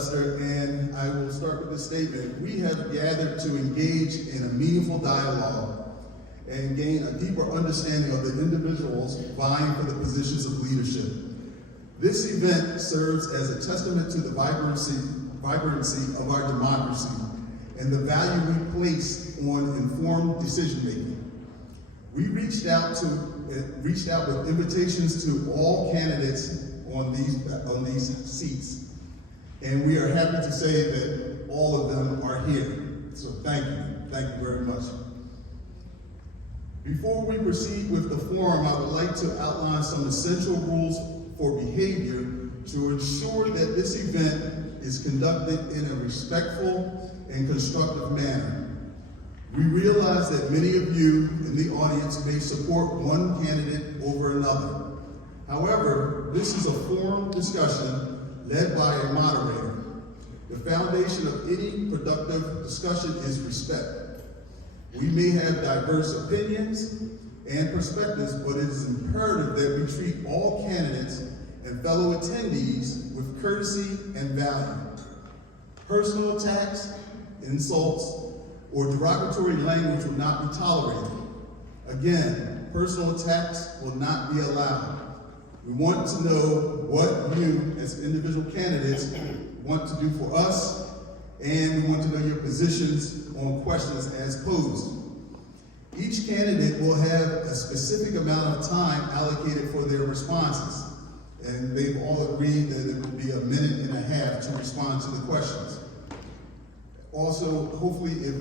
Lester, and I will start with this statement. We have gathered to engage in a meaningful dialogue and gain a deeper understanding of the individuals vying for the positions of leadership. This event serves as a testament to the vibrancy of our democracy and the value we place on informed decision-making. We reached out with invitations to all candidates on these seats, and we are happy to say that all of them are here. So thank you very much. Before we proceed with the forum, I would like to outline some essential rules for behavior to ensure that this event is conducted in a respectful and constructive manner. We realize that many of you in the audience may support one candidate over another. However, this is a forum discussion led by a moderator. The foundation of any productive discussion is respect. We may have diverse opinions and perspectives, but it is imperative that we treat all candidates and fellow attendees with courtesy and value. Personal attacks, insults, or derogatory language will not be tolerated. Again, personal attacks will not be allowed. We want to know what you, as individual candidates, want to do for us, and we want to know your positions on questions as posed. Each candidate will have a specific amount of time allocated for their responses, and they've all agreed that it will be 1.5 minutes to respond to the questions. Also, hopefully, if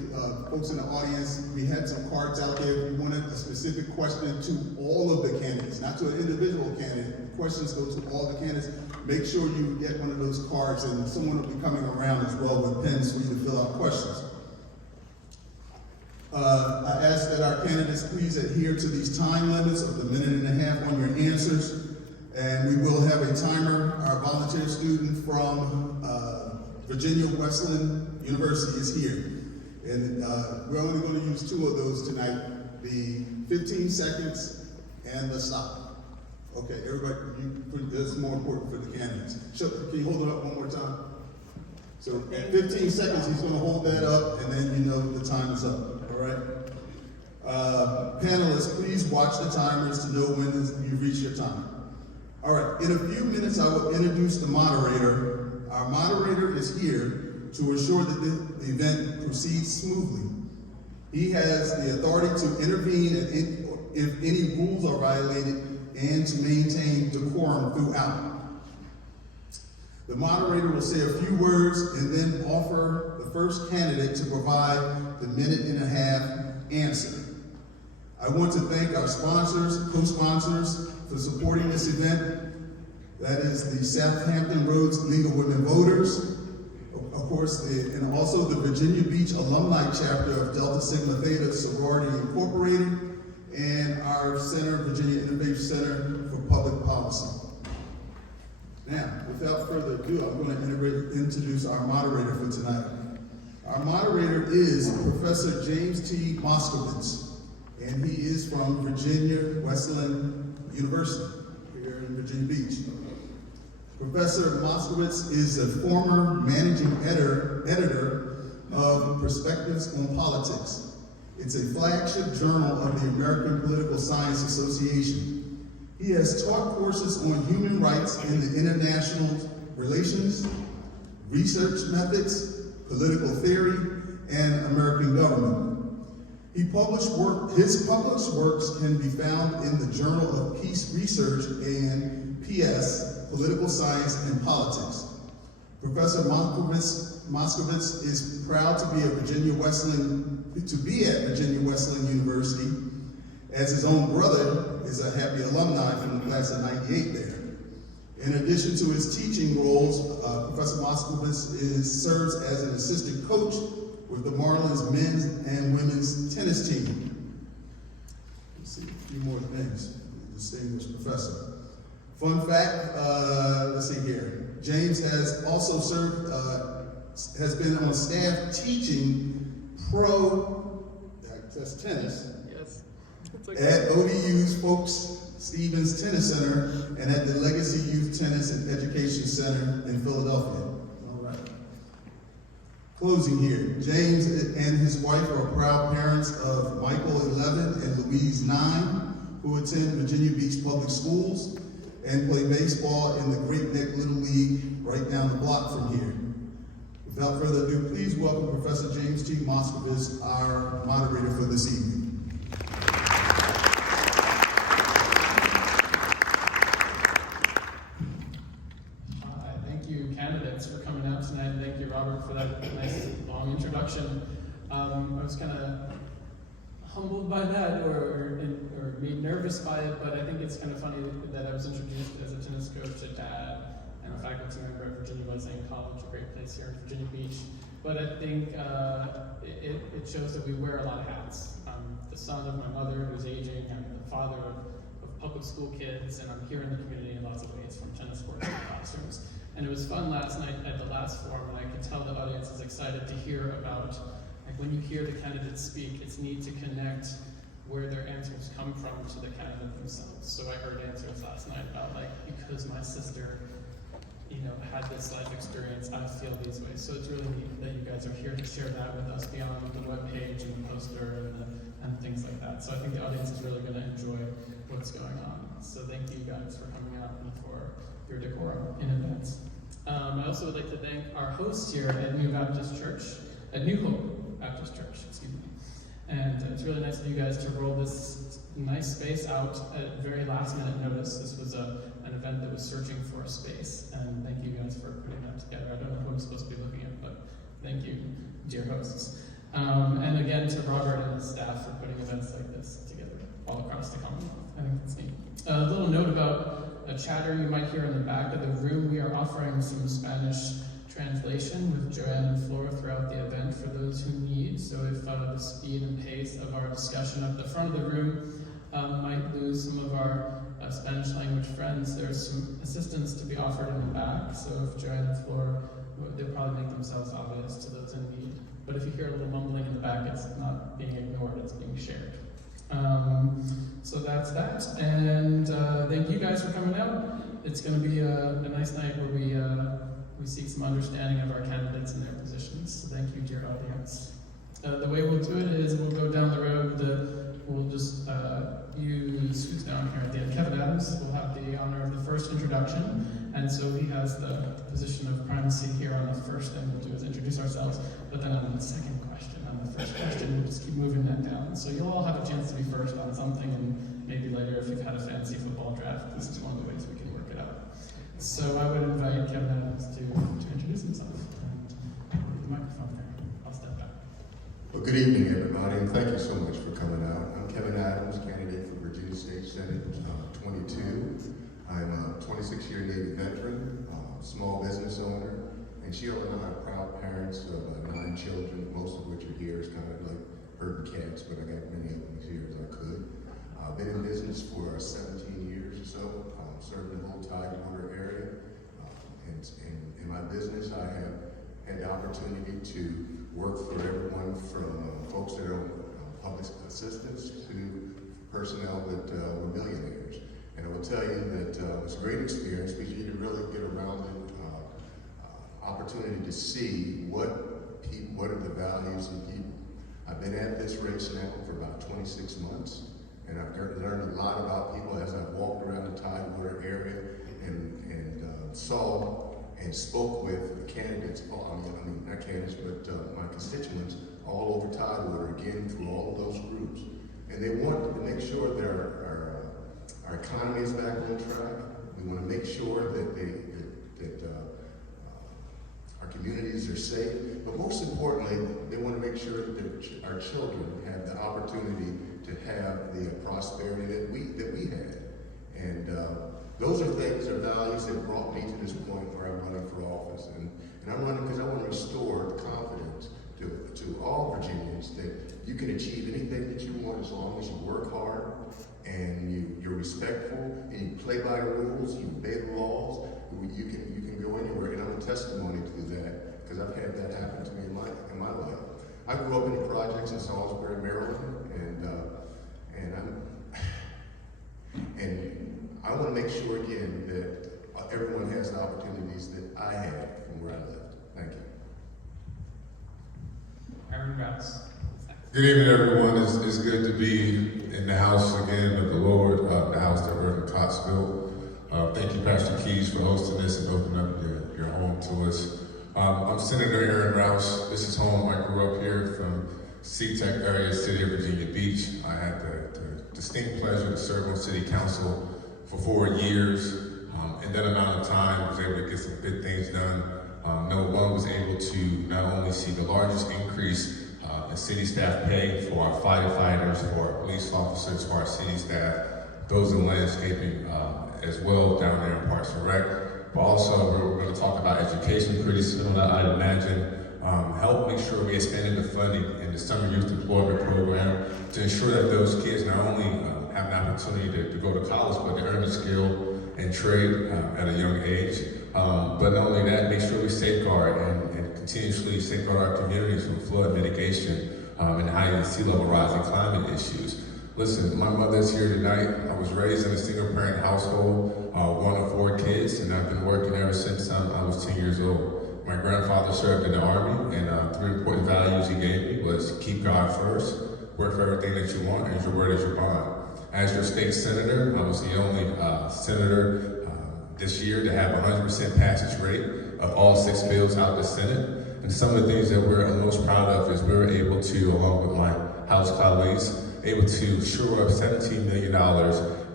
folks in the audience, we had some cards out there. If you wanted a specific question to all of the candidates, not to an individual candidate. Questions go to all the candidates. Make sure you get one of those cards, and someone will be coming around as well with pens for you to fill out questions. I ask that our candidates please adhere to these time limits of the 1.5 minutes on your answers, and we will have a timer. Our volunteer student from Virginia Wesleyan University is here, and we're only going to use 2 of those tonight, the 15 seconds and the stop. Okay, everybody, that's more important for the candidates. Can you hold it up one more time? So at 15 seconds, he's going to hold that up, and then you know the time is up, all right? Panelists, please watch the timers to know when you reach your time. All right, in a few minutes, I will introduce the moderator. Our moderator is here to ensure that the event proceeds smoothly. He has the authority to intervene if any rules are violated and to maintain decorum throughout. The moderator will say a few words and then offer the first candidate to provide the 1.5 minute answer. I want to thank our sponsors, co-sponsors for supporting this event. That is the Southampton Roads League of Women Voters, of course, and also the Virginia Beach Alumni Chapter of Delta Sigma Theta Sorority Incorporated, and our center, Virginia Innovation Center for Public Policy. Now, without further ado, I'm going to introduce our moderator for tonight. Our moderator is Professor James T. Moskowitz, and he is from Virginia Wesleyan University here in Virginia Beach. Professor Moskowitz is a former managing editor of Perspectives on Politics. It's a flagship journal of the American Political Science Association. He has taught courses on human rights in the international relations, research methods, political theory, and American government. His published works can be found in the Journal of Peace Research and PS, Political Science and Politics. Professor Moskowitz is proud to be at Virginia Wesleyan University, as his own brother is a happy alumni from the class of '98 there. In addition to his teaching roles, Professor Moskowitz serves as an assistant coach with the Marlins men's and women's tennis team. Let's see, a few more things. Distinguished professor. Fun fact, let's see here. James has also has been on staff teaching that's tennis. Yes. At ODU's Folks Stevens Tennis Center and at the Legacy Youth Tennis and Education Center in Philadelphia. All right. Closing here, James and his wife are proud parents of Michael 11 and Louise 9, who attend Virginia Beach Public Schools and play baseball in the Great Neck Little League right down the block from here. Without further ado, please welcome Professor James T. Moskowitz, our moderator for this evening. Thank you, candidates, for coming out tonight. Thank you, Robert, for that nice long introduction. I was kind of humbled by that or made nervous by it, but I think it's kind of funny that I was introduced as a tennis coach, a dad, and a faculty member at Virginia Wesleyan College, a great place here in Virginia Beach. But I think it shows that we wear a lot of hats. I'm the son of my mother who's aging. I'm the father of public school kids, and I'm here in the community in lots of ways, from tennis courts to classrooms. And it was fun last night at the last forum, and I could tell the audience is excited to hear about, like, when you hear the candidates speak, it's neat to connect where their answers come from to the candidate themselves. So I heard answers last night about, like, because my sister, had this life experience, I feel these ways. So it's really neat that you guys are here to share that with us beyond the webpage and the poster and things like that. So I think the audience is really going to enjoy what's going on. So thank you guys for coming out and for your decorum in advance. I also would like to thank our hosts here at New Hope Baptist Church. And it's really nice of you guys to roll this nice space out at very last minute notice. This was an event that was searching for a space, and thank you guys for putting that together. I don't know who I'm supposed to be looking at, but thank you, dear hosts. And again to Robert and his staff for putting events like this together all across the Commonwealth. I think that's neat. A little note about a chatter you might hear in the back of the room. We are offering some Spanish translation with Joanne and Flora throughout the event for those who need. So if the speed and pace of our discussion at the front of the room might lose some of our Spanish language friends, there's some assistance to be offered in the back. So if Joanne and Flora, they'll probably make themselves obvious to those in need. But if you hear a little mumbling in the back, it's not being ignored, it's being shared. So that's that, and thank you guys for coming out. It's going to be a nice night where we seek some understanding of our candidates and their positions. So thank you, dear audience. The way we'll do it is we'll go down the road. We'll just use who's down here at the end. Kevin Adams will have the honor of the first introduction, and so he has the position of primacy here on the first thing we'll do is introduce ourselves, but then on the second question, on the first question, we'll just keep moving that down. So you'll all have a chance to be first on something, and maybe later if you've had a fancy football draft, this is one of the ways we can work it out. So I would invite Kevin Adams to introduce himself. And the microphone there. I'll step back. Well, good evening, everybody, and thank you so much for coming out. I'm Kevin Adams, candidate for Virginia State Senate 22. I'm a 26-year Navy veteran, small business owner, and Sheila and I are proud parents of 9 children, most of which are here. It's kind of like herding cats, but I got many of them here as I could. I've been in business for 17 years or so, serving the whole Tidewater area. And in my business, I have had the opportunity to work for everyone from folks that are on public assistance to personnel that were millionaires. And I will tell you that it's a great experience because you really get around the opportunity to see what are the values of people. I've been at this race now for about 26 months, and I've learned a lot about people as I've walked around the Tidewater area and saw and spoke with candidates, not candidates, but my constituents all over Tidewater, again, through all of those groups. And they want to make sure that our economy is back on track. We want to make sure that our communities are safe, but most importantly, they want to make sure that our children have the opportunity to have the prosperity that we had. And those are things, are values that brought me to this point where I'm running for office. And I'm running because I want to restore the confidence to all Virginians that you can achieve anything that you want as long as you work hard and you're respectful and you play by the rules, you obey the laws. You can go anywhere, and I'm a testimony to that because I've had that happen to me in my life. I grew up in the projects in Salisbury, Maryland, and I want to make sure again that everyone has the opportunities that I had from where I lived. Thank you. Grouse. Good evening, everyone. It's good to be in the house again of the Lord, the house that Reverend Cox built. Thank you, Pastor Keys, for hosting this and opening up your home to us. I'm Senator Aaron Rouse. This is home. I grew up here from SeaTac area, city of Virginia Beach. I had the distinct pleasure to serve on city council for 4 years. In that amount of time, I was able to get some good things done. Number one, was able to not only see the largest increase in city staff pay for our firefighters, for our police officers, for our city staff, those in landscaping as well down there in Parks and Rec. But also, we're going to talk about education pretty soon, I'd imagine. Help make sure we expanded the funding in the Summer Youth Employment Program to ensure that those kids not only have an opportunity to go to college, but to earn a skill and trade at a young age. But not only that, make sure we safeguard and continuously safeguard our communities from flood mitigation and high sea level rise and climate issues. Listen, my mother's here tonight. I was raised in a single parent household, one of 4 kids, and I've been working ever since I was 10 years old. My grandfather served in the Army, and 3 important values he gave me was keep God first, work for everything that you want, and your word is your bond. As your state senator, I was the only senator this year to have 100% passage rate of all 6 bills out the Senate. And some of the things that we're most proud of is we were able to, along with my House colleagues, able to shore up $17 million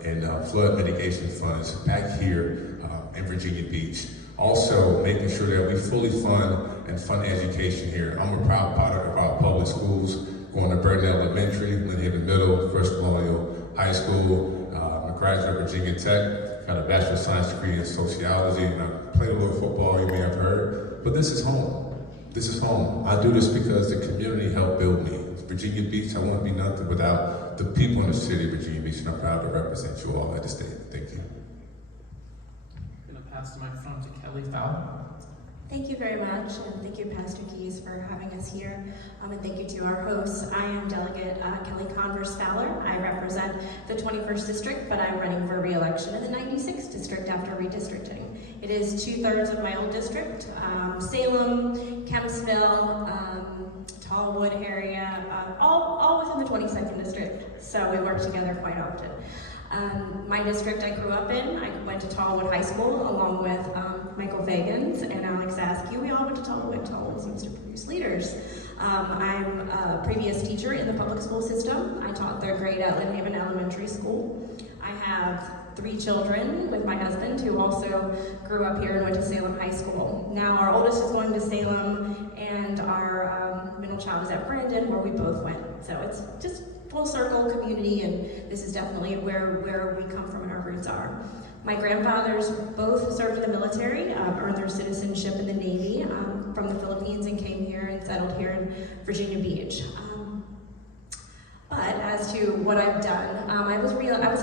in flood mitigation funds back here in Virginia Beach. Also, making sure that we fully fund education here. I'm a proud product of our public schools, going to Burton Elementary, Lynn Haven Middle, First Colonial High School, a graduate of Virginia Tech, got a Bachelor of Science degree in sociology, and I played a little football, you may have heard, but this is home. This is home. I do this because the community helped build me. Virginia Beach, I wouldn't be nothing without the people in the city of Virginia Beach, and I'm proud to represent you all at the state. Thank you. I'm going to pass the microphone to Kelly Fowler. Thank you very much, and thank you, Pastor Keys, for having us here, and thank you to our hosts. I am Delegate Kelly Converse Fowler. I represent the 21st District, but I'm running for re-election in the 96th District after redistricting. It is 2/3 of my old district, Salem, Kempsville, Tallwood area, all within the 22nd District, so we work together quite often. My district I grew up in, I went to Tallwood High School along with Michael Fagans and Alex Askew. We all went to Tallwood. Tallwood seems to produce leaders. I'm a previous teacher in the public school system. I taught 3rd grade at Lynn Haven Elementary School. I have 3 children with my husband who also grew up here and went to Salem High School. Now our oldest is going to Salem and our middle child is at Brandon where we both went. So it's just full circle community, and this is definitely where we come from and our roots are. My grandfathers both served in the military, earned their citizenship in the Navy from the Philippines and came here and settled here in Virginia Beach. But as to what I've done, I was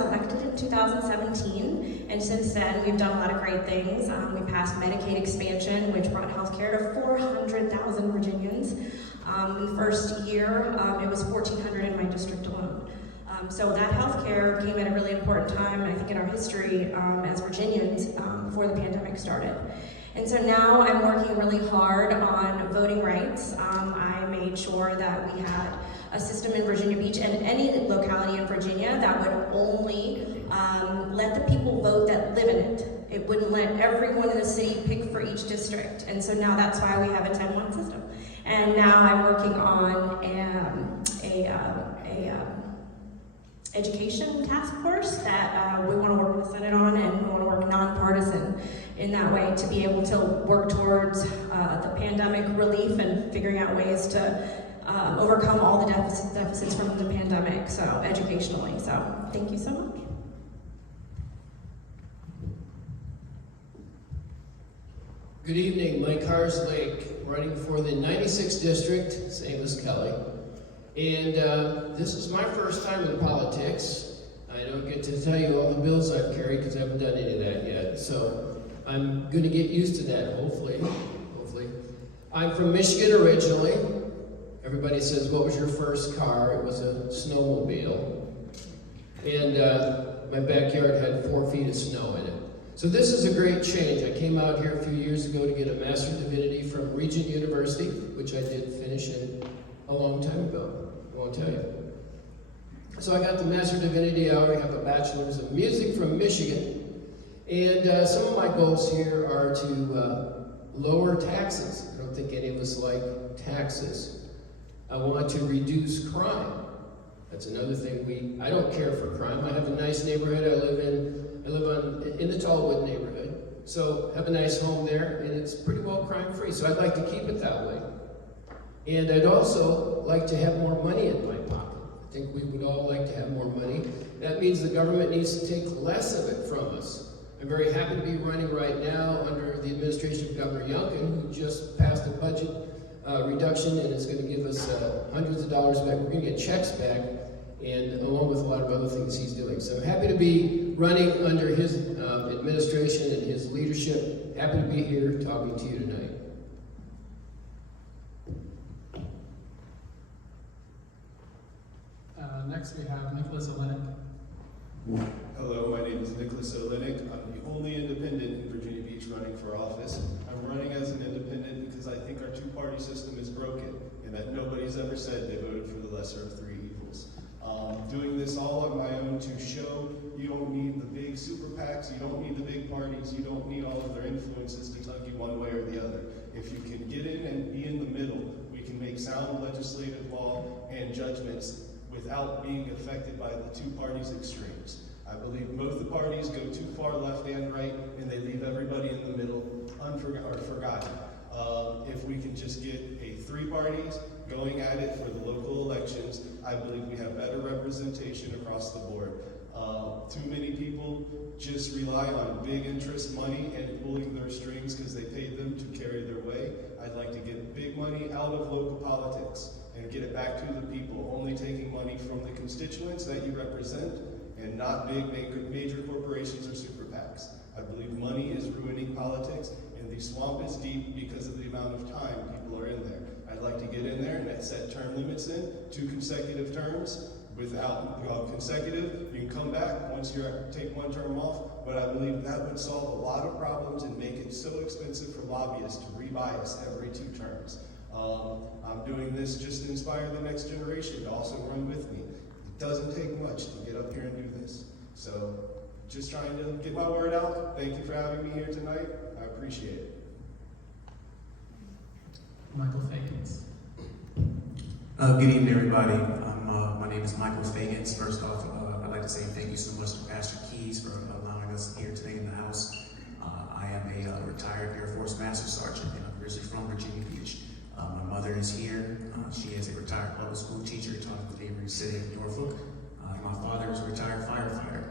elected in 2017, and since then we've done a lot of great things. We passed Medicaid expansion, which brought health care to 400,000 Virginians. In the first year, it was 1,400 in my district alone. So that health care came at a really important time, I think, in our history as Virginians before the pandemic started. And so now I'm working really hard on voting rights. I made sure that we had a system in Virginia Beach and any locality in Virginia that would only let the people vote that live in it. It wouldn't let everyone in the city pick for each district. And so now that's why we have a 10-1 system. And now I'm working on education task force that we want to work with the Senate on, and we want to work nonpartisan in that way to be able to work towards the pandemic relief and figuring out ways to overcome all the deficits from the pandemic, so educationally. So thank you so much. Good evening, Mike Carslake, running for the 96th District, same as Kelly. And this is my first time in politics. I don't get to tell you all the bills I've carried because I haven't done any of that yet. So I'm going to get used to that, hopefully. I'm from Michigan originally. Everybody says, what was your first car? It was a snowmobile. And my backyard had 4 feet of snow in it. So this is a great change. I came out here a few years ago to get a Master of Divinity from Regent University, which I did finish in a long time ago, I won't tell you. So I got the Master of Divinity, I already have a Bachelor's of Music from Michigan, and some of my goals here are to lower taxes. I don't think any of us like taxes. I want to reduce crime. That's another thing. I don't care for crime. I have a nice neighborhood I live in the Tallwood neighborhood. So have a nice home there, and it's pretty well crime-free. So I'd like to keep it that way. And I'd also like to have more money in my pocket. I think we would all like to have more money. That means the government needs to take less of it from us. I'm very happy to be running right now under the administration of Governor Youngkin, who just passed a budget reduction, and it's going to give us hundreds of dollars back. We're going to get checks back, and along with a lot of other things he's doing. So I'm happy to be running under his administration and his leadership. Happy to be here talking to you tonight. Next we have Nicholas Olenek. Hello, my name is Nicholas Olenek. I'm the only independent in Virginia Beach running for office. I'm running as an independent because I think our two-party system is broken and that nobody's ever said they voted for the lesser of three evils. Doing this all on my own to show you don't need the big super PACs, you don't need the big parties, you don't need all of their influences to tug you one way or the other. If you can get in and be in the middle, we can make sound legislative law and judgments without being affected by the two parties' extremes. I believe both the parties go too far left and right, and they leave everybody in the middle forgotten. If we can just get three parties going at it for the local elections, I believe we have better representation across the board. Too many people just rely on big interest money and pulling their strings because they paid them to carry their way. I'd like to get big money out of local politics and get it back to the people, only taking money from the constituents that you represent and not big major corporations or super PACs. I believe money is ruining politics, and the swamp is deep because of the amount of time people are in there. I'd like to get in there and set term limits in, 2 consecutive terms. Without consecutive, you can come back once you take one term off, but I believe that would solve a lot of problems and make it so expensive for lobbyists to rebias every 2 terms. I'm doing this just to inspire the next generation to also run with me. It doesn't take much to get up here and do this. So, just trying to get my word out. Thank you for having me here tonight. I appreciate it. Michael Fagans. Good evening, everybody. My name is Michael Fagans. First off, I'd like to say thank you so much to Pastor Keys for allowing us here today in the house. I am a retired Air Force Master Sergeant, and I'm originally from Virginia Beach. My mother is here. She is a retired public school teacher taught in the neighboring city of Norfolk. My father is a retired firefighter.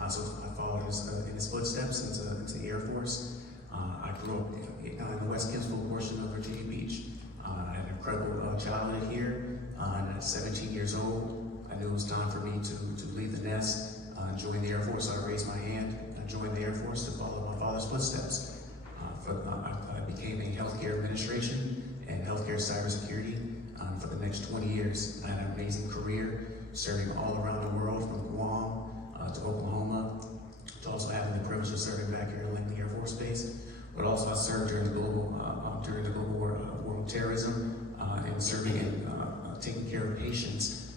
I followed in his footsteps into the Air Force. I grew up in the West Kinsville portion of Virginia Beach. I had an incredible childhood here. And at 17 years old, I knew it was time for me to leave the nest, join the Air Force. So I raised my hand and joined the Air Force to follow my father's footsteps. I became a healthcare administration and healthcare cybersecurity for the next 20 years. I had an amazing career serving all around the world, from Guam to Oklahoma, to also having the privilege of serving back here in Langley Air Force Base. But also I served during the global war on terrorism and serving and taking care of patients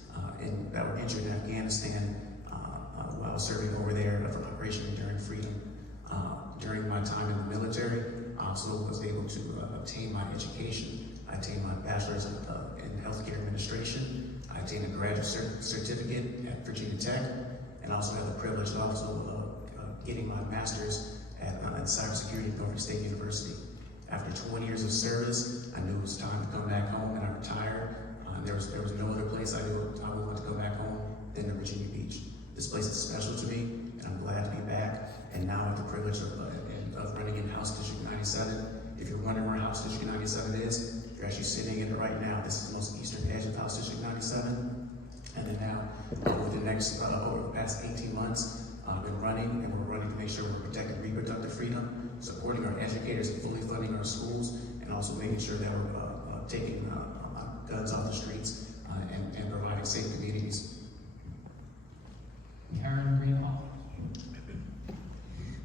that were injured in Afghanistan while I was serving over there for Operation Enduring Freedom. During my time in the military, I also was able to obtain my education. I attained my bachelor's in healthcare administration. I attained a graduate certificate at Virginia Tech, and I also had the privilege of also getting my master's in cybersecurity at Norfolk State University. After 20 years of service, I knew it was time to come back home, and I retired. There was no other place I would want to go back home than to Virginia Beach. This place is special to me, and I'm glad to be back. And now I have the privilege of running in House District 97. If you're wondering where House District 97 is, you're actually sitting in it right now. This is the most eastern edge of House District 97. And then now, over the past 18 months, I've been running, and we're running to make sure we're protecting reproductive freedom, supporting our educators, and fully funding our schools, and also making sure that we're taking guns off the streets and providing safe communities. Karen Greenlaw.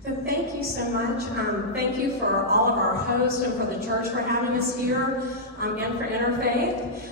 So thank you so much. Thank you for all of our hosts and for the church for having us here, and for Interfaith.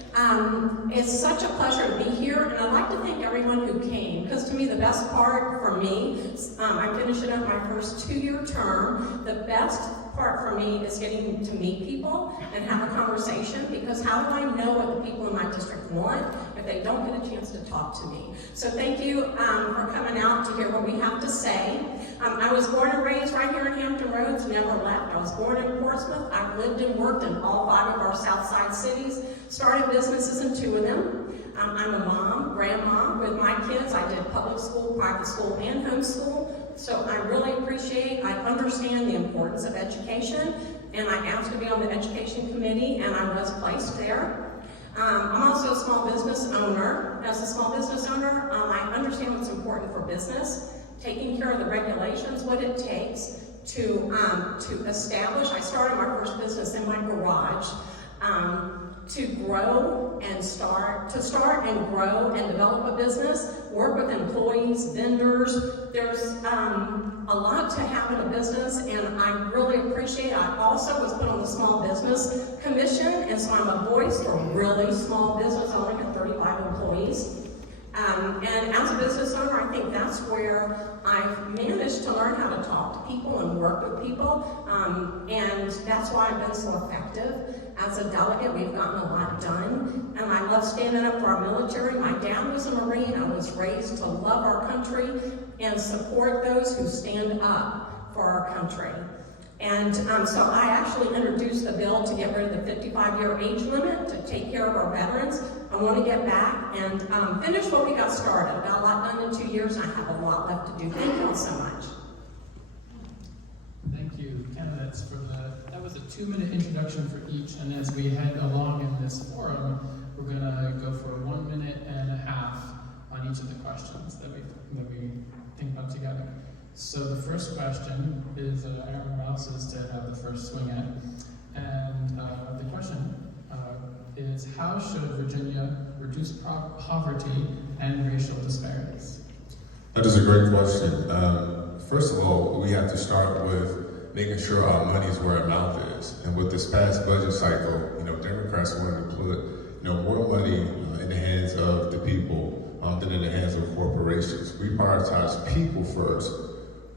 It's such a pleasure to be here, and I'd like to thank everyone who came, because to me the best part for me, I'm finishing up my first 2-year term. The best part for me is getting to meet people and have a conversation, because how do I know what the people in my district want if they don't get a chance to talk to me? So thank you for coming out to hear what we have to say. I was born and raised right here in Hampton Roads, never left. I was born in Portsmouth. I've lived and worked in all 5 of our South Side cities, started businesses in 2 of them. I'm a mom, grandma with my kids. I did public school, private school, and homeschool. So I really appreciate, I understand the importance of education, and I asked to be on the education committee, and I was placed there. I'm also a small business owner. As a small business owner, I understand what's important for business, taking care of the regulations, what it takes to establish. I started my first business in my garage. To grow and start and grow and develop a business, work with employees, vendors. There's a lot to have in a business, and I really appreciate it. I also was put on the Small Business Commission, and so I'm a voice for really small business. I only got 35 employees. And as a business owner, I think that's where I've managed to learn how to talk to people and work with people, and that's why I've been so effective. As a delegate, we've gotten a lot done, and I love standing up for our military. My dad was a Marine. I was raised to love our country and support those who stand up for our country. And so I actually introduced the bill to get rid of the 55-year age limit to take care of our veterans. I want to get back and finish what we got started. I got a lot done in 2 years, and I have a lot left to do. Thank you all so much. Thank you, candidates, for that was a 2-minute introduction for each, and as we head along in this forum, we're gonna go for 1.5 minutes on each of the questions that we think about together. So the first question is Aaron Rouse's to have the first swing at, and the question is, how should Virginia reduce poverty and racial disparities? That is a great question. First of all, we have to start with making sure our money's where our mouth is. And with this past budget cycle, Democrats wanted to put, more money in the hands of the people than in the hands of corporations. We prioritize people first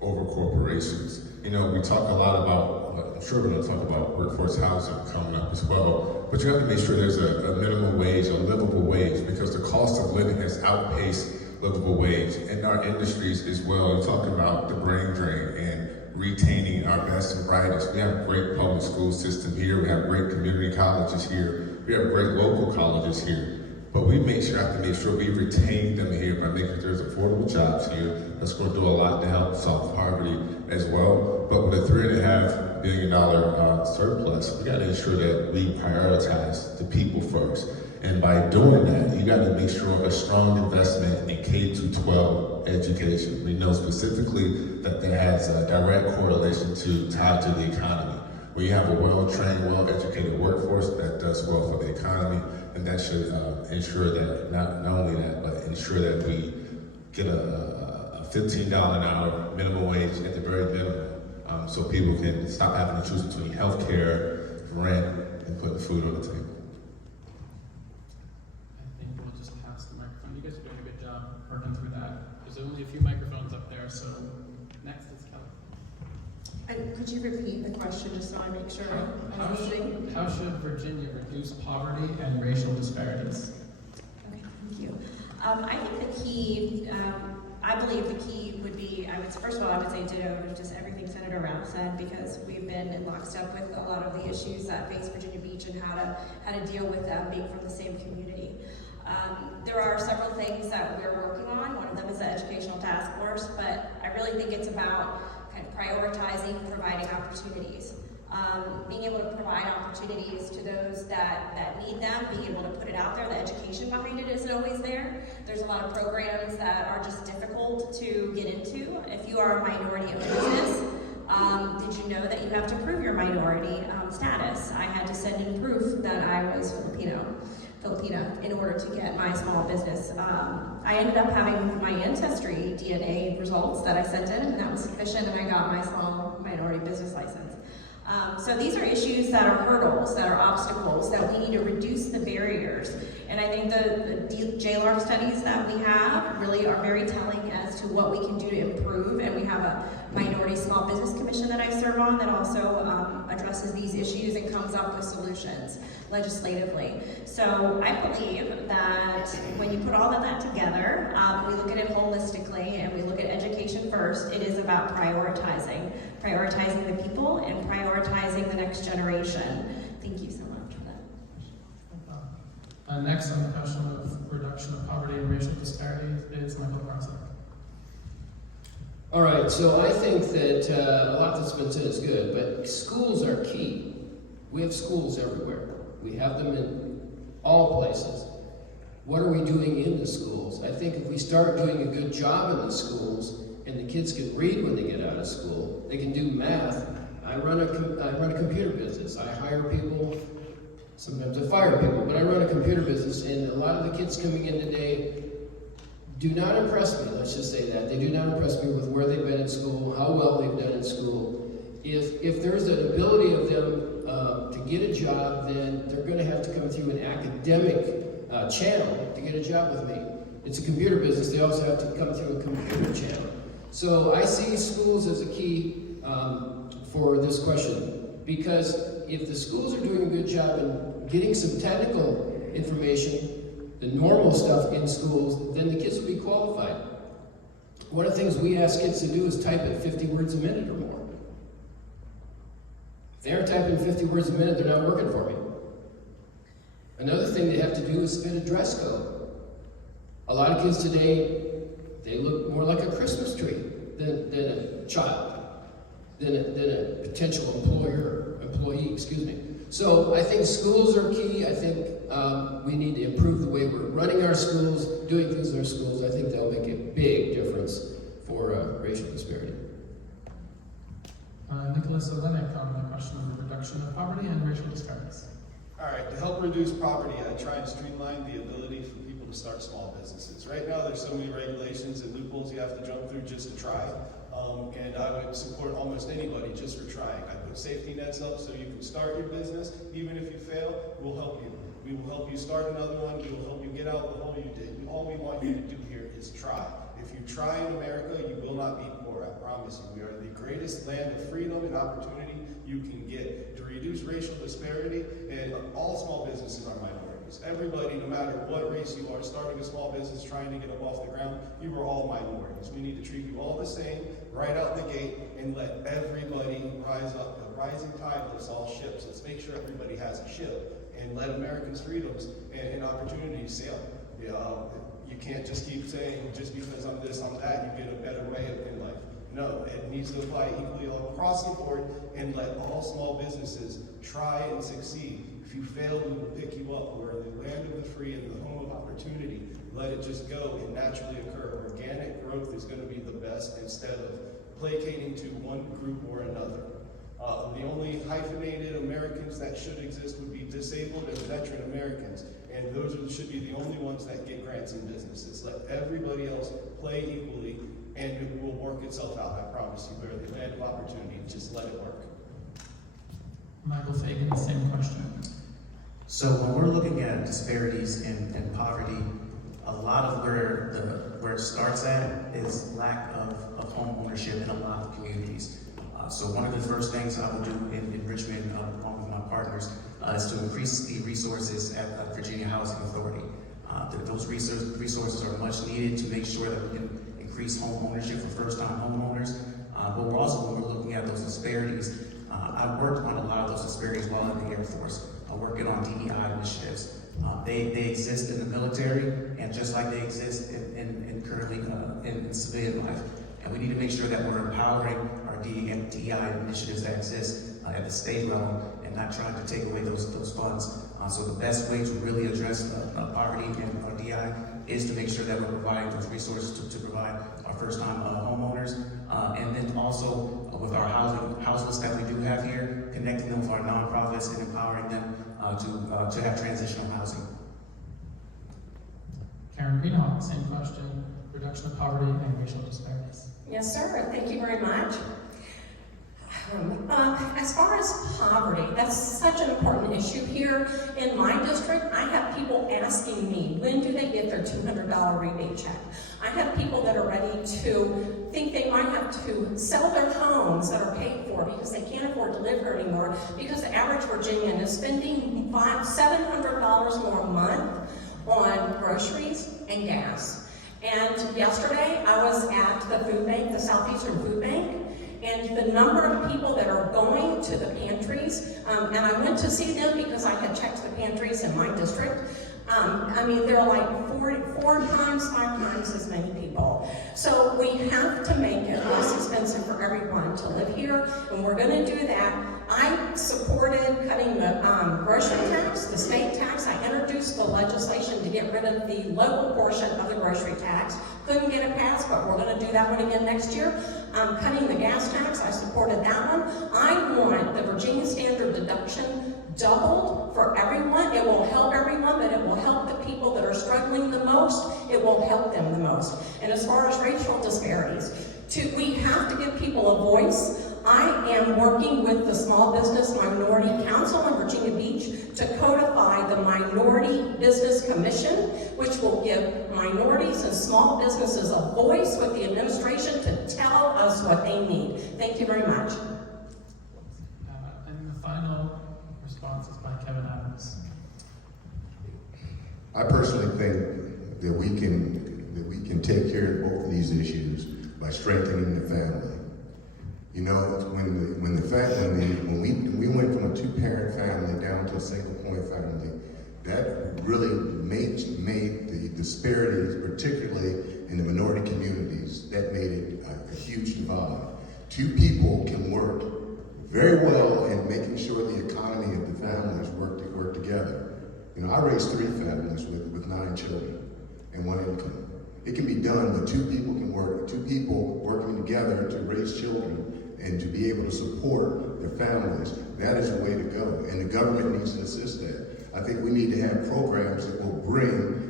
over corporations. We talk a lot about, I'm sure we're going to talk about workforce housing coming up as well, but you have to make sure there's a minimum wage, a livable wage, because the cost of living has outpaced livable wage in our industries as well. You're talking about the brain drain and retaining our best and brightest. We have a great public school system here. We have great community colleges here. We have great local colleges here. But we have to make sure we retain them here by making sure there's affordable jobs here. That's going to do a lot to help solve poverty as well. But with a $3.5 billion surplus, we got to ensure that we prioritize the people first. And by doing that, you got to make sure a strong investment in K-12 education. We know specifically that has a direct correlation tied to the economy. Where you have a well-trained, well-educated workforce that does well for the economy, and that should ensure that, not only that, but ensure that we get a $15 an hour minimum wage at the very minimum, so people can stop having to choose between health care, rent, and putting food on the table. I think we'll just pass the microphone. You guys are doing a good job working through that. There's only a few microphones up there, so next is Kelly. And could you repeat the question just so I make sure I'm listening? How should Virginia reduce poverty and racial disparities? Okay, thank you. I think the key, I believe the key would be, first of all, I would say ditto to just everything Senator Rouse said, because we've been in lockstep with a lot of the issues that face Virginia Beach and how to deal with them being from the same community. There are several things that we're working on. One of them is the educational task force, but I really think it's about kind of prioritizing, providing opportunities. Being able to provide opportunities to those that need them, being able to put it out there. The education behind it isn't always there. There's a lot of programs that are just difficult to get into. If you are a minority owned business, did you know that you have to prove your minority status? I had to send in proof that I was Filipina in order to get my small business. I ended up having my ancestry DNA results that I sent in, and that was sufficient, and I got my minority business license. So these are issues that are hurdles, that are obstacles, that we need to reduce the barriers. And I think the JLARC studies that we have really are very telling as to what we can do to improve. And we have a Minority Small Business Commission that I serve on that also addresses these issues and comes up with solutions legislatively. So I believe that when you put all of that together, we look at it holistically and we look at education first. It is about prioritizing the people and prioritizing the next generation. Thank you so much for that. Next on the question of reduction of poverty and racial disparities is Michael Carson. All right, so I think that a lot that's been said is good, but schools are key. We have schools everywhere. We have them in all places. What are we doing in the schools? I think if we start doing a good job in the schools, and the kids can read when they get out of school, they can do math. I run a computer business. I hire people, sometimes I fire people, but I run a computer business, and a lot of the kids coming in today do not impress me, let's just say that. They do not impress me with where they've been in school, how well they've done in school. If there's an ability of them to get a job, then they're going to have to come through an academic channel to get a job with me. It's a computer business, they also have to come through a computer channel. So I see schools as a key for this question, because if the schools are doing a good job in getting some technical information, the normal stuff in schools, then the kids will be qualified. One of the things we ask kids to do is type at 50 words a minute or more. If they aren't typing 50 words a minute, they're not working for me. Another thing they have to do is fit a dress code. A lot of kids today, they look more like a Christmas tree than a child, than a potential employee, excuse me. So I think schools are key. I think we need to improve the way we're running our schools, doing things in our schools. I think that'll make a big difference for racial disparity. Nicholas Olenek on the question of the reduction of poverty and racial disparities. All right, to help reduce poverty, I try and streamline the ability for people to start small businesses. Right now, there's so many regulations and loopholes you have to jump through just to try. And I would support almost anybody just for trying. I put safety nets up so you can start your business. Even if you fail, we'll help you. We will help you start another one. We will help you get out the hole you did. All we want you to do here is try. If you try in America, you will not be poor, I promise you. We are the greatest land of freedom and opportunity you can get. To reduce racial disparity, and all small businesses are minorities. Everybody, no matter what race you are, starting a small business, trying to get them off the ground, you are all minorities. We need to treat you all the same, right out the gate, and let everybody rise up. The rising tide lifts all ships. Let's make sure everybody has a ship, and let Americans' freedoms and opportunities sail. You can't just keep saying, just because I'm this, I'm that, you get a better way in life. No, it needs to apply equally across the board, and let all small businesses try and succeed. If you fail, we will pick you up. We're the land of the free and the home of opportunity. Let it just go and naturally occur. Organic growth is going to be the best instead of placating to one group or another. The only hyphenated Americans that should exist would be disabled and veteran Americans, and those should be the only ones that get grants in businesses. Let everybody else play equally, and it will work itself out, I promise you. We're the land of opportunity. Just let it work. Michael Fagan, the same question. So when we're looking at disparities in poverty, a lot of where it starts at is lack of home ownership in a lot of communities. So one of the first things I will do in Richmond, along with my partners, is to increase the resources at Virginia Housing Authority. Those resources are much needed to make sure that we can increase home ownership for first-time homeowners. But we're also, when we're looking at those disparities, I worked on a lot of those disparities while in the Air Force, working on DEI initiatives. They exist in the military, and just like they exist in currently in civilian life. And we need to make sure that we're empowering our DEI initiatives that exist at the state level, and not trying to take away those funds. So the best way to really address poverty and our DEI is to make sure that we're providing those resources to provide our first-time homeowners. And then also with our house list that we do have here, connecting them with our nonprofits and empowering them to have transitional housing. Karen Greenhawk, same question, reduction of poverty and racial disparities. Yes, sir. Thank you very much. As far as poverty, that's such an important issue here. In my district, I have people asking me, when do they get their $200 rebate check? I have people that are ready to think they might have to sell their homes that are paid for because they can't afford to live here anymore, because the average Virginian is spending $700 more a month on groceries and gas. And yesterday, I was at the food bank, the Southeastern Food Bank, and the number of people that are going to the pantries, and I went to see them because I had checked the pantries in my district. I mean, there are like 4 times, 5 times as many people. So we have to make it less expensive for everyone to live here, and we're going to do that. I supported cutting the grocery tax, the state tax. I introduced the legislation to get rid of the local portion of the grocery tax. Couldn't get it passed, but we're going to do that one again next year. Cutting the gas tax, I supported that one. I want the Virginia Standard deduction doubled for everyone. It will help everyone, but it will help the people that are struggling the most. It will help them the most. And as far as racial disparities, we have to give people a voice. I am working with the Small Business Minority Council in Virginia Beach to codify the Minority Business Commission, which will give minorities and small businesses a voice with the administration to tell us what they need. Thank you very much. And the final response is by Kevin Adams. I personally think that we can take care of both of these issues by strengthening the family. You know, when we went from a 2-parent family down to a single-point family, that really made the disparities, particularly in the minority communities, that made it a huge divide. 2 people can work very well in making sure the economy of the families work together. You know, I raised 3 families with 9 children and 1 income. It can be done, but 2 people can work. 2 people working together to raise children and to be able to support their families. That is the way to go, and the government needs to assist that. I think we need to have programs that will bring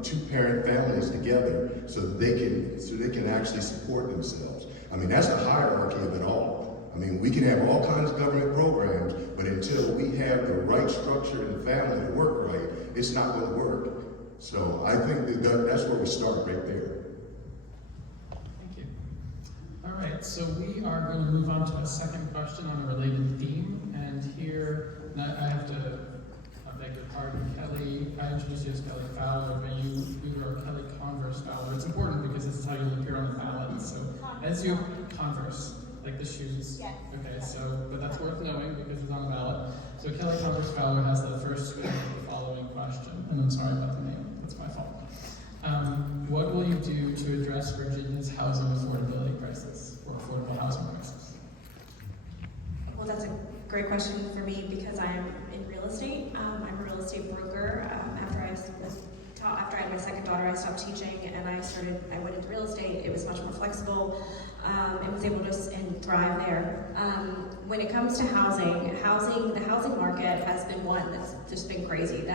2-parent families together so that they can actually support themselves. I mean, that's the hierarchy of it all. I mean, we can have all kinds of government programs, but until we have the right structure in the family to work right, it's not going to work. So I think that's where we start right there. Thank you. All right, so we are going to move on to a second question on a related theme, and here I have to beg your pardon, Kelly. I introduced you as Kelly Fowler, but you are Kelly Converse Fowler. It's important because this is how you'll appear on the ballot. So as you Converse, like the shoes. Yes. Okay, so but that's worth knowing because it's on the ballot. So Kelly Converse Fowler has the first swing of the following question, and I'm sorry about the name. That's my fault. What will you do to address Virginia's housing affordability crisis or affordable housing crisis? Well, that's a great question for me because I'm in real estate. I'm a real estate broker. After I had my second daughter, I stopped teaching and I went into real estate. It was much more flexible and was able to thrive there. When it comes to housing, the housing market has been one that's just been crazy.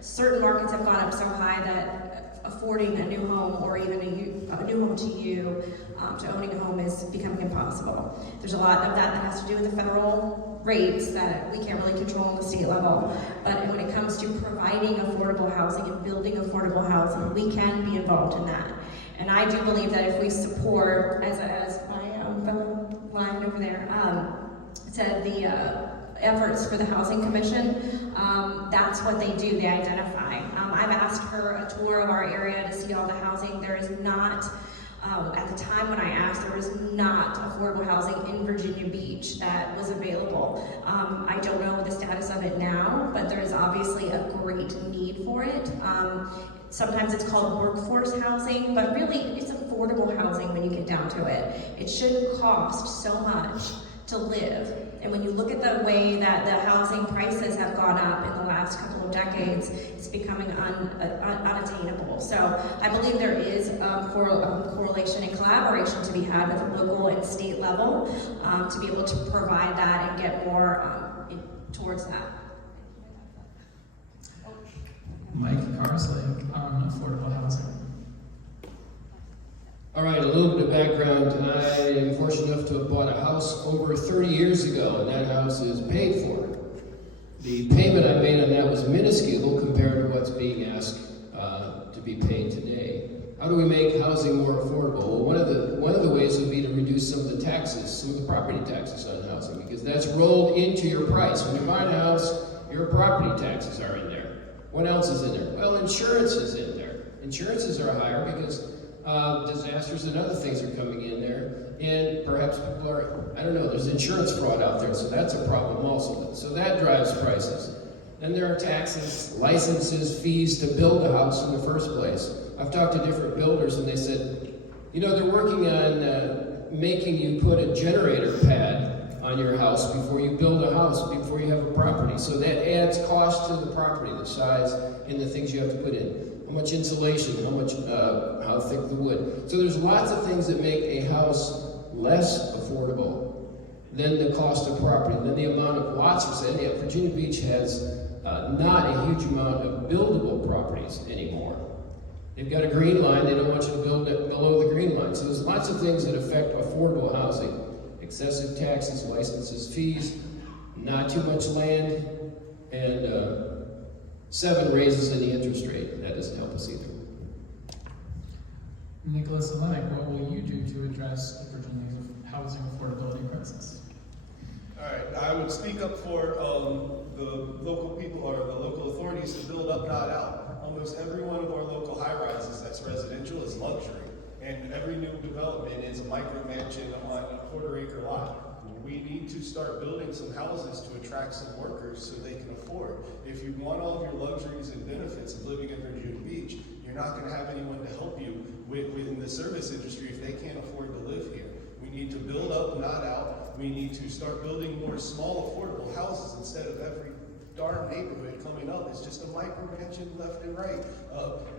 Certain markets have gone up so high that affording a new home or even a new home to you, to owning a home is becoming impossible. There's a lot of that has to do with the federal rates that we can't really control on the state level. But when it comes to providing affordable housing and building affordable housing, we can be involved in that. And I do believe that if we support, as my fellow line over there said, the efforts for the Housing Commission, that's what they do, they identify. I've asked for a tour of our area to see all the housing. There is not, at the time when I asked, there was not affordable housing in Virginia Beach that was available. I don't know the status of it now, but there is obviously a great need for it. Sometimes it's called workforce housing, but really it's affordable housing when you get down to it. It shouldn't cost so much to live. And when you look at the way that the housing prices have gone up in the last couple of decades, it's becoming unattainable. So I believe there is a correlation and collaboration to be had with the local and state level to be able to provide that and get more towards that. Mike Carsley on affordable housing. All right, little bit of background. I am fortunate enough to have bought a house over 30 years ago, and that house is paid for. The payment I made on that was minuscule compared to what's being asked to be paid today. How do we make housing more affordable? Well, one of the ways would be to reduce some of the taxes, some of the property taxes on housing, because that's rolled into your price. When you buy a house, your property taxes are in there. What else is in there? Well, insurance is in there. Insurances are higher because disasters and other things are coming in there, and perhaps people are, I don't know, there's insurance fraud out there, so that's a problem also. So that drives prices. Then there are taxes, licenses, fees to build a house in the first place. I've talked to different builders and they said, you know, they're working on making you put a generator pad on your house before you build a house, before you have a property. So that adds cost to the property, the size and the things you have to put in. How much insulation, how thick the wood. So there's lots of things that make a house less affordable than the cost of property, than the amount of lots for sale. Yeah, Virginia Beach has not a huge amount of buildable properties anymore. They've got a green line, they don't want you to build it below the green line. So there's lots of things that affect affordable housing. Excessive taxes, licenses, fees, not too much land, and 7 raises in the interest rate. That doesn't help us either. Nicholas Olenek, what will you do to address Virginia's housing affordability crisis? All right, I would speak up for the local people or the local authorities to build up, not out. Almost every one of our local high-rises that's residential is luxury, and every new development is a micro mansion on a quarter-acre lot. We need to start building some houses to attract some workers so they can afford. If you want all of your luxuries and benefits of living in Virginia Beach, you're not going to have anyone to help you within the service industry if they can't afford to live here. We need to build up, not out. We need to start building more small, affordable houses instead of every darn neighborhood coming up. It's just a micro mansion left and right.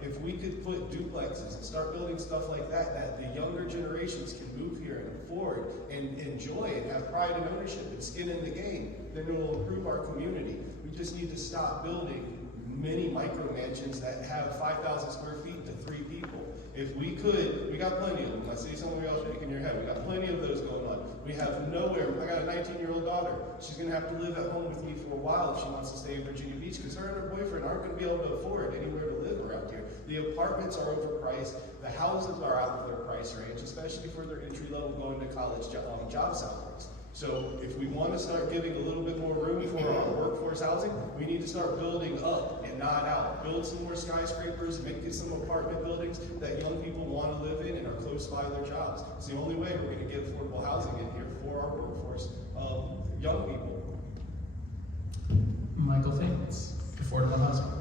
If we could put duplexes and start building stuff like that, that the younger generations can move here and afford and enjoy and have pride and ownership and skin in the game, then it will improve our community. We just need to stop building many micro mansions that have 5,000 square feet to 3 people. If we could, we got plenty of them. I see some of y'all shaking your head. We got plenty of those going on. We have nowhere. I got a 19-year-old daughter. She's going to have to live at home with me for a while if she wants to stay in Virginia Beach because her and her boyfriend aren't going to be able to afford anywhere to live around here. The apartments are overpriced. The houses are out of their price range, especially for their entry level going to college job salaries. So if we want to start giving a little bit more room for our workforce housing, we need to start building up and not out. Build some more skyscrapers, make it some apartment buildings that young people want to live in and are close by their jobs. It's the only way we're going to get affordable housing in here for our workforce, young people. Michael Fagans, affordable housing.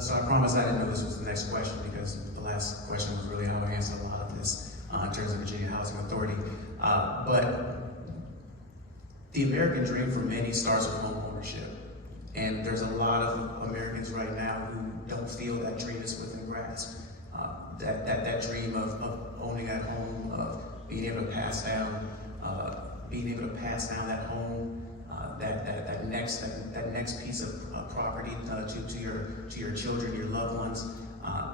So I promised I didn't know this was the next question because the last question was really how I answered a lot of this in terms of Virginia Housing Authority. But the American dream for many starts with home ownership. And there's a lot of Americans right now who don't feel that dream is within grasp. That dream of owning a home, of being able to pass down that home, that next piece of property to your children, your loved ones.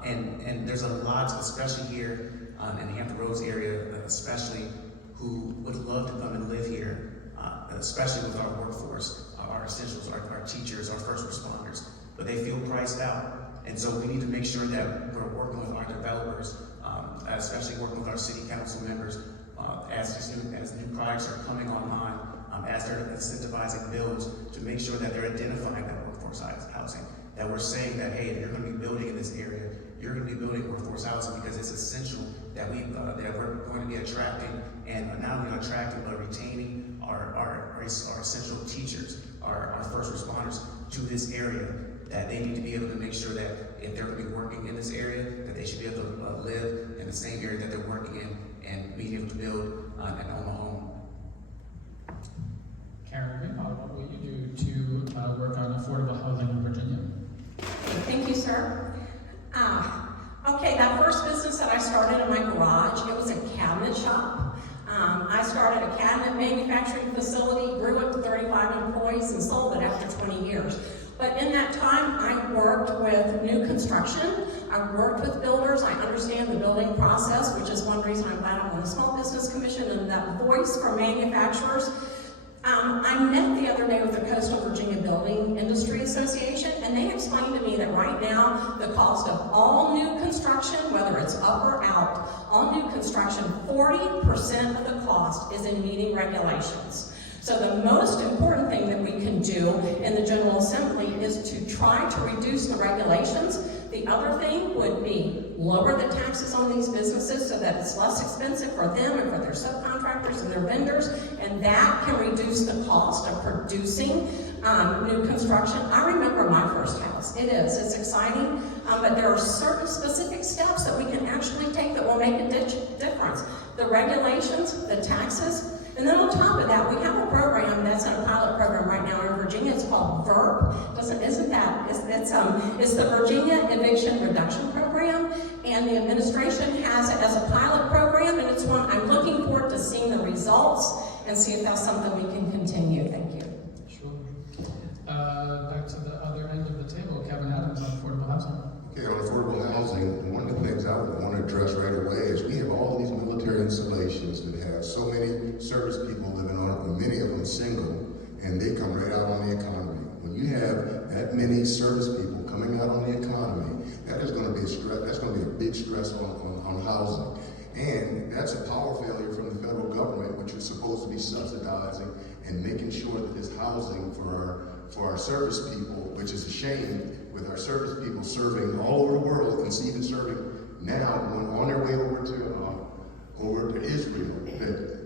And there's a lot, especially here in the Hampton Roads area, especially who would love to come and live here, especially with our workforce, our essentials, our teachers, our first responders, but they feel priced out. And so we need to make sure that we're working with our developers, especially working with our city council members, as new projects are coming online, as they're incentivizing builds, to make sure that they're identifying that workforce housing, that we're saying that, hey, if you're going to be building in this area, you're going to be building workforce housing because it's essential that we're going to be attracting, and not only attracting but retaining our essential teachers, our first responders to this area. That they need to be able to make sure that if they're going to be working in this area, that they should be able to live in the same area that they're working in and be able to build and own a home. Karen Greenwald, what will you do to work on affordable housing in Virginia? Thank you, sir. Okay, that first business that I started in my garage, it was a cabinet shop. I started a cabinet manufacturing facility, grew it to 35 employees, and sold it after 20 years. But in that time, I worked with new construction. I worked with builders. I understand the building process, which is one reason I'm glad I'm on the Small Business Commission and that voice for manufacturers. I met the other day with the Coastal Virginia Building Industry Association, and they explained to me that right now, the cost of all new construction, whether it's up or out, all new construction, 40% of the cost is in meeting regulations. So the most important thing that we can do in the General Assembly is to try to reduce the regulations. The other thing would be lower the taxes on these businesses so that it's less expensive for them and for their subcontractors and their vendors, and that can reduce the cost of producing new construction. I remember my first house. It's exciting, but there are certain specific steps that we can actually take that will make a difference. The regulations, the taxes, and then on top of that, we have a program that's in a pilot program right now in Virginia. It's called VERP. It's the Virginia Eviction Reduction Program, and the administration has it as a pilot program, and it's one I'm looking forward to seeing the results and see if that's something we can continue. Thank you. Sure. Back to the other end of the table, Kevin Adams on affordable housing. Okay, on affordable housing, one of the things I would want to address right away is we have all these military installations that have so many service people living on them, many of them single, and they come right out on the economy. When you have that many service people coming out on the economy, that is going to be a stress. That's going to be a big stress on housing, and that's a power failure from the federal government, which is supposed to be subsidizing and making sure that this housing for our service people, which is a shame, with our service people serving all over the world and even serving now on their way over to Israel, that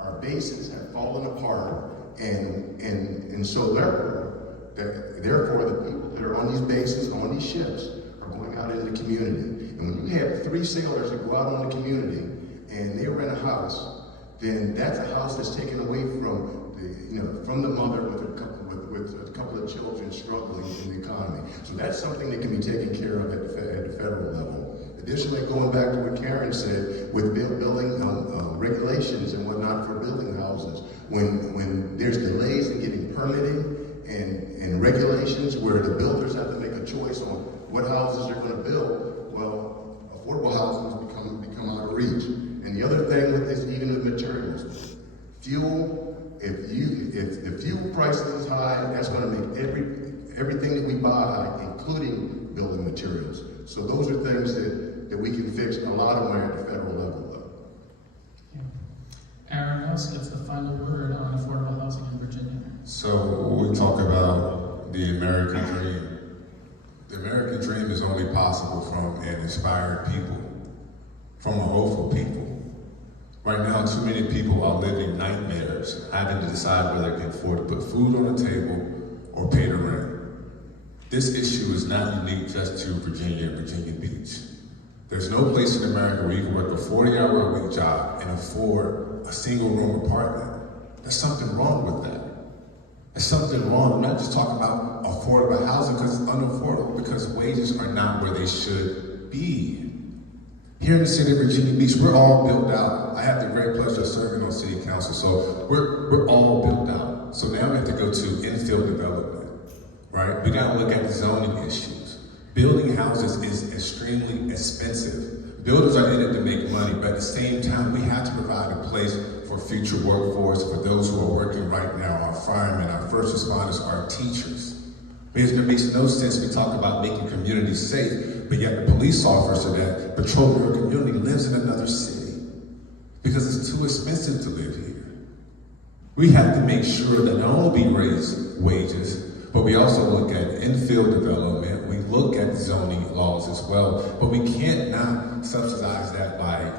our bases have fallen apart, and so therefore the people that are on these bases, on these ships, are going out in the community. And when you have 3 sailors that go out on the community and they rent a house, then that's a house that's taken away from the mother with a couple of children struggling in the economy. So that's something that can be taken care of at the federal level. Additionally, going back to what Karen said, with building regulations and whatnot for building houses, when there's delays in getting permitting and regulations where the builders have to make a choice on what houses they're going to build, well, affordable housing has become out of reach. And the other thing is even with materials, fuel. If the fuel price is high, that's going to make everything that we buy, including building materials. So those are things that we can fix, and a lot of them are at the federal level, though. Yeah. Aaron House gets the final word on affordable housing in Virginia. So when we talk about the American dream, the American dream is only possible from an inspired people, from a hopeful people. Right now, too many people are living nightmares, having to decide whether they can afford to put food on the table or pay the rent. This issue is not unique just to Virginia and Virginia Beach. There's no place in America where you can work a 40-hour-a-week job and afford a single-room apartment. There's something wrong with that. There's something wrong. I'm not just talking about affordable housing because it's unaffordable, because wages are not where they should be. Here in the city of Virginia Beach, we're all built out. I have the great pleasure of serving on city council, so we're all built out. So now we have to go to infill development, right? We gotta look at the zoning issues. Building houses is extremely expensive. Builders are in it to make money, but at the same time, we have to provide a place for future workforce, for those who are working right now, our firemen, our first responders, our teachers. Because it makes no sense we talk about making communities safe, but yet the police officer that patrols your community lives in another city because it's too expensive to live here. We have to make sure that not only we raise wages, but we also look at infill development, we look at zoning laws as well, but we can't not subsidize that by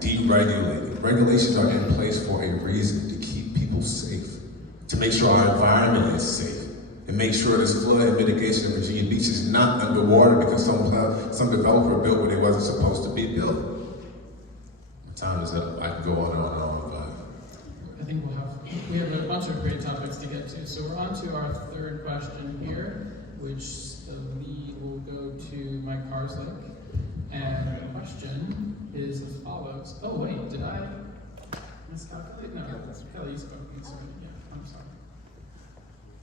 deregulating. Regulations are in place for a reason, to keep people safe, to make sure our environment is safe, and make sure this flood mitigation in Virginia Beach is not underwater because some developer built where they wasn't supposed to be built. Time is up. I can go on and on and on, but I think we have a bunch of great topics to get to. So we're on to our third question here, which the lead will go to Mike Karslake. And the question is as follows. Oh wait, did I miscalculate? No, Kelly, you spoke. Yeah, I'm sorry.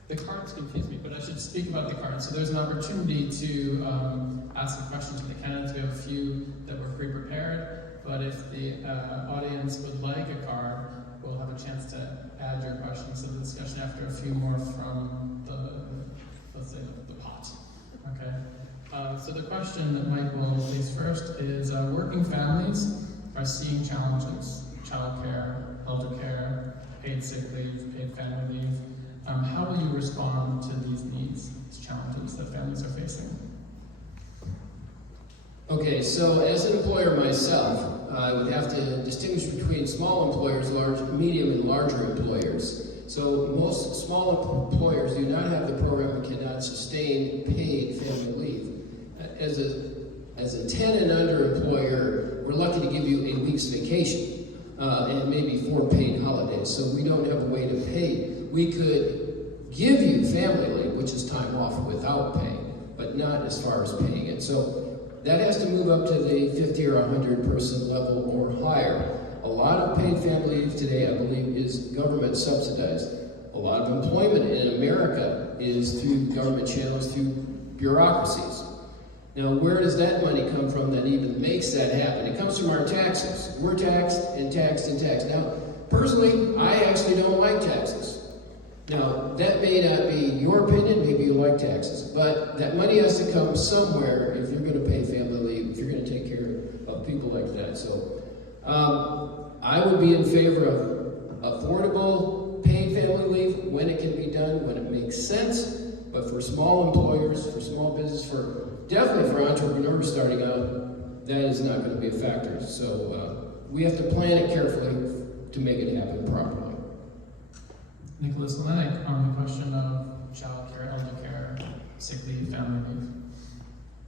The cards confuse me, but I should speak about the cards. So there's an opportunity to ask a question to the candidates. We have a few that were pre-prepared, but if the audience would like a card, we'll have a chance to add your questions to the discussion after a few more from the, let's say, the pot. Okay. So the question that Mike will raise first is, working families are seeing challenges: childcare, elder care, paid sick leave, paid family leave. How will you respond to these needs, these challenges that families are facing? Okay, so as an employer myself, I would have to distinguish between small employers, large, medium, and larger employers. So most small employers do not have the program and cannot sustain paid family leave. As a 10 and under employer, we're lucky to give you a week's vacation and maybe 4 paid holidays. So we don't have a way to pay. We could give you family leave, which is time off without pay, but not as far as paying it. So that has to move up to the 50 or 100 person level or higher. A lot of paid family leave today, I believe, is government subsidized. A lot of employment in America is through government channels, through bureaucracies. Now, where does that money come from that even makes that happen? It comes from our taxes. We're taxed and taxed and taxed. Now, personally, I actually don't like taxes. Now, that may not be your opinion, maybe you like taxes, but that money has to come somewhere if you're going to pay family leave, if you're going to take care of people like that. So, I would be in favor of affordable paid family leave when it can be done, when it makes sense, but for small employers, for small business, definitely for entrepreneurs starting out, that is not going to be a factor. So, we have to plan it carefully to make it happen properly. Nicholas Lennick on the question of child care, elder care, sick leave, family leave.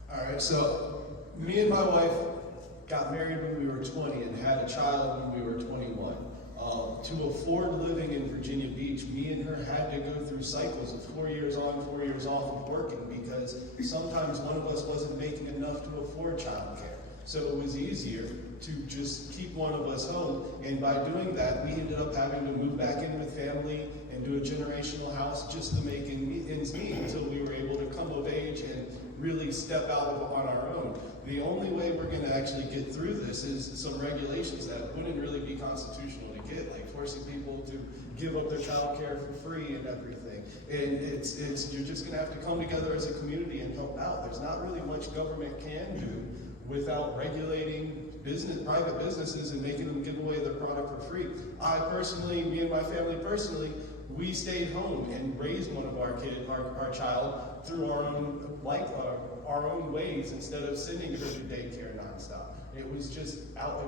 All right, so me and my wife got married when we were 20 and had a child when we were 21. To afford living in Virginia Beach, me and her had to go through cycles of 4 years on, 4 years off of working because sometimes one of us wasn't making enough to afford childcare. So it was easier to just keep one of us home, and by doing that, we ended up having to move back in with family and do a generational house just to make ends meet until we were able to come of age and really step out on our own. The only way we're going to actually get through this is some regulations that wouldn't really be constitutional to get, like forcing people to give up their child care for free and everything. And it's you're just going to have to come together as a community and help out. There's not really much government can do without regulating private businesses and making them give away their product for free. I personally, me and my family personally, we stayed home and raised one of our child through our own ways instead of sending her to daycare nonstop. It was just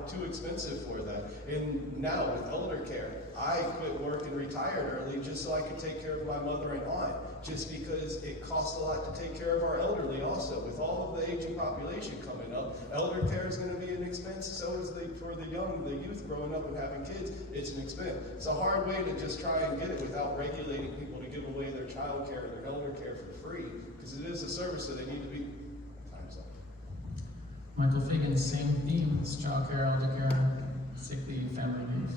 too expensive for that. And now with elder care, I quit work and retired early just so I could take care of my mother and aunt, just because it costs a lot to take care of our elderly also. With all of the aging population coming up, elder care is going to be an expense, so is for the youth growing up and having kids, it's an expense. It's a hard way to just try and get it without regulating people to give away their child care or their elder care for free, because it is a service that they need to be. Time's up. Michael Fagan, same themes: child care, elder care, sick leave, family leave.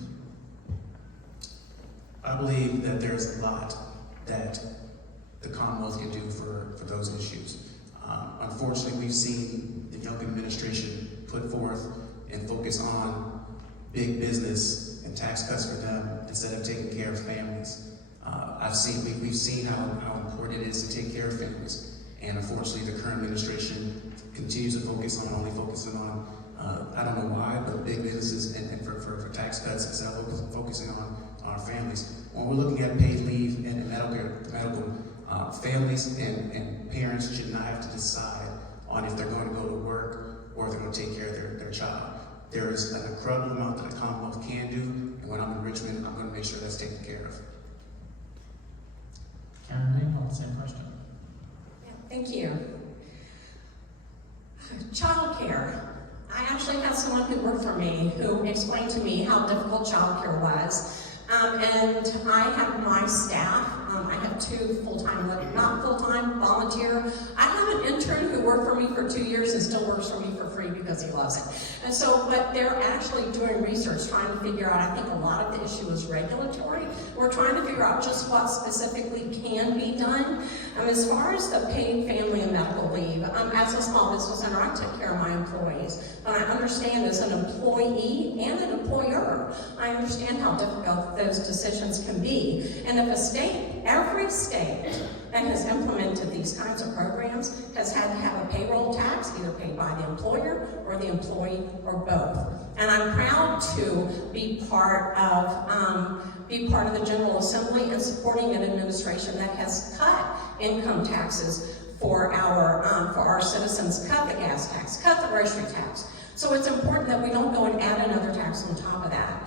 I believe that there's a lot that the Commonwealth can do for those issues. Unfortunately, we've seen the Young administration put forth and focus on big business and tax cuts for them instead of taking care of families. We've seen how important it is to take care of families, and unfortunately, the current administration continues to only focusing on I don't know why, but big businesses and for tax cuts instead of focusing on our families. When we're looking at paid leave and medical families and parents should not have to decide on if they're going to go to work or if they're going to take care of their child. There is an incredible amount that the Commonwealth can do, and when I'm in Richmond, I'm going to make sure that's taken care of. Karen Lee, on the same question. Yeah, thank you. Childcare. I actually had someone who worked for me who explained to me how difficult childcare was. And I have my staff. I have 2 full-time, not full-time, volunteer. I have an intern who worked for me for 2 years and still works for me for free. free because he loves it. And so, but they're actually doing research trying to figure out, I think a lot of the issue is regulatory. We're trying to figure out just what specifically can be done. As far as the paid family and medical leave, as a small business owner, I take care of my employees. But I understand as an employee and an employer, I understand how difficult those decisions can be. And if a state, every state that has implemented these kinds of programs has had to have a payroll tax, either paid by the employer or the employee or both. And I'm proud to be part of the General Assembly and supporting an administration that has cut income taxes for our citizens, cut the gas tax, cut the grocery tax. So it's important that we don't go and add another tax on top of that.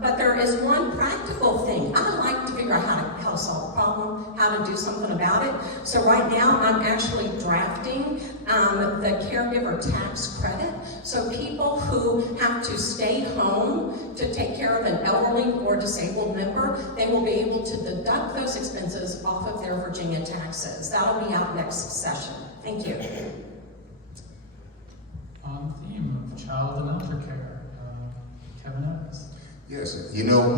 But there is one practical thing. I like to figure out how to solve a problem, how to do something about it. So right now, I'm actually drafting the caregiver tax credit. So people who have to stay home to take care of an elderly or disabled member, they will be able to deduct those expenses off of their Virginia taxes. That'll be out next session. Thank you. On the theme of child and elder care, Kevin Evans. Yes, you know,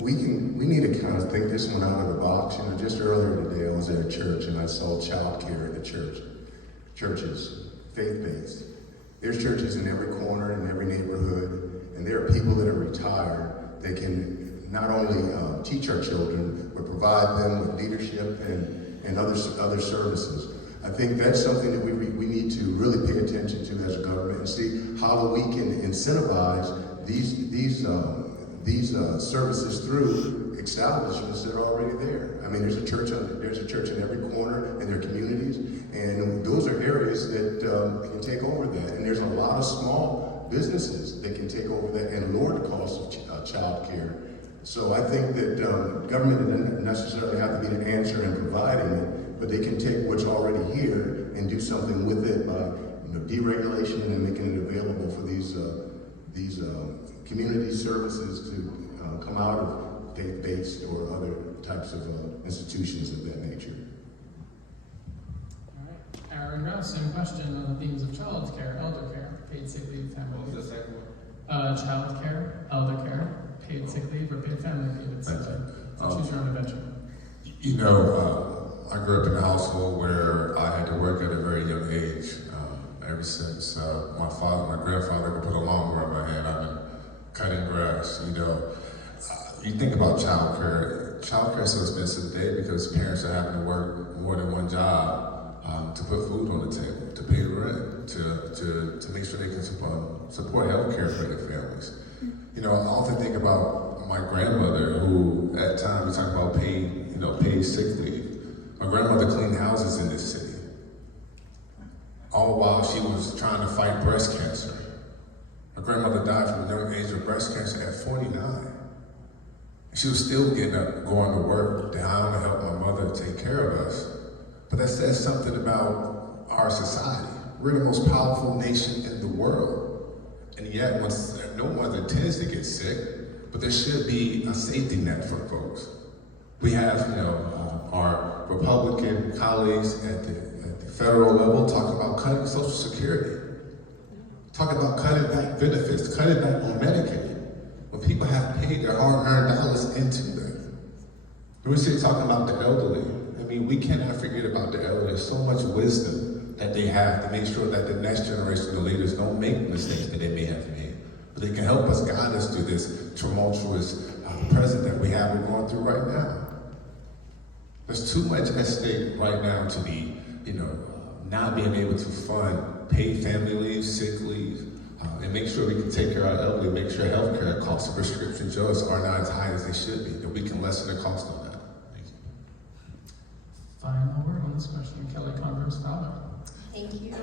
we need to kind of think this one out of the box. You know, just earlier today I was at a church and I saw child care in the church. Churches, faith-based. There's churches in every corner, in every neighborhood, and there are people that are retired that can not only teach our children, but provide them with leadership and other services. I think that's something that we need to really pay attention to as a government and see how we can incentivize these services through establishments that are already there. I mean, there's a church in every corner in their communities, and those are areas that can take over that. And there's a lot of small businesses that can take over that and lower the cost of child care. So I think that government doesn't necessarily have to be the answer in providing it, but they can take what's already here and do something with it by deregulation and making it available for these community services to come out of faith-based or other types of institutions of that nature. All right. Aaron Rouse, same question on the themes of child care, elder care, paid sick leave, family leave. What was the second one? Child care, elder care, paid sick leave, or paid family leave. It's choose your own adventure. You know, I grew up in a household where I had to work at a very young age. Ever since my grandfather could put a lawnmower in my hand, I've been cutting grass. You know, you think about child care. Child care is so expensive today because parents are having to work more than one job to put food on the table, to pay rent, to make sure they can support health care for their families. You know, I often think about my grandmother, who at times we talk about paid sick leave. My grandmother cleaned houses in this city, all while she was trying to fight breast cancer. My grandmother died from a young age of breast cancer at 49. And she was still getting up, going to work, down to help my mother take care of us. But that says something about our society. We're the most powerful nation in the world. And yet, no one intends to get sick, but there should be a safety net for folks. We have, our Republican colleagues at the federal level talk about cutting Social Security, talk about cutting back benefits, cutting back on Medicaid, when people have paid their hard-earned dollars into them. We're still talking about the elderly. I mean, we cannot forget about the elderly. There's so much wisdom that they have to make sure that the next generation of leaders don't make mistakes that they may have made, but they can help us, guide us through this tumultuous present that we're going through right now. There's too much at stake right now to be, not being able to fund paid family leave, sick leave, and make sure we can take care of our elderly, make sure healthcare costs and prescription drugs are not as high as they should be, that we can lessen the cost of that. Thank you. Final word on this question, Kelly Converse Fowler. Thank you.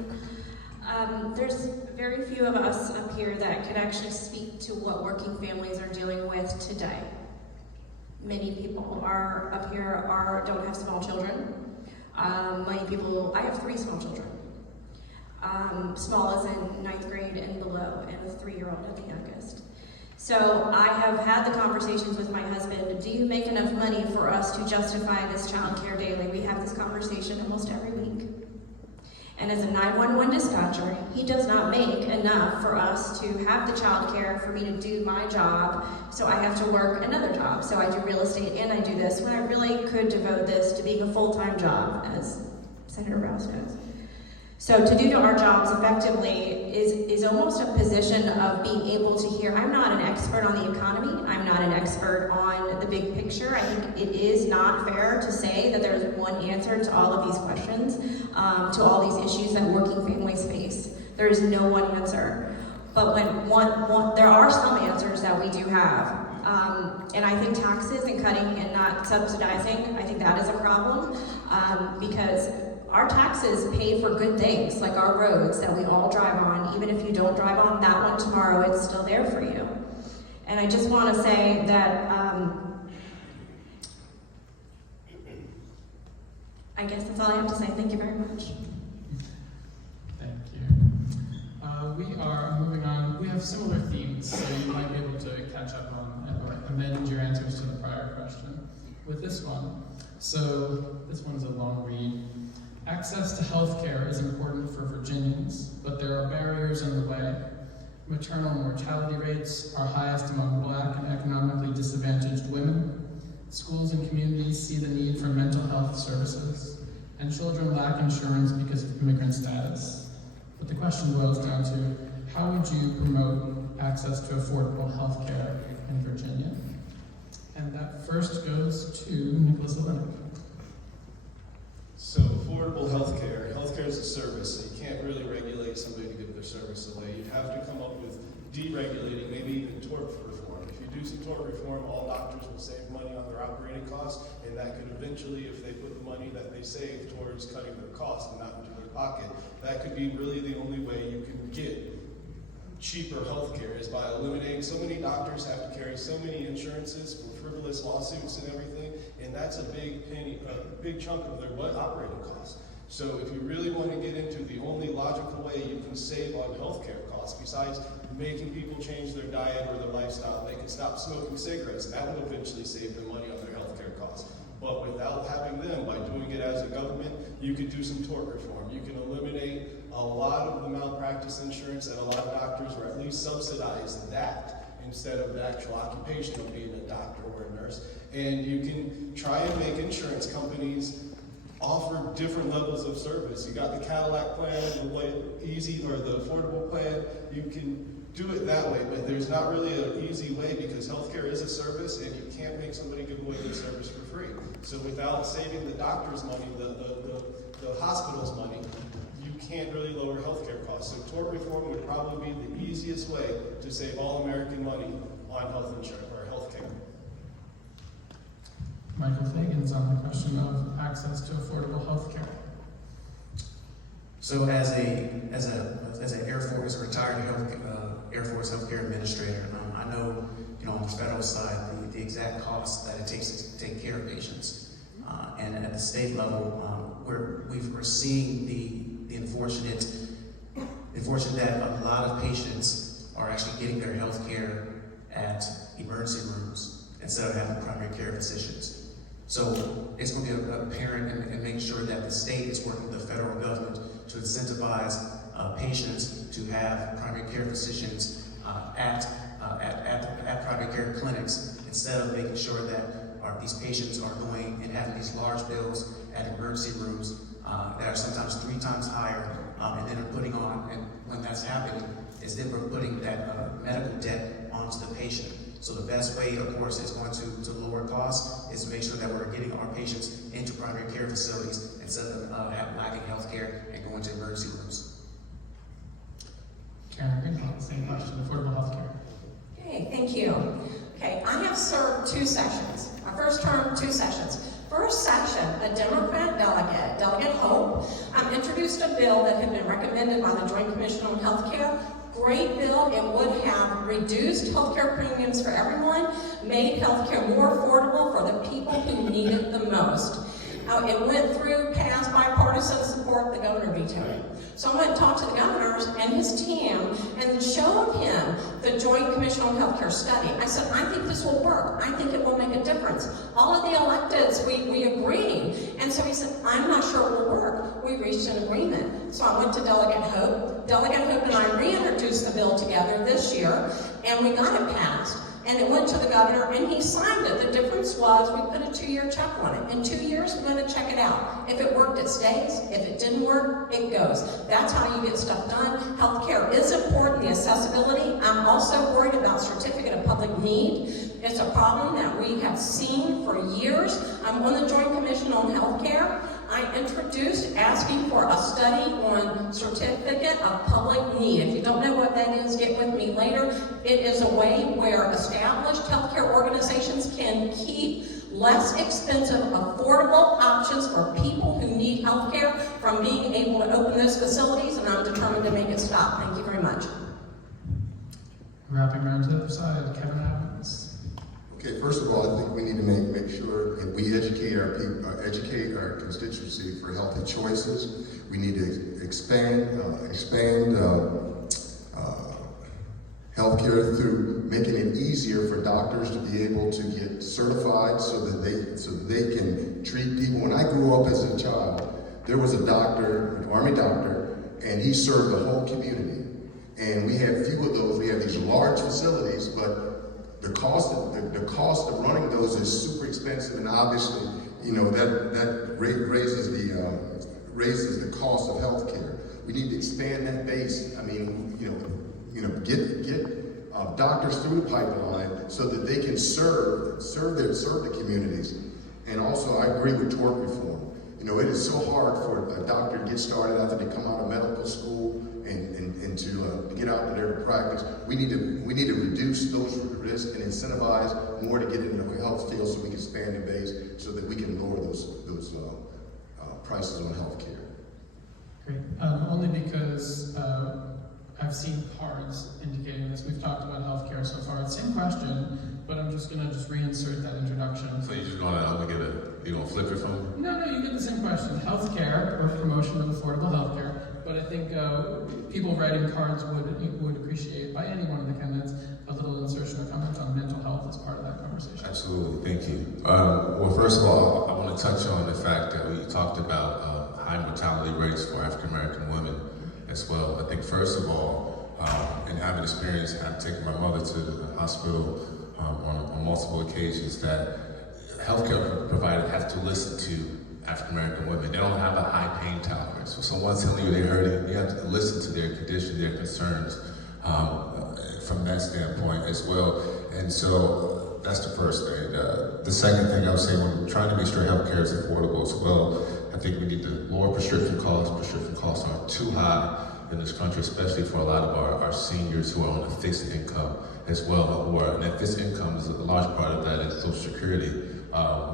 There's very few of us up here that could actually speak to what working families are dealing with today. Many people are up here don't have small children. Many people, I have 3 small children. Small is in 9th grade and below, and a 3-year-old at the youngest. So I have had the conversations with my husband, do you make enough money for us to justify this child care daily? We have this conversation almost every week. And as a 911 dispatcher, he does not make enough for us to have the child care for me to do my job, so I have to work another job. So I do real estate and I do this, when I really could devote this to being a full-time job, as Senator Rouse knows. So to do our jobs effectively is almost a position of being able to hear. I'm not an expert on the economy. I'm not an expert on the big picture. I think it is not fair to say that there's one answer to all of these questions, to all these issues that working families face. There is no one answer. But when there are some answers that we do have. And I think taxes and cutting and not subsidizing, I think that is a problem, because our taxes pay for good things, like our roads that we all drive on. Even if you don't drive on that one tomorrow, it's still there for you. And I just want to say that, I guess that's all I have to say. Thank you very much. Thank you. We are moving on. We have similar themes, so you might be able to catch up on or amend your answers to the prior question with this one. So this one's a long read. Access to health care is important for Virginians, but there are barriers in the way. Maternal mortality rates are highest among Black and economically disadvantaged women. Schools and communities see the need for mental health services, and children lack insurance because of immigrant status. But the question boils down to, how would you promote access to affordable health care in Virginia? And that first goes to Nicholas Olenek. So affordable healthcare. Healthcare is a service, so you can't really regulate somebody to give their service away. You'd have to come up with deregulating, maybe even tort reform. If you do some tort reform, all doctors will save money on their operating costs, and that could eventually, if they put the money that they save towards cutting their costs and not into their pocket, that could be really the only way you can get cheaper healthcare, is by eliminating. So many doctors have to carry so many insurances for frivolous lawsuits and everything, and that's a big chunk of their operating costs. So if you really want to get into the only logical way you can save on healthcare costs, besides making people change their diet or their lifestyle, they can stop smoking cigarettes. That will eventually save them money on their healthcare costs. But without having them, by doing it as a government, you could do some tort reform. You can eliminate a lot of the malpractice insurance, and a lot of doctors, or at least subsidize that instead of the actual occupation of being a doctor or a nurse. And you can try and make insurance companies offer different levels of service. You got the Cadillac plan, the easy or the affordable plan. You can do it that way, but there's not really an easy way, because healthcare is a service, and you can't make somebody give away their service for free. So without saving the doctor's money, the hospital's money, you can't really lower healthcare costs. So tort reform would probably be the easiest way to save all American money on health insurance or healthcare. Michael Fagans on the question of access to affordable health care. So as an Air Force retired Air Force healthcare administrator, I know, on the federal side the exact cost that it takes to take care of patients, and at the state level, we're seeing the unfortunate that a lot of patients are actually getting their health care at emergency rooms instead of having primary care physicians. So it's going to be apparent and make sure that the state is working with the federal government to incentivize patients to have primary care physicians at primary care clinics, instead of making sure that these patients are going and having these large bills at emergency rooms that are sometimes 3 times higher, and then putting on, and when that's happening, is then we're putting that medical debt onto the patient. So the best way, of course, is going to lower costs, is to make sure that we're getting our patients into primary care facilities instead of lacking health care and going to emergency rooms. Karen Greenwald, same question, affordable health care. Okay, thank you. Okay, I have served 2 sessions. My first term, 2 sessions. First session, a Democrat delegate, Delegate Hope, introduced a bill that had been recommended by the Joint Commission on Health Care. Great bill. It would have reduced healthcare premiums for everyone, made healthcare more affordable for the people who need it the most. It went through, passed bipartisan support, the governor vetoed it. So I went and talked to the governors and his team and showed him the Joint Commission on Healthcare study. I said, I think this will work. I think it will make a difference. All of the electeds, we agreed. And so he said, I'm not sure it will work. We reached an agreement. So So I went to Delegate Hope. Delegate Hope and I reintroduced the bill together this year, and we got it passed. And it went to the governor, and he signed it. The difference was we put a 2-year check on it. In 2 years, we're going to check it out. If it worked, it stays. If it didn't work, it goes. That's how you get stuff done. Healthcare is important, the accessibility. I'm also worried about certificate of public need. It's a problem that we have seen for years. I'm on the Joint Commission on Healthcare. I introduced asking for a study on certificate of public need. If you don't know what that is, get with me later. It is a way where established healthcare organizations can keep less expensive, affordable options for people who need healthcare from being able to open those facilities, and I'm determined to make it stop. Thank you very much. Wrapping around to the other side, Kevin Adams. Okay, first of all, I think we need to make sure that we educate our people, educate our constituency for healthy choices. We need to expand healthcare through making it easier for doctors to be able to get certified so that they can treat people. When I grew up as a child, there was a doctor, an Army doctor, and he served the whole community. And we had few of those. We have these large facilities, but the cost of running those is super expensive, and obviously, you know, that raises the cost of healthcare. We need to expand that base. I mean, get doctors through the pipeline so that they can serve the communities. And also, I agree with tort reform. You know, it is so hard for a doctor to get started after they come out of medical school and to get out there to practice. We need to reduce those risks and incentivize more to get into the health field so we can expand the base so that we can lower those prices on health care. Great. Only because I've seen cards indicating this. We've talked about healthcare so far. It's the same question, but I'm just going to reinsert that introduction. So you're just gonna flip it from me? No, you get the same question. Healthcare, or promotion of affordable healthcare. But I think people writing cards would appreciate, by any one of the candidates, a little insertion or comment on mental health as part of that conversation. Absolutely, thank you. Well, first of all, I want to touch on the fact that we talked about high mortality rates for African American women as well. I think first of all, and having experience, I've taken my mother to the hospital on multiple occasions, that healthcare providers have to listen to African American women. They don't have a high pain tolerance. So someone's telling you they're hurting, you have to listen to their condition, their concerns from that standpoint as well. And so that's the first thing. The second thing I would say, when we're trying to make sure healthcare is affordable as well, I think we need to lower prescription costs. Prescription costs are too high in this country, especially for a lot of our seniors who are on a fixed income as well. And that fixed income, is a large part of that is Social Security,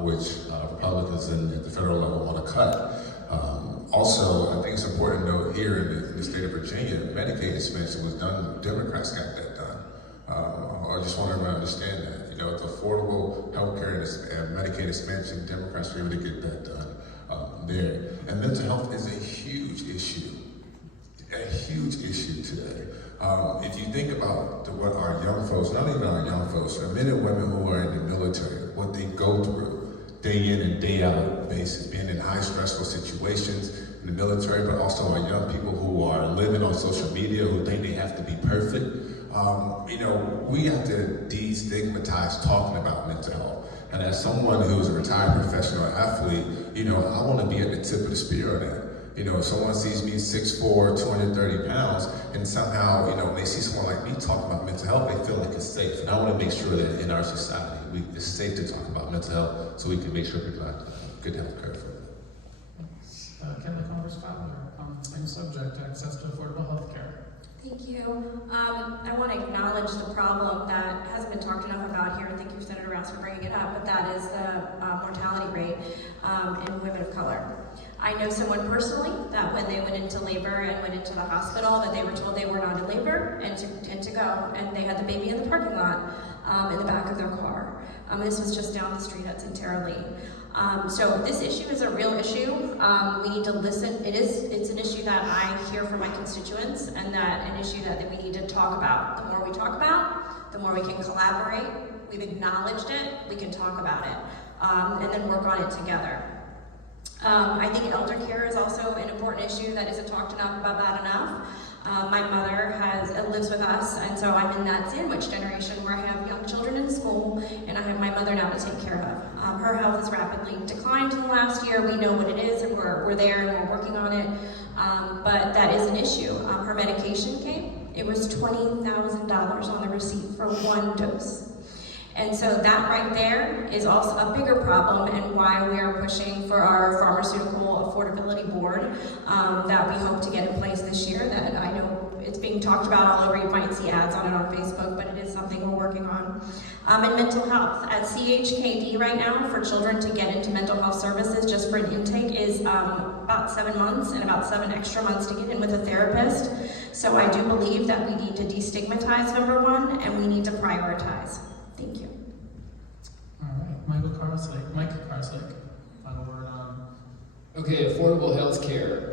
which Republicans at the federal level want to cut. Also, I think it's important to note here in the state of Virginia, Medicaid expansion was done, Democrats got that done. I just want everyone to understand that. You know, the affordable healthcare and Medicaid expansion, Democrats were able to get that done there. And mental health is a huge issue today. If you think about what our young folks, not even our young folks, our men and women who are in the military, what they go through day in and day out basis, being in high stressful situations in the military, but also our young people who are living on social media, who think they have to be perfect. We have to destigmatize talking about mental health. And as someone who's a retired professional athlete, I want to be at the tip of the spear of that. If someone sees me 6'4", 230 pounds, and somehow, they see someone like me talking about mental health, they feel like it's safe. And I want to make sure that in our society, it's safe to talk about mental health so we can make sure people have good health care for them. Kelly Converse Fowler, on the same subject, access to affordable health care. Thank you. I want to acknowledge the problem that hasn't been talked enough about here, and thank you, Senator Rouse, for bringing it up, but that is the mortality rate in women of color. I know someone personally that when they went into labor and went into the hospital, that they were told they were not in labor and to go, and they had the baby in the parking lot in the back of their car. This was just down the street at Centera Lane. So this issue is a real issue. We need to listen. It's an issue that I hear from my constituents, and that an issue that we need to talk about. The more we talk about, the more we can collaborate. We've acknowledged it, we can talk about it, and then work on it together. I think elder care is also an important important issue that isn't talked about enough. My mother lives with us, and so I'm in that sandwich generation where I have young children in school, and I have my mother now to take care of. Her health has rapidly declined in the last year. We know what it is, and we're there, and we're working on it, but that is an issue. Her medication came. It was $20,000 on the receipt for one dose. And so that right there is also a bigger problem, and why we are pushing for our pharmaceutical affordability board that we hope to get in place this year. That I know it's being talked about all over. You might see ads on it on Facebook, but it is something we're working on. And mental health at CHKD right now, for children to get into mental health services just for an intake is about 7 months, and about 7 extra months to get in with a therapist. So I do believe that we need to destigmatize, number one, and we need to prioritize. Thank you. All right, Mike Carslake, final word on. Okay, affordable health care.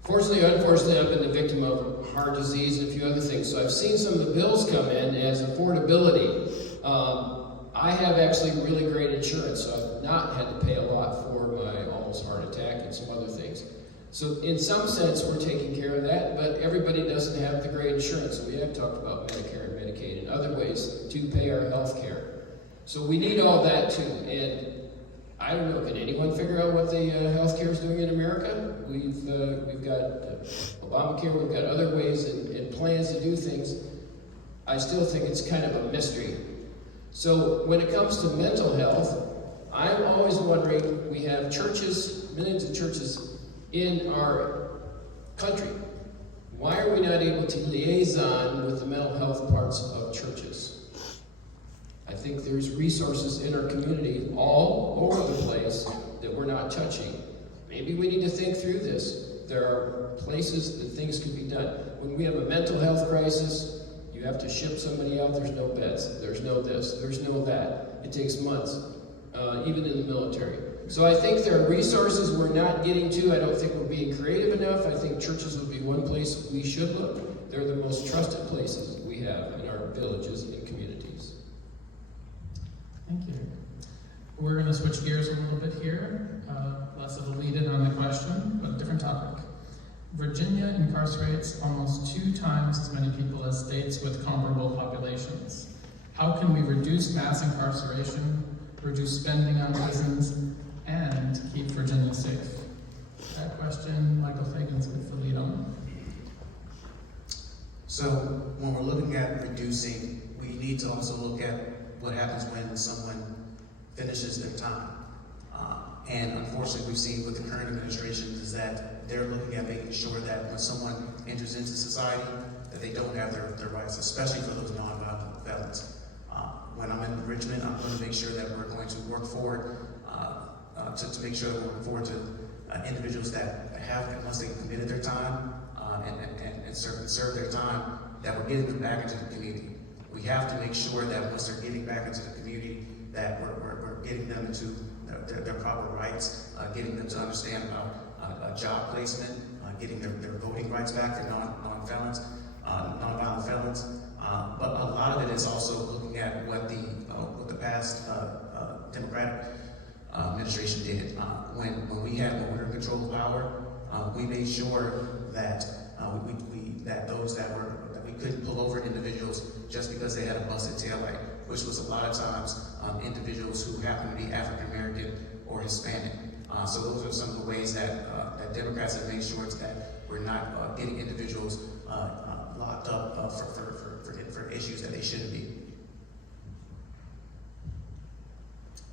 Fortunately or unfortunately, I've been the victim of heart disease and a few other things, so I've seen some of the bills come in as affordability. I have actually really great insurance, so I've not had to pay a lot for my almost heart attack and some other things. So in some sense, we're taking care of that, but everybody doesn't have the great insurance. So we have talked about Medicare and Medicaid and other ways to pay our health care. So we need all that too. And I don't know, can anyone figure out what the health care is doing in America? We've got Obamacare, we've got other ways and plans to do things. I still think it's kind of a mystery. So when it comes to mental health, I'm always wondering, we have churches, millions of churches in our country. Why are we not able to liaison with the mental health parts of churches? I think there's resources in our community all over the place that we're not touching. Maybe we need to think through this. There are places that things could be done. When we have a mental health crisis, you have to ship somebody out, there's no beds, there's no this, there's no that. It takes months, even in the military. So I think there are resources we're not getting to. I don't think we're being creative enough. I think churches would be one place we should look. They're the most trusted places we have in our villages and communities. Thank you. We're going to switch gears a little bit here. Less of a lead-in on the question, but a different topic. Virginia incarcerates almost 2 times as many people as states with comparable populations. How can we reduce mass incarceration, reduce spending on prisons, and keep Virginia safe? That question, Michael Fagan's good for lead on. So when we're looking at reducing, we need to also look at what happens when someone finishes their time. And unfortunately, we've seen with the current administration is that they're looking at making sure that when someone enters into society, that they don't have their rights, especially for those nonviolent felons. When I'm in Richmond, I'm going to make sure that we're going to work forward to make sure that we're working forward to individuals that have, once they committed their time and serve their time, that we're getting them back into the community. We have to make sure that once they're getting back into the community, that we're getting them into their proper rights, getting them to understand about job placement, getting their voting rights back for nonviolent felons. But a lot of it is also looking at what the past Democratic administration did. When we were in control of power, we made sure that we couldn't pull over individuals just because they had a busted taillight, which was a lot of times individuals who happen to be African American or Hispanic. So those are some of the ways that Democrats have made sure that we're not getting individuals locked up for issues that they shouldn't be.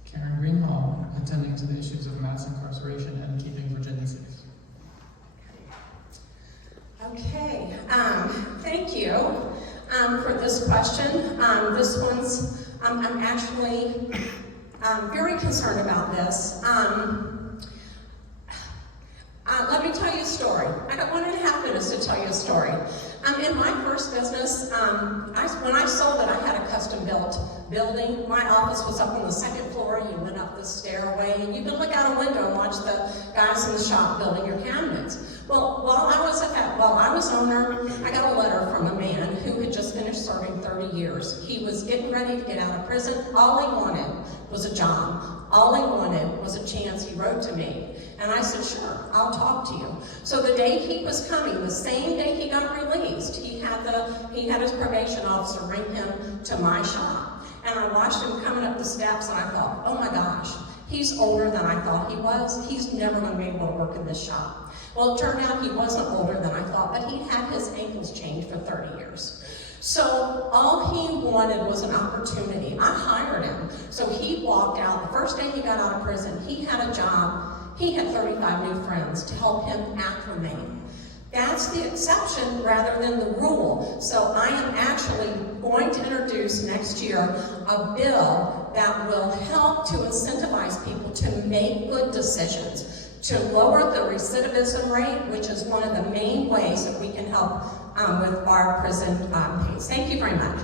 Karen Greenhall, attending to the issues of mass incarceration and keeping Virginia safe. Okay, thank you for this question. This one's, I'm actually very concerned about this. Let me tell you a story. I got 1.5 minutes to tell you a story. In my first business, when I sold it, I had a custom-built building. My office was up on the 2nd floor. You went up the stairway, and you could look out a window and watch the guys in the shop building your cabinets. Well, while I was owner, I got a letter from a man who had just finished serving 30 years. He was getting ready to get out of prison. All he wanted was a job. All he wanted was a chance. He wrote to me. And I said, sure, I'll talk talk to you. So the day he was coming, the same day he got released, he had his probation officer bring him to my shop. And I watched him coming up the steps and I thought, oh my gosh, he's older than I thought he was. He's never going to be able to work in this shop. Well, it turned out he wasn't older than I thought, but he'd had his ankles changed for 30 years. So all he wanted was an opportunity. I hired him. So he walked out. The first day he got out of prison, he had a job. He had 35 new friends to help him acclimate. That's the exception rather than the rule. So I am actually going to introduce next year a bill that will help to incentivize people to make good decisions, to lower the recidivism rate, which is one of the main ways that we can help with our prison pays. Thank you very much.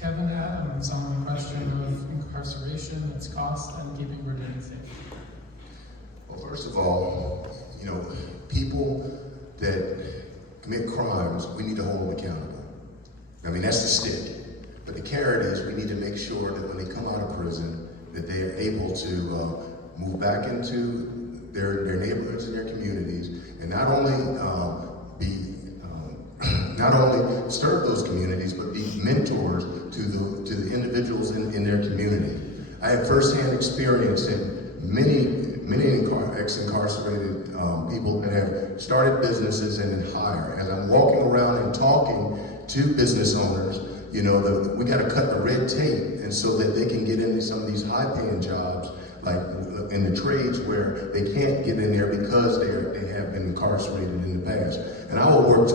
Kevin Adams on the question of incarceration, its cost, and keeping Virginia safe. Well, first of all, you know, people that commit crimes, we need to hold them accountable. I mean, that's the stick. But the carrot is we need to make sure that when they come out of prison, that they are able to move back into their neighborhoods and their communities, and not only serve those communities, but be mentors to the individuals in their community. I have firsthand experience in many ex-incarcerated people that have started businesses and then hire. As I'm walking around and talking to business owners, you know, we got to cut the red tape, and so that they can get into some of these high-paying jobs, like in the trades where they can't get in there because they have been incarcerated in the past. And I will work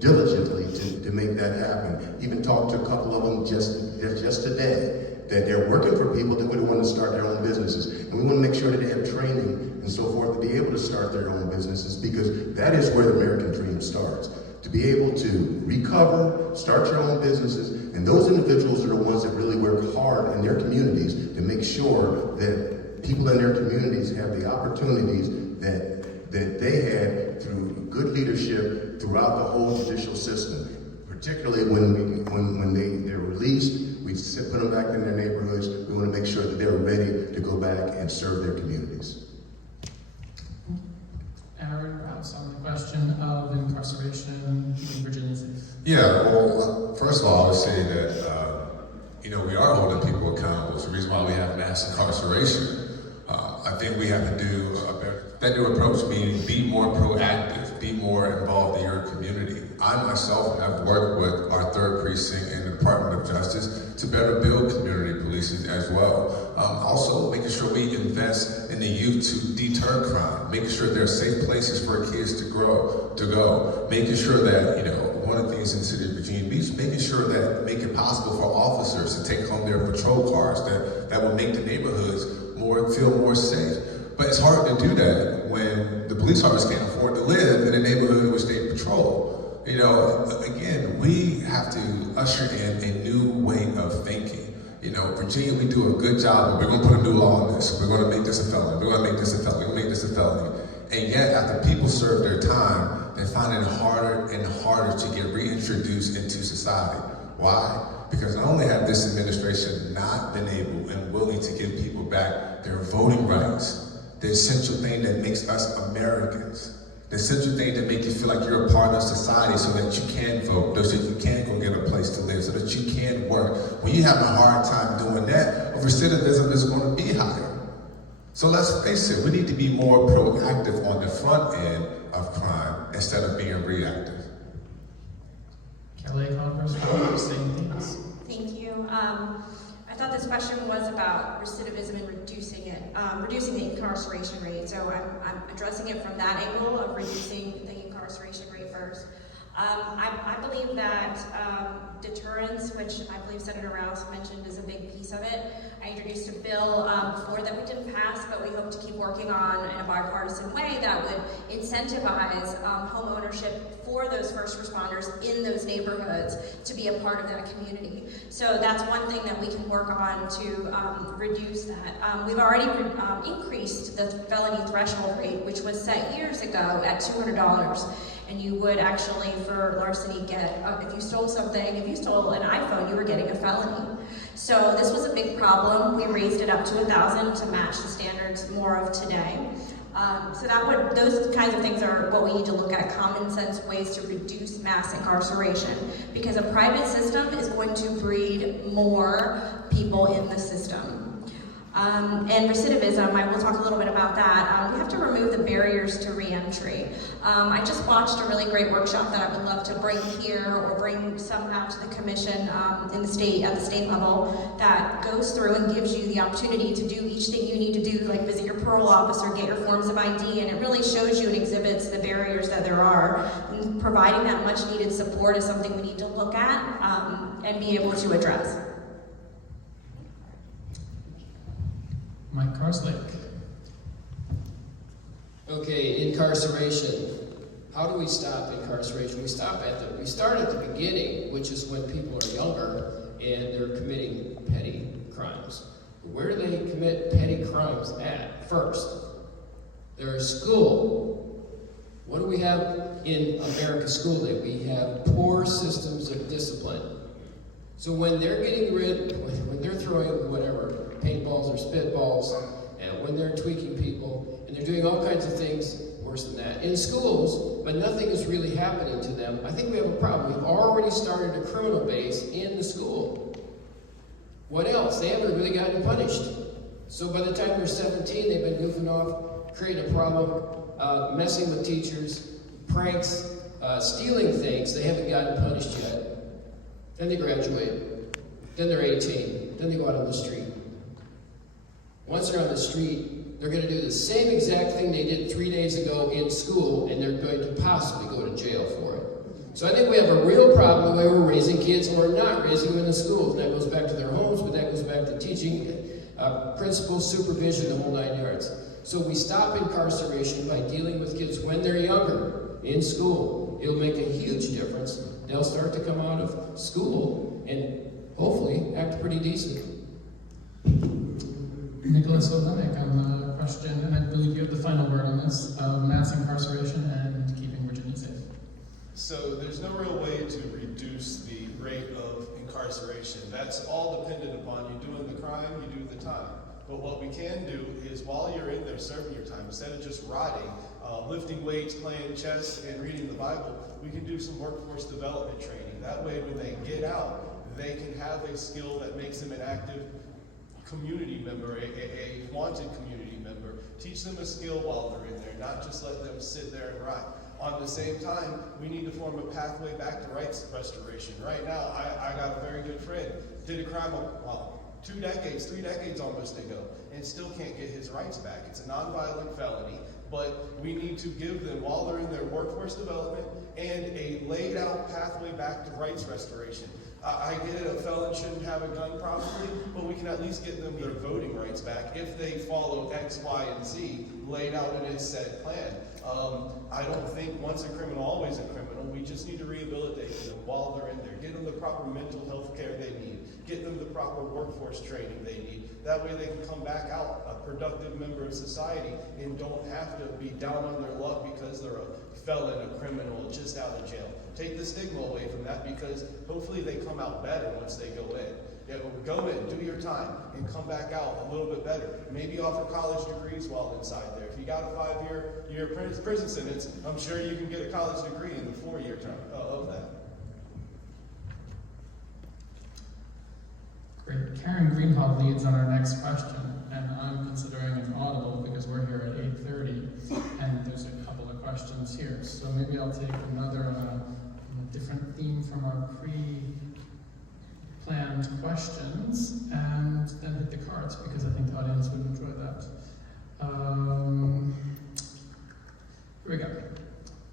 diligently to make that happen. Even talked to a couple of them just today, that they're working for people that would want to start their own businesses. And we want to make sure that they have training and so forth to be able to start their own businesses, because that is where the American dream starts. To be able to recover, start your own businesses, and those individuals are the ones that really work hard in their communities to make sure that people in their communities have the opportunities that they had through good leadership throughout the whole judicial system. Particularly when they're released, we put them back in their neighborhoods. We want to make sure that they're ready to go back and serve their communities. Aaron, perhaps on the question of incarceration, keeping Virginia safe. Yeah, well, first of all, I would say that, you know, we are holding people accountable. It's the reason why we have mass incarceration. I think we have to do a better approach, meaning be more proactive, be more involved in your community. I myself have worked with our 3rd Precinct and the Department of Justice to better build community policing as well. Also, making sure we invest in the youth to deter crime, making sure there are safe places for kids to go, making sure that, you know, one of the things in the city of Virginia Beach, making sure that make it possible for officers to take home their patrol cars that will make the neighborhoods feel more safe. But it's hard to do that when the police officers can't afford to live in a neighborhood in which they patrol. You know, again, we have to usher in a new way of thinking. You know, Virginia, we do a good job, but we're going to put a new law on this. We're going to make this a felony. We're going to make this a felony. We're going to make this a felony. And yet, after people serve their time, they find it harder and harder to get reintroduced into society. Why? Because not only have this administration not been able and willing to give people back their voting rights, the essential thing that makes us Americans, the essential thing that makes you feel like you're a part of society so that you can vote, so that you can go get a place to live, so that you can work. When you have a hard time doing that, recidivism is going to be higher. So let's face it, we need to be more proactive on the front end of crime instead of being reactive. Kelly Converse, same things. Thank you. I thought this question was about recidivism and reducing it, reducing the incarceration rate. So I'm addressing it from that angle of reducing the incarceration rate first. I believe that deterrence, which I believe Senator Rouse mentioned, is a big piece of it. I introduced a bill before that we didn't pass, but we hope to keep working on in a bipartisan way that would incentivize home ownership for those first responders in those neighborhoods to be a part of that community. So that's one thing that we can work on to reduce that. We've already increased the felony threshold rate, which was set years ago at $200. and you would actually, for larceny, get, if you stole something, if you stole an iPhone, you were getting a felony. So this was a big problem. We raised it up to 1,000 to match the standards more of today. So those kinds of things are what we need to look at, common sense ways to reduce mass incarceration, because a private system is going to breed more people in the system. And recidivism, I will talk a little bit about that. We have to remove the barriers to reentry. I just watched a really great workshop that I would love to bring here or bring some out to the commission at the state level that goes through and gives you the opportunity to do each thing you need to do, like visit your parole officer, get your forms of ID, and it really shows you and exhibits the barriers that there are. And providing that much needed support is something we need to look at and be able to address. Mike Carslake. Okay, incarceration. How do we stop incarceration? We start at the beginning, which is when people are younger and they're committing petty crimes. Where do they commit petty crimes at first? They're in school. What do we have in America's school day? We have poor systems of discipline. So when they're when they're throwing whatever, paintballs or spitballs, and when they're tweaking people, and they're doing all kinds of things worse than that in schools, but nothing is really happening to them, I think we have a problem. We've already started a criminal base in the school. What else? They haven't really gotten punished. So by the time they're 17, they've been goofing off, creating a problem, messing with teachers, pranks, stealing things. They haven't gotten punished yet. Then they graduate. Then they're 18. Then they go out on the street. Once they're on the street, they're going to do the same exact thing they did 3 days ago in school, and they're going to possibly go to jail for it. So I think we have a real problem the way we're raising kids, or not raising them in the schools. And that goes back to their homes, but that goes back to teaching, principals, supervision, the whole 9 yards. So we stop incarceration by dealing with kids when they're younger in school. It'll make a huge difference. They'll start to come out of school and hopefully act pretty decent. Nicholas Olenek on the question, and I believe you have the final word on this, of mass incarceration and keeping Virginia safe. So there's no real way to reduce the rate of incarceration. That's all dependent upon you doing the crime, you do the time. But what we can do is while you're in there serving your time, instead of just rotting, lifting weights, playing chess, and reading the Bible, we can do some workforce development training. That way when they get out, they can have a skill that makes them an active community member, a wanted community member. Teach them a skill while they're in there, not just let them sit there and rot. On the same time, we need to form a pathway back to rights restoration. Right now, I got a very good friend, did a crime 3 decades almost ago, and still can't get his rights back. It's a nonviolent felony, but we need to give them, while they're in their workforce development, and a laid out pathway back to rights restoration. I get it, a felon shouldn't have a gun probably, but we can at least get them their voting rights back if they follow X, Y, and Z laid out in a set plan. I don't think once a criminal, always a criminal. We just need to rehabilitate them while they're in there. Get them the proper mental health care they need. Get them the proper workforce training they need. That way they can come back out a productive member of society and don't have to be down on their luck because they're a felon, a criminal, just out of jail. Take the stigma away from that, because hopefully they come out better once they go in. Yeah, go in, do your time, and come back out a little bit better. Maybe offer college degrees while inside there. If you got a 5-year prison sentence, I'm sure you can get a college degree in the 4-year term of that. Great. Karen Greenhalgh leads on our next question, and I'm considering an audible because we're here at 8:30, and there's a couple of questions here. So maybe I'll take another on a different theme from our planned questions, and then hit the cards, because I think the audience would enjoy that. Here we go.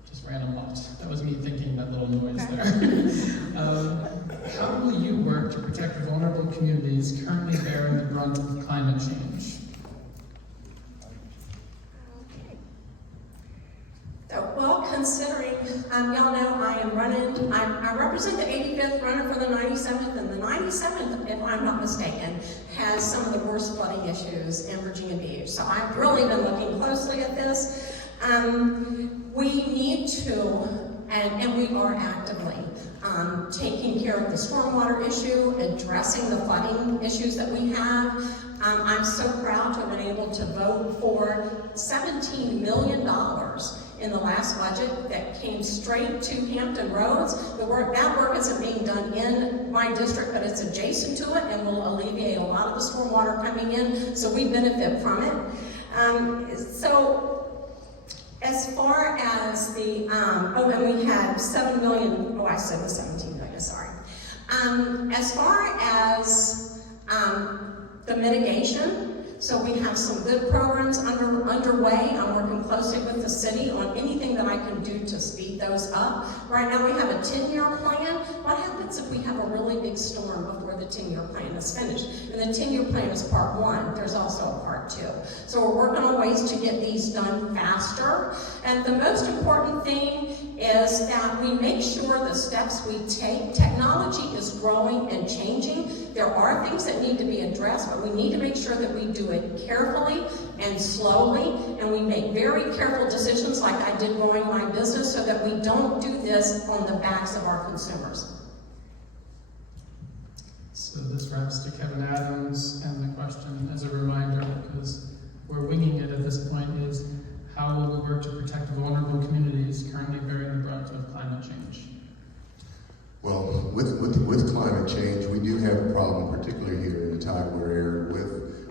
Just random lot. That was me thinking that little noise there. How will you work to protect vulnerable communities currently bearing the brunt of climate change? Well, considering, y'all know I represent the 85th runner for the 97th, and the 97th, if I'm not mistaken, has some of the worst flooding issues in Virginia Beach. So I've really been looking closely at this. We need to and we are actively taking care of the stormwater issue, addressing the flooding issues that we have. I'm so proud to have been able to vote for $17 million in the last budget that came straight to Hampton Roads. That work isn't being done in my district, but it's adjacent to it and will alleviate a lot of the stormwater coming in, so we benefit from it. So as far as the, and we had 7 million, I said the 17 million, sorry. As far as the mitigation, so we have some good programs underway. I'm working closely with the city on anything that I can do to speed those up. Right now we have a 10-year plan. What happens if we have a really big storm before the 10-year plan is finished? And the 10-year plan is part 1. There's also a part 2. So we're working on ways to get these done faster. And the most important thing is that we make sure the steps we take, technology is growing and changing. There are things that need to be addressed, but we need to make sure that we do it carefully and slowly, and we make very careful decisions like I did growing my business so that we don't do this on the backs of our consumers. So this wraps to Kevin Adams, and the question as a reminder, because we're winging it at this point, is how will we work to protect vulnerable communities currently bearing the brunt of climate change? Well, with climate change, we do have a problem, particularly here in the Tidewater area,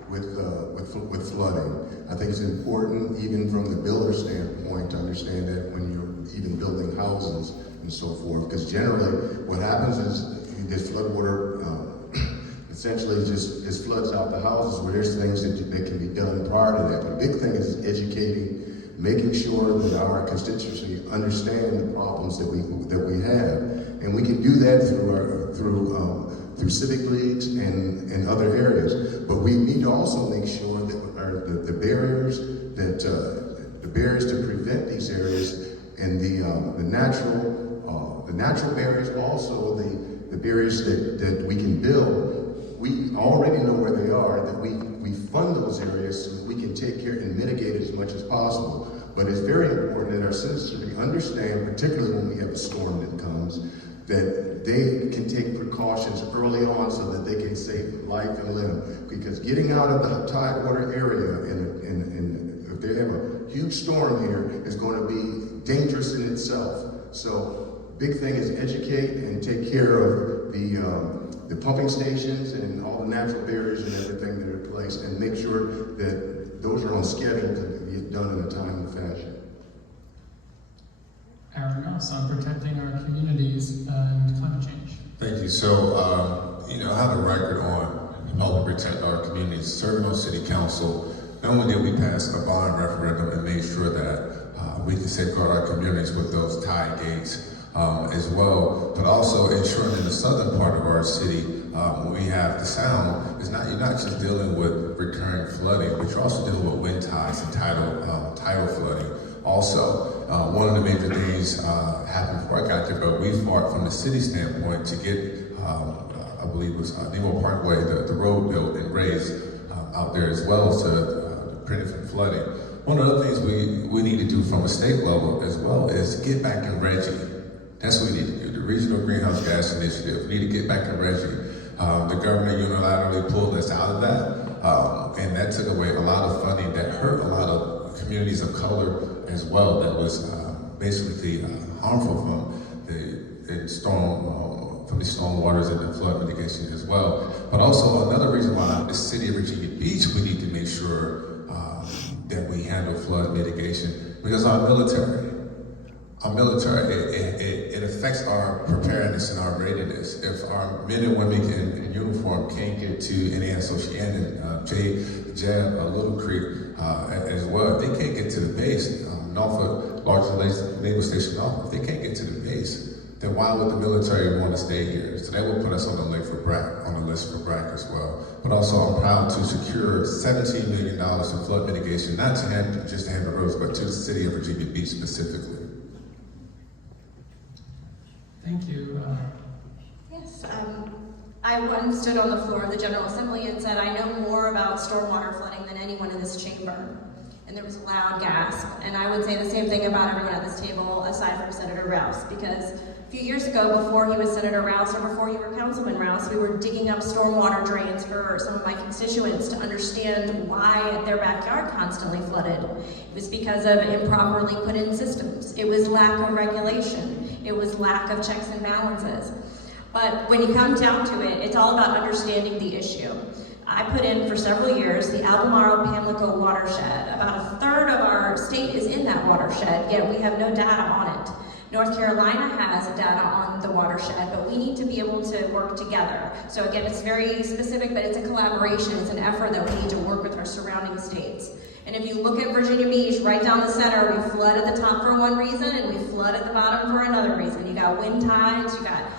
with flooding. I think it's important, even from the builder standpoint, to understand that when you're even building houses and so forth, because generally what happens is this floodwater essentially just floods out the houses where there's things that can be done prior to that. The big thing is educating, making sure that our constituency understand the problems that we have, and we can do that through civic leagues and other areas. But we need to also make sure that the barriers to prevent these areas and the natural barriers, also the barriers that we can build. We already know where they are, that we fund those areas so that we can take care and mitigate it as much as possible. But it's very important that our citizens understand, particularly when we have a storm that comes, that they can take precautions early on so that they can save life and limb. Because getting out of the Tidewater area, and if they have a huge storm here, is going to be dangerous in itself. So big thing is educate and take care of the pumping stations and all the natural barriers and everything that are in place, and make sure that those are on schedule to get done in a timely fashion. Aaron Ross on protecting our communities and climate change. Thank you. So, I have a record on helping protect our communities, serving on city council. Not only did we pass a bond referendum and made sure that we can safeguard our communities with those tide gates as well, but also ensuring in the southern part of our city, when we have the sound, you're not just dealing with recurring flooding, but you're also dealing with wind tides and tidal flooding. Also, one of the major things happened before I got there, but we fought from the city standpoint to get, I believe it was Nemo Parkway, the road built and raised out there, as well as to prevent from flooding. One of the things we need to do from a state level as well is get back in RGGI. That's what we need to do. The Regional Greenhouse Gas Initiative. We need to get back in RGGI. The governor unilaterally pulled us out of that, and that took away a lot of funding that hurt a lot of communities of color as well. That was basically harmful from the storm waters and the flood mitigation as well. But also another reason why the city of Virginia Beach, we need to make sure that we handle flood mitigation, because our military, it affects our preparedness and our readiness. If our men and women in uniform can't get to NAS Oceana, Jab, Little Creek as well, if they can't get to the base, Norfolk, largest naval station Norfolk, if they can't get to the base, then why would the military want to stay here? So they will put us on the list for BRAC as well. But also I'm proud to secure $17 million in flood mitigation, not to just to Hampton Roads, but to the city of Virginia Beach specifically. Thank you. Yes, I once stood on the floor of the General Assembly and said, I know more about stormwater flooding than anyone in this chamber. And there was a loud gasp. And I would say the same thing about everyone at this table, aside from Senator Rouse, because a few years ago, before he was Senator Rouse or before you were Councilman Rouse, we were digging up stormwater drains for some of my constituents to understand why their backyard constantly flooded. It was because of improperly put in systems. It was lack of regulation. It was lack of checks and balances. But when you come down to it, it's all about understanding the issue. I put in for several years the Albemarle-Pamlico watershed. About a third of our state is in that watershed, yet we have no data on it. North Carolina has data on the watershed, but we need to be able to work together. So again, it's very specific, but it's a collaboration. It's an effort that we need to work with our surrounding states. And if you look at Virginia Beach, right down the center, we flood at the top for one reason, and we flood at the bottom for another reason. You got wind tides, you got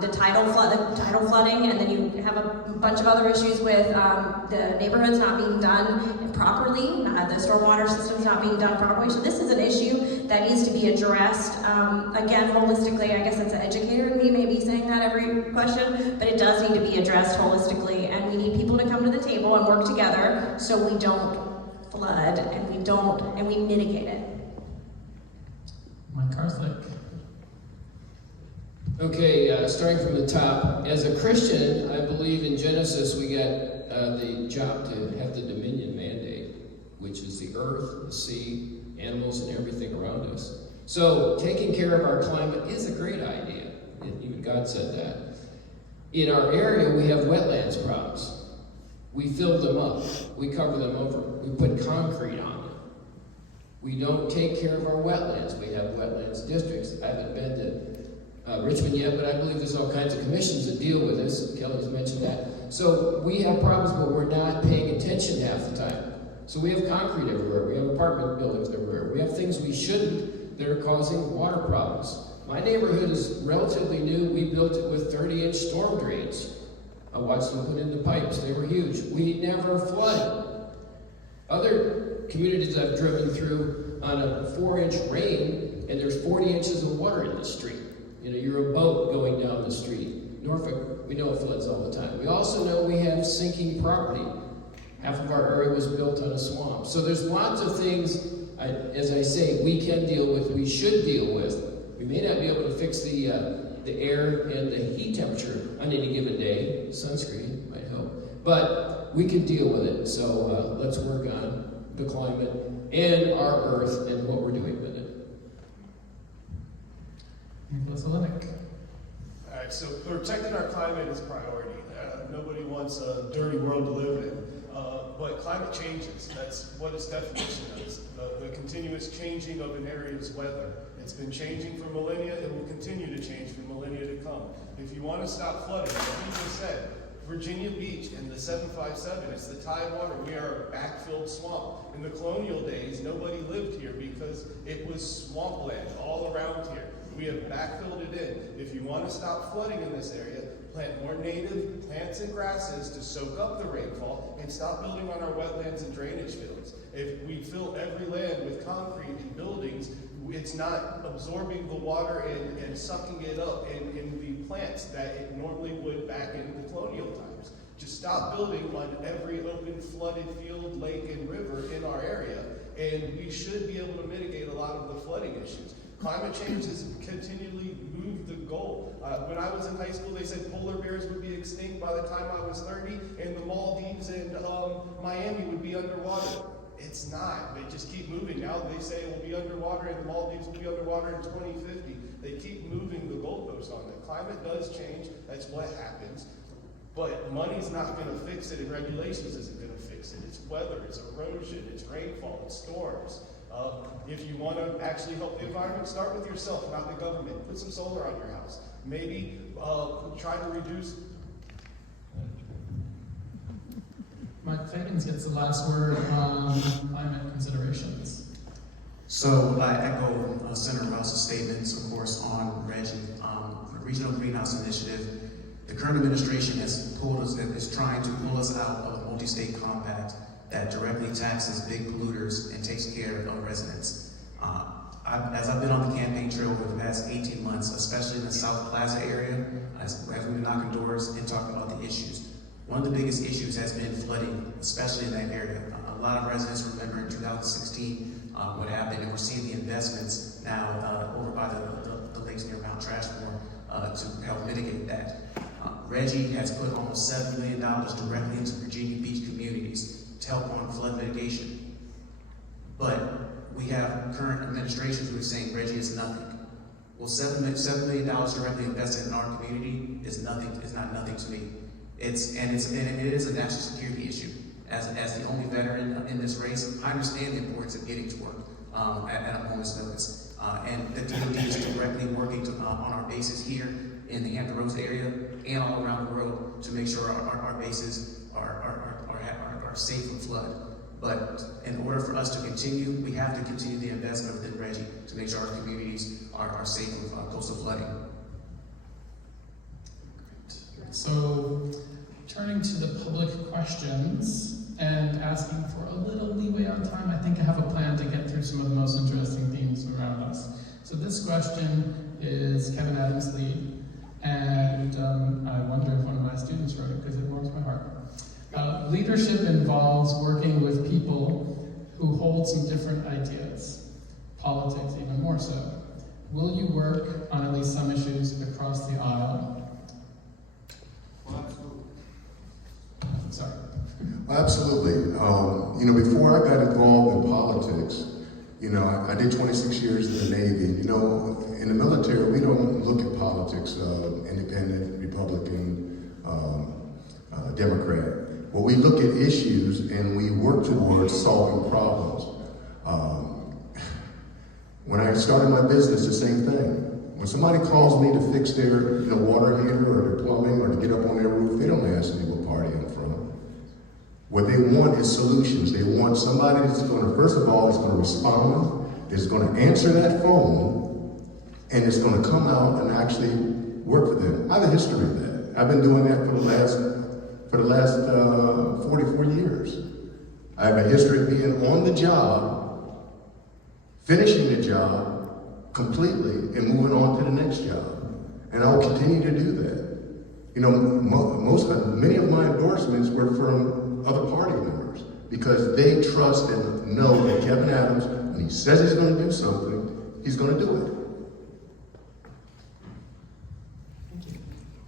the tidal flooding, and then you have a bunch of other issues with the neighborhoods not being done properly, the stormwater systems not being done properly. So this is an issue that needs to be addressed, again, holistically. I guess it's an educator in me maybe saying that every question, but it does need to be addressed holistically, and we need people to come to the table and work together so we don't flood and we mitigate it. Mike Karslick. Okay, starting from the top, as a Christian, I believe in Genesis we got the job to have the dominion mandate, which is the earth, the sea, animals, and everything around us. So taking care of our climate is a great idea. Even God said that. In our area, we have wetlands problems. We fill them up. We cover them over. We put concrete on them. We don't take care of our wetlands. We have wetlands districts. I haven't been to Richmond yet, but I believe there's all kinds of commissions that deal with this. Kelly's mentioned that. So we have problems, but we're not paying attention half the time. So we have concrete everywhere. We have apartment buildings everywhere. We have things we shouldn't that are causing water problems. My neighborhood is relatively new. We built it with 30-inch storm drains. I watched them put in the pipes. They were huge. We never flood. Other communities I've driven through on a 4-inch rain, and there's 40 inches of water in the street. You know, you're a boat going down the street. Norfolk, we know it floods all the time. We also know we have sinking property. Half of our area was built on a swamp. So there's lots of things, as I say, we can deal with, we should deal with. We may not be able to fix the air and the heat temperature on any given day. Sunscreen might help. But we can deal with it. So let's work on the climate and our earth and what we're doing with it. Nicholas Olenek. All right, so protecting our climate is a priority. Nobody wants a dirty world to live in. But climate changes. That's what its definition is. The continuous changing of an area's weather. It's been changing for millennia. It will continue to change for millennia to come. If you want to stop flooding, like you just said, Virginia Beach and the 757, it's the tidewater. We are a backfilled swamp. In the colonial days, nobody lived here because it was swampland all around here. We have backfilled it in. If you want to stop flooding in this area, plant more native plants and grasses to soak up the rainfall and stop building on our wetlands and drainage fields. If we fill every land with concrete and buildings, it's not absorbing the water and sucking it up in the plants that it normally would back in the colonial times. Just stop building on every open flooded field, lake, and river in our area, and we should be able to mitigate a lot of the flooding issues. Climate change has continually moved the goal. When I was in high school, they said polar bears would be extinct by the time I was 30, and the Maldives and Miami would be underwater. It's not. They just keep moving. Now they say it will be underwater, and the Maldives will be underwater in 2050. They keep moving the goalpost on that. Climate does change. That's what happens. But money's not going to fix it, and regulations isn't going to fix it. It's weather, it's erosion, it's rainfall, it's storms. If you want to actually help the environment, start with yourself, not the government. Put some solar on your house. Maybe try to reduce. Mike Fagans gets the last word on climate considerations. So I echo Senator Rouse's statements, of course, on the Regional Greenhouse Initiative. The current administration is trying to pull us out of the multi-state compact that directly taxes big polluters and takes care of residents. As I've been on the campaign trail over the past 18 months, especially in the South Plaza area, as we've been knocking doors and talking about the issues. One of the biggest issues has been flooding, especially in that area. A lot of residents remember in 2016 what happened, and we're seeing the investments now over by the lakes near Mount Trashmore to help mitigate that. Reggie has put almost $7 million directly into Virginia Beach communities to help on flood mitigation. But we have current administrations who are saying Reggie is nothing. Well, $7 million directly invested in our community is nothing. It's not nothing to me. It is a national security issue. As the only veteran in this race, I understand the importance of getting to work at a moment's notice. And the DoD is directly working on our bases here in the Hampton Roads area and all around the world to make sure our bases are safe from flood. But in order for us to continue, we have to continue the investment within Reggie to make sure our communities are safe from coastal flooding. So, turning to the public questions and asking for a little leeway on time, I think I have a plan to get through some of the most interesting themes around us. So this question is Kevin Adams' lead, and I wonder if one of my students wrote it because it warms my heart. Leadership involves working with people who hold some different ideas, politics even more so. Will you work on at least some issues across the aisle? Sorry. Absolutely. Before I got involved in politics, I did 26 years in the Navy. In the military, we don't look at politics, independent, Republican, Democrat. But we look at issues and we work towards solving problems. When I started my business, the same thing. When somebody calls me to fix their water heater or their plumbing or to get up on their roof, they don't ask me what party I'm from. What they want is solutions. They want somebody that's going to, first of all, is going to respond, is going to answer that phone, and is going to come out and actually work for them. I have a history of that. I've been doing that for the last 44 years. I have a history of being on the job, finishing the job completely, and moving on to the next job. And I will continue to do that. Many of my endorsements were from other party members because they trust and know that Kevin Adams, when he says he's going to do something, he's going to do it. Thank you.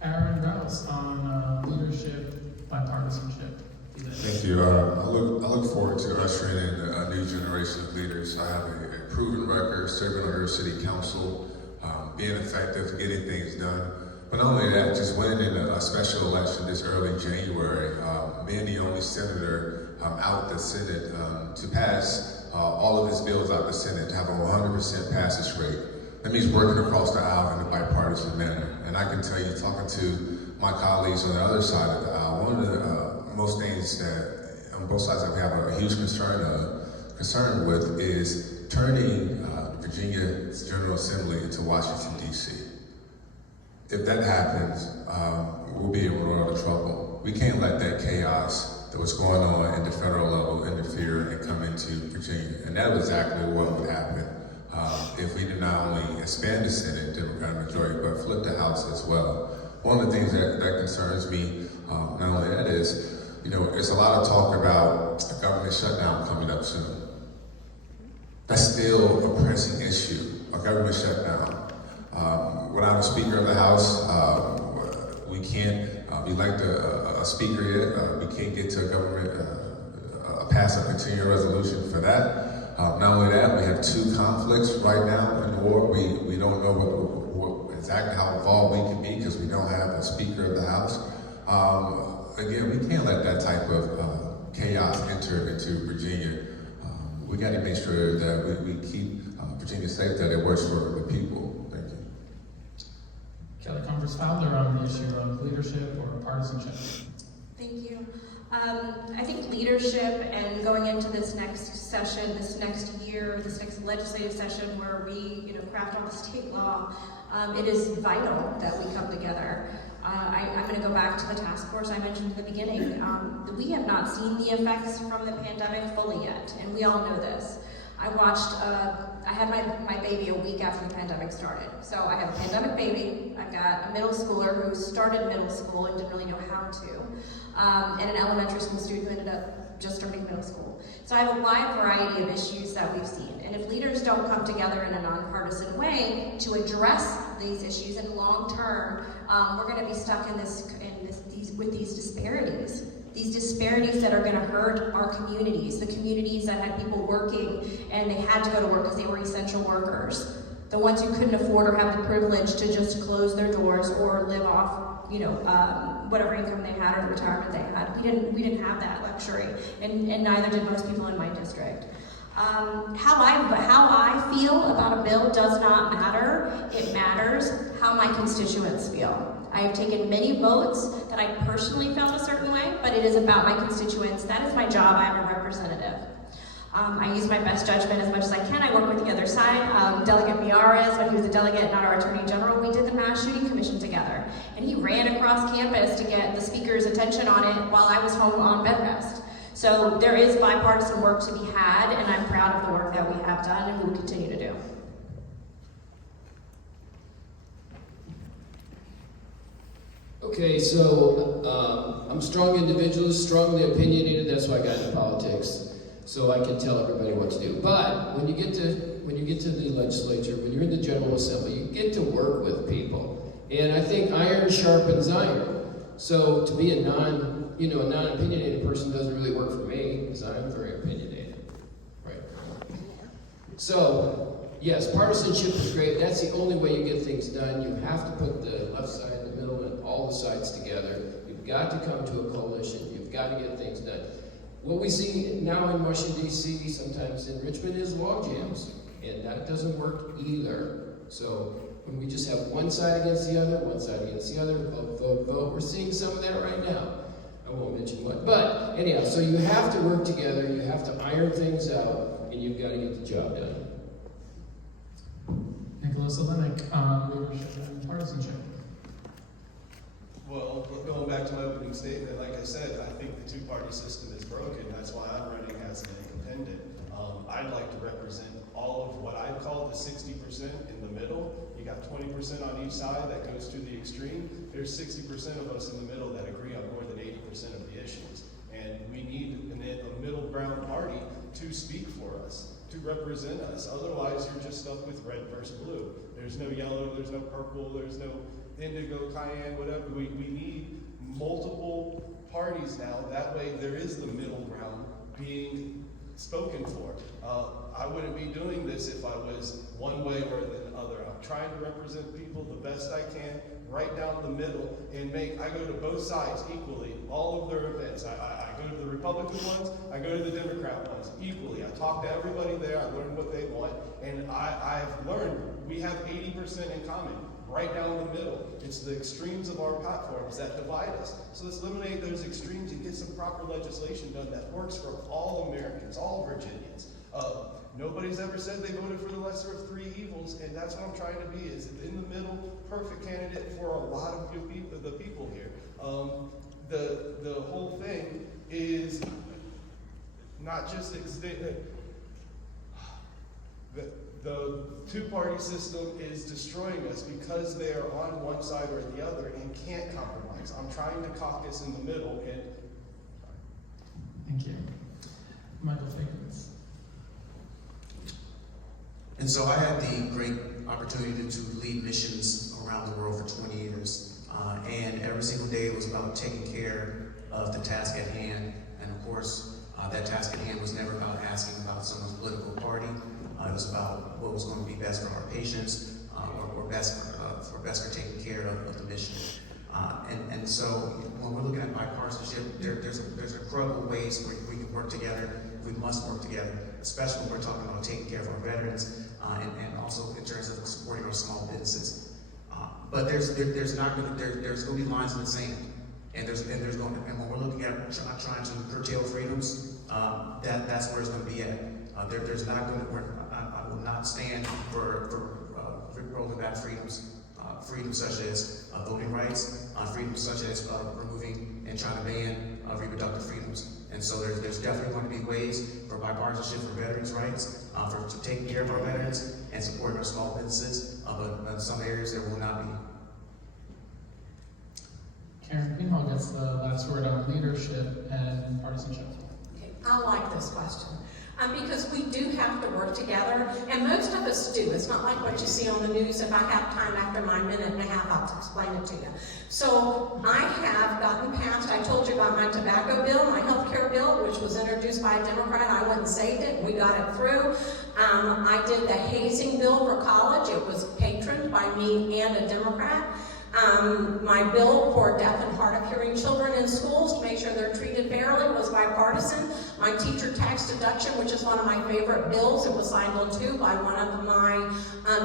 Aaron Rouse on leadership, bipartisanship. Thank you. I look forward to ushering in a new generation of leaders. I have a proven record serving on your city council, being effective, getting things done. But not only that, just winning in a special election this early January, being the only senator out the Senate to pass all of his bills out the Senate, to have a 100% passage rate. That means working across the aisle in a bipartisan manner. And I can tell you, talking to my colleagues on the other side of the aisle, one of the most things that on both sides I have a huge concern with is turning Virginia's General Assembly into Washington, D.C. If that happens, we'll be in royal trouble. We can't let that chaos that was going on at the federal level interfere and come into Virginia. And that was exactly what would happen if we did not only expand the Senate, Democratic majority, but flip the House as well. One of the things that concerns me, not only that is, there's a lot of talk about a government shutdown coming up soon. That's still a pressing issue, a government shutdown. Without a Speaker of the House, we can't be elected a Speaker yet. We can't get to a government, pass a continuing resolution for that. Not only that, we have two conflicts right now in the war. We don't know what exactly how involved we can be because we don't have a Speaker of the House. Again, we can't let that type of chaos enter into Virginia. We got to make sure that we keep Virginia safe, that it works for the people. Thank you. Kelly Converse Fowler on the issue of leadership or partisanship. Thank you. I think leadership and going into this next session, this next year, this next legislative session where we craft all the state law, it is vital that we come together. I'm going to go back to the task force I mentioned at the beginning. We have not seen the effects from the pandemic fully yet, and we all know this. I had my baby a week after the pandemic started. So I have a pandemic baby, I've got a middle schooler who started middle school and didn't really know how to, and an elementary school student who ended up just starting middle school. So I have a wide variety of issues that we've seen. And if leaders don't come together in a nonpartisan way to address these issues in long term, we're going to be stuck with these disparities. These disparities that are going to hurt our communities, the communities that had people working and they had to go to work because they were essential workers. The ones who couldn't afford or have the privilege to just close their doors or live off, whatever income they had or the retirement they had. We didn't have that luxury, and neither did most people in my district. How I feel about a bill does not matter. It matters how my constituents feel. I have taken many votes that I personally felt a certain way, but it is about my constituents. That is my job. I am a representative. I use my best judgment as much as I can. I work with the other side. Delegate Miares, when he was a delegate, not our Attorney General, we did the Mass Shooting Commission together. And he ran across campus to get the speaker's attention on it while I was home on bed rest. So there is bipartisan work to be had, and I'm proud of the work that we have done and we will continue to do. Okay, so I'm a strong individualist, strongly opinionated. That's why I got into politics, so I can tell everybody what to do. But when you get to the legislature, when you're in the General Assembly, you get to work with people, and I think iron sharpens iron. So to be a non-opinionated person doesn't really work for me because I'm very opinionated, right? So yes, partisanship is great. That's the only way you get things done. You have to put the left side, the middle, and all the sides together. You've got to come to a coalition. You've got to get things done. What we see now in Washington, D.C., sometimes in Richmond, is log jams, and that doesn't work either. So when we just have one side against the other, vote, we're seeing some of that right now. I won't mention what, but anyhow, so you have to work together, you have to iron things out, and you've got to get the job done. Nicholas Olenek, leadership and partisanship. Well, going back to my opening statement, like I said, I think the two-party system is broken. That's why I'm running as an independent. I'd like to represent all of what I call the 60% in the middle. You got 20% on each side that goes to the extreme. There's 60% of us in the middle that agree on more than 80% of the issues. And we need a middle ground party to speak for us, to represent us. Otherwise, you're just stuck with red versus blue. There's no yellow, there's no purple, there's no indigo, cayenne, whatever. We need multiple parties now. That way there is the middle ground being spoken for. I wouldn't be doing this if I was one way or the other. I'm trying to represent people the best I can, right down the middle, and I go to both sides equally, all of their events. I go to the Republican ones, I go to the Democrat ones equally. I talk to everybody there, I learn what they want, and I've learned we have 80% in common. Right down the middle. It's the extremes of our platforms that divide us. So let's eliminate those extremes and get some proper legislation done that works for all Americans, all Virginians. Nobody's ever said they voted for the lesser of three evils, and that's what I'm trying to be, is in the middle, perfect candidate for a lot of the people here. The whole thing is not just the two-party system is destroying us because they are on one side or the other and can't compromise. I'm trying to caucus in the middle, and Thank you. Michael Figgins. And so I had the great opportunity to lead missions around the world for 20 years. And every single day it was about taking care of the task at hand. And of course, that task at hand was never about asking about someone's political party. It was about what was going to be best for our patients, or best for taking care of the mission. And so when we're looking at bipartisanship, there's incredible ways we can work together. We must work together, especially when we're talking about taking care of our veterans, and also in terms of supporting our small businesses. But there's going to be lines in the sand, and when we're looking at trying to curtail freedoms, that's where it's going to be at. I will not stand for rolling back freedoms such as voting rights, freedoms such as removing and trying to ban reproductive freedoms. And so there's definitely going to be ways for bipartisanship for veterans' rights, for taking care of our veterans and supporting our small businesses, but in some areas there will not be. Karen Greenhall gets the last word on leadership and partisanship. Okay, I like this question. Because we do have to work together, and most of us do. It's not like what you see on the news. If I have time after my minute and a half, I'll explain it to you. So I have gotten passed, I told you about my tobacco bill, my health care bill, which was introduced by a Democrat. I went and saved it. We got it through. I did the hazing bill for college. It was patroned by me and a Democrat. My bill for deaf and hard of hearing children in schools to make sure they're treated fairly was bipartisan. My teacher tax deduction, which is one of my favorite bills, it was signed on too by one of my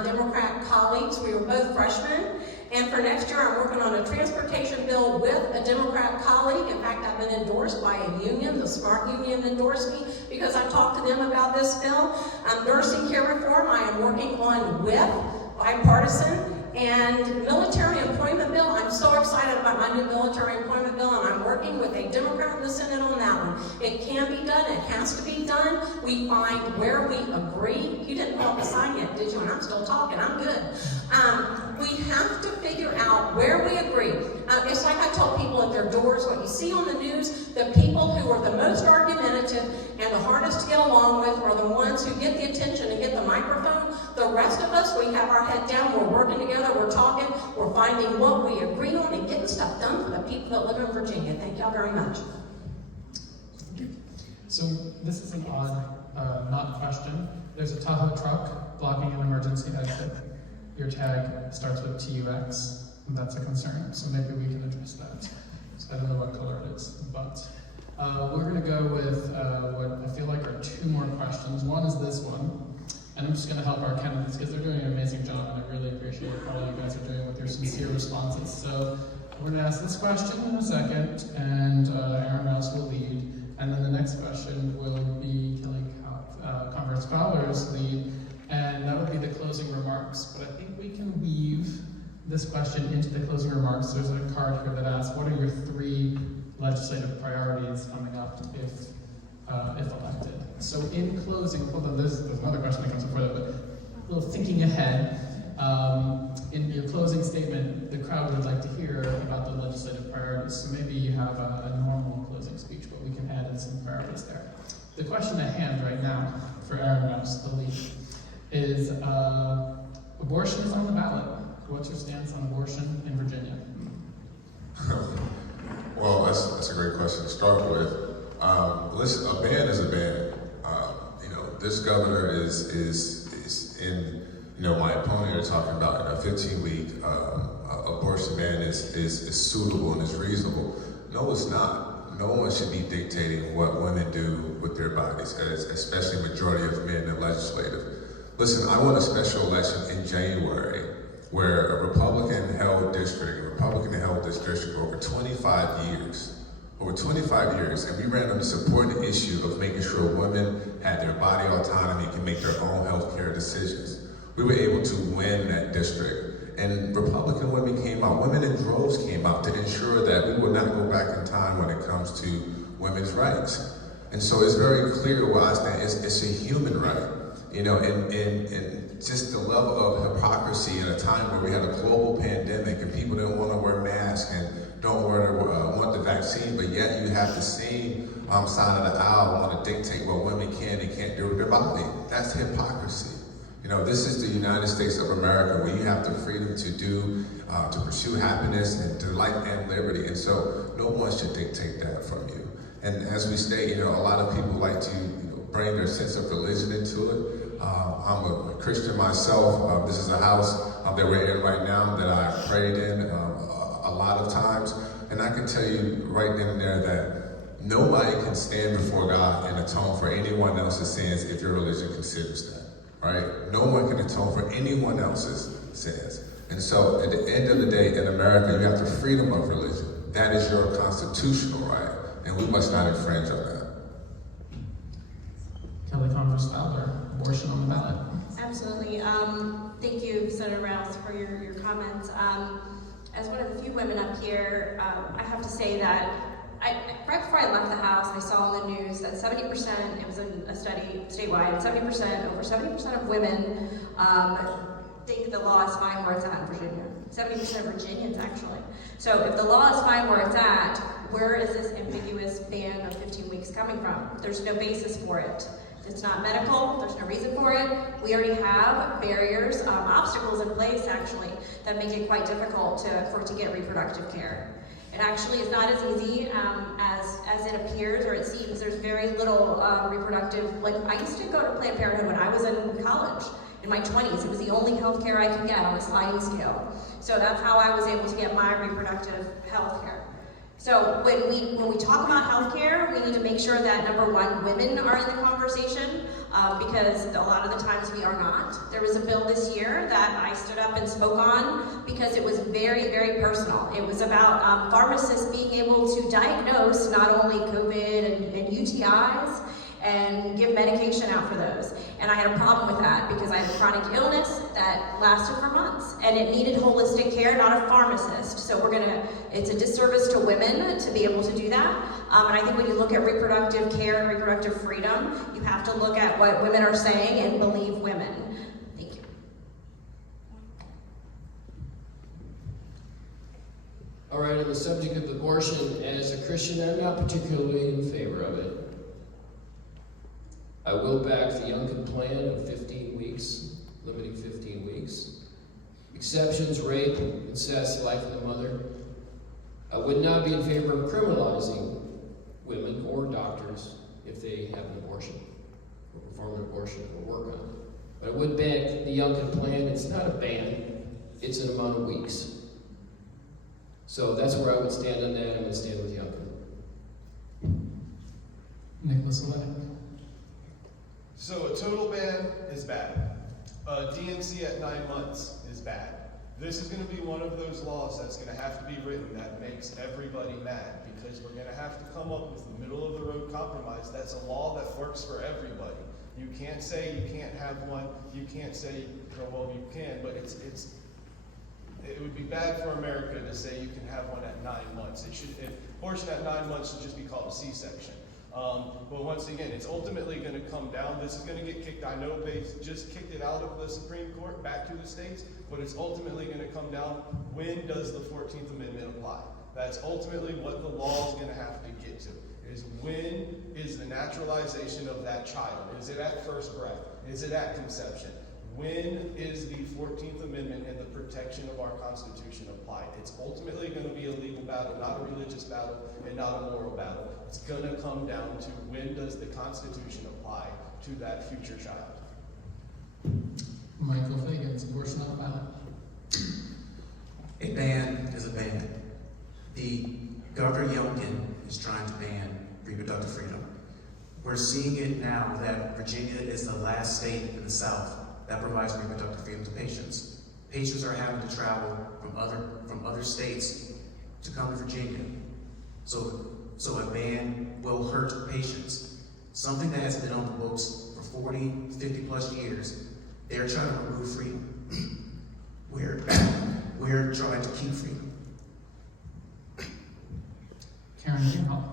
Democrat colleagues. We were both freshmen. And for next year, I'm working on a transportation bill with a Democrat colleague. In fact, I've been endorsed by a union. The SMART union endorsed me because I talked to them about this bill. Nursing care reform, I am working on with bipartisan. And military employment bill, I'm so excited about my new military employment bill, and I'm working with a Democrat in the Senate on that one. It can be done, it has to be done. We find where we agree. You didn't pull up a sign yet, did you? And I'm still talking, I'm good. We have to figure out where we agree. It's like I tell people at their doors, what you see on the news, the people who are the most argumentative and the hardest to get along with are the ones who get the attention and get the microphone. The rest of us, we have our head down, we're working together, we're talking, we're finding what we agree on and getting stuff done for the people that live in Virginia. Thank y'all very much. So this is an odd, not question. There's a Tahoe truck blocking an emergency exit. Your tag starts with TUX, and that's a concern. So maybe we can address that. So I don't know what color it is, but we're going to go with what I feel like are two more questions. One is this one, and I'm just going to help our candidates because they're doing an amazing job, and I really appreciate all you guys are doing with your sincere responses. So we're going to ask this question in a second, and Aaron Rouse will lead, and then the next question will be Kelly Converse Fowler's lead, and that would be the closing remarks. But I think we can weave this question into the closing remarks. There's a card here that asks, what are your 3 legislative priorities coming up if elected? So in closing, hold on, there's another question that comes before that, but a little thinking ahead. In your closing statement, the crowd would like to hear about the legislative priorities. So maybe you have a normal closing speech, but we can add in some priorities there. The question at hand right now for Aaron Rouse, the lead, is abortion is on the ballot. What's your stance on abortion in Virginia? Well, that's a great question to start with. Listen, a ban is a ban. This governor is in, my opponent are talking about a 15-week abortion ban is suitable and is reasonable. No, it's not. No one should be dictating what women do with their bodies, especially the majority of men in the legislative. Listen, I won a special election in January where a Republican-held district for over 25 years. Over 25 years, and we ran on this important issue of making sure women had their body autonomy and can make their own healthcare decisions. We were able to win that district, and Republican women came out, women in droves came out to ensure that we would not go back in time when it comes to women's rights. And so it's very clear where I stand, it's a human right. And just the level of hypocrisy in a time where we had a global pandemic and people didn't want to wear masks and don't want the vaccine, but yet you have the same side of the aisle want to dictate what women can and can't do with their body. That's hypocrisy. This is the United States of America where you have the freedom to pursue happiness and delight and liberty. And so no one should dictate that from you. And as we state, a lot of people like to bring their sense of religion into it. I'm a Christian myself. This is a house that we're in right now that I prayed in a lot of times. And I can tell you right then and there that nobody can stand before God and atone for anyone else's sins if your religion considers that, right? No one can atone for anyone else's sins. And so at the end of the day, in America, you have the freedom of religion. That is your constitutional right, and we must not infringe on that. Kelly Converse Fowler, abortion on the ballot. Absolutely. Thank you, Senator Rouse, for your comments. As one of the few women up here, I have to say that right before I left the House, I saw on the news that 70%, it was a study statewide, over 70% of women think the law is fine where it's at in Virginia. 70% of Virginians, actually. So if the law is fine where it's at, where is this ambiguous ban of 15 weeks coming from? There's no basis for it. It's not medical, there's no reason for it. We already have barriers, obstacles in place, actually, that make it quite difficult for it to get reproductive care. It actually is not as easy as it appears or it seems. There's very little reproductive, like I used to go to Planned Parenthood when I was in college, in my 20s. It was the only health care I could get on a sliding scale. So that's how I was able to get my reproductive health care. So when we talk about healthcare, we need to make sure that, number one, women are in the conversation, because a lot of the times we are not. There was a bill this year that I stood up and spoke on because it was very, very personal. It was about pharmacists being able to diagnose not only COVID and UTIs, and give medication out for those. And I had a problem with that because I had a chronic illness that lasted for months and it needed holistic care, not a pharmacist. So it's a disservice to women to be able to do that. And I think when you look at reproductive care and reproductive freedom, you have to look at what women are saying and believe women. Thank you. All right, on the subject of abortion, as a Christian, I'm not particularly in favor of it. I will back the Youngkin plan of 15 weeks, limiting 15 weeks. Exceptions, rape, incest, life of the mother. I would not be in favor of criminalizing women or doctors if they have an abortion, or perform an abortion, or work on it. But I would back the Youngkin plan. It's not a ban, it's an amount of weeks. So that's where I would stand on that. I'm going to stand with Youngkin. Nicholas Olenek. So a total ban is bad. DNC at 9 months is bad. This is going to be one of those laws that's going to have to be written that makes everybody mad, because we're going to have to come up with the middle of the road compromise. That's a law that works for everybody. You can't say you can't have one. You can't say, oh, well, you can, but it would be bad for America to say you can have one at 9 months. Abortion at 9 months should just be called a C-section. But once again, it's ultimately going to come down. This is going to get kicked. I know they just kicked it out of the Supreme Court back to the states, but it's ultimately going to come down, when does the 14th Amendment apply? That's ultimately what the law is going to have to get to, is when is the naturalization of that child? Is it at first breath? Is it at conception? When is the 14th Amendment and the protection of our Constitution applied? It's ultimately going to be a legal battle, not a religious battle, and not a moral battle. It's going to come down to, when does the Constitution apply to that future child? Michael Fagans, abortion on the ballot. A ban is a ban. The Governor Youngkin is trying to ban reproductive freedom. We're seeing it now that Virginia is the last state in the South that provides reproductive freedom to patients. Patients are having to travel from other states to come to Virginia. So a ban will hurt patients. Something that has been on the books for 40, 50 plus years, they're trying to remove freedom. We're trying to keep freedom. Karen Newhall.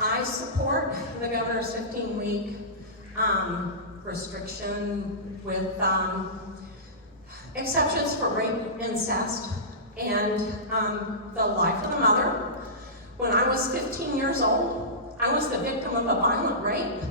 I support the governor's 15-week restriction with exceptions for rape, incest, and the life of the mother. When I was 15 years old, I was the victim of a violent rape.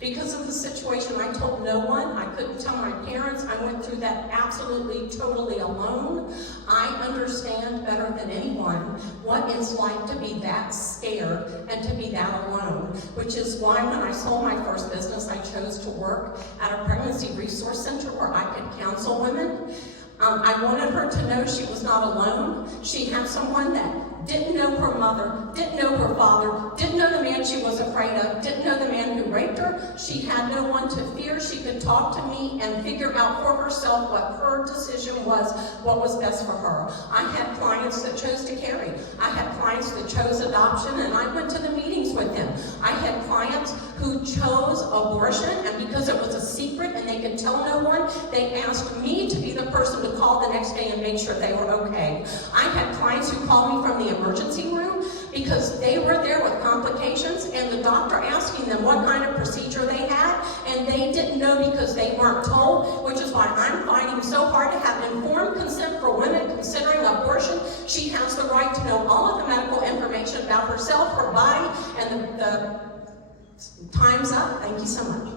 Because of the situation, I told no one. I couldn't tell my parents. I went through that absolutely, totally alone. I understand better than anyone what it's like to be that scared and to be that alone, which is why when I sold my first business, I chose to work at a pregnancy resource center where I could counsel women. I wanted her to know she was not alone. She had someone that didn't know her mother, didn't know her father, didn't know the man she was afraid of, didn't know the man who raped her. She had no one to fear. She could talk to me and figure out for herself what her decision was, what was best for her. I had clients that chose to carry. I had clients that chose adoption, and I went to the meetings with them. I had clients who chose abortion, and because it was a secret and they could tell no one, they asked me to be the person to call the next day and make sure they were okay. I had clients who called me from the emergency room because they were there with complications and the doctor asking them what kind of procedure they had, and they didn't know because they weren't told, which is why I'm fighting so hard to have informed consent for women considering abortion. She has the right to know all of the medical information about herself, her body, and the time's up. Thank you so much.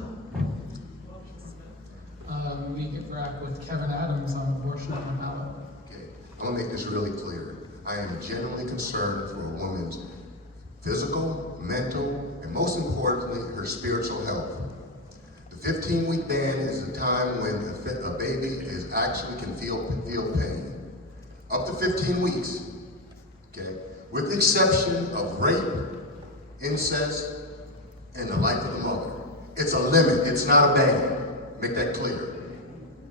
We get back with Kevin Adams on abortion on the ballot. Okay, I'm gonna make this really clear. I am genuinely concerned for a woman's physical, mental, and most importantly, her spiritual health. The 15-week ban is the time when a baby can feel pain. Up to 15 weeks, okay? With the exception of rape, incest, and the life of the mother. It's a limit, it's not a ban. Make that clear.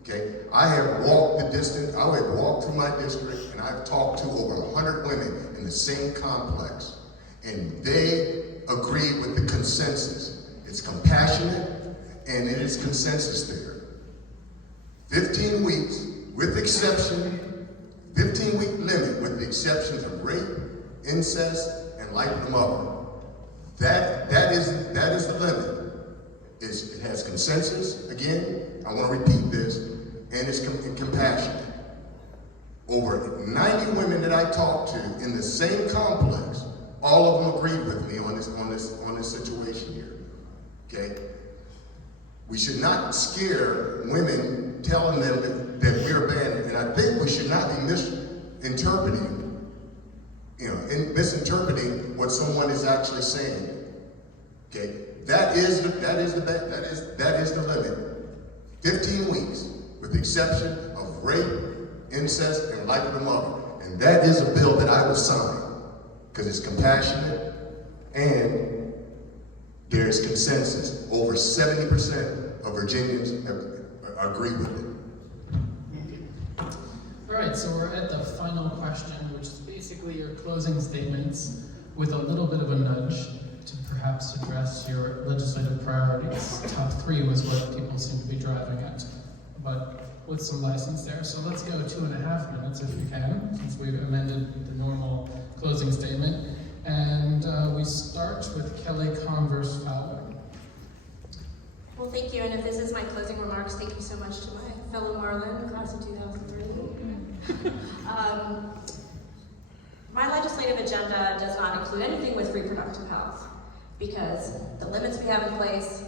Okay, I have walked the distance, I have walked through my district, and I've talked to over 100 women in the same complex, and they agree with the consensus. It's compassionate, and it is consensus there. 15 weeks, with exception, 15-week limit, with the exceptions of rape, incest, and life of the mother. That is the limit. It has consensus, again, I want to repeat this, and it's compassionate. Over 90 women that I talked to in the same complex, all of them agreed with me on this situation here. Okay? We should not scare women telling them that we're banned, and I think we should not be misinterpreting what someone is actually saying. Okay? That is the limit. 15 weeks, with the exception of rape, incest, and life of the mother. And that is a bill that I will sign, because it's compassionate and there's consensus. Over 70% of Virginians agree with it. All right, so we're at the final question, which is basically your closing statements with a little bit of a nudge to perhaps address your legislative priorities. Top 3 was what people seem to be driving at, but with some license there. So let's go 2.5 minutes if we can, since we've amended the normal closing statement. And we start with Kelly Converse Fowler. Well, thank you, and if this is my closing remarks, thank you so much to my fellow Marlin, class of 2003. My legislative agenda does not include anything with reproductive health, because the limits we have in place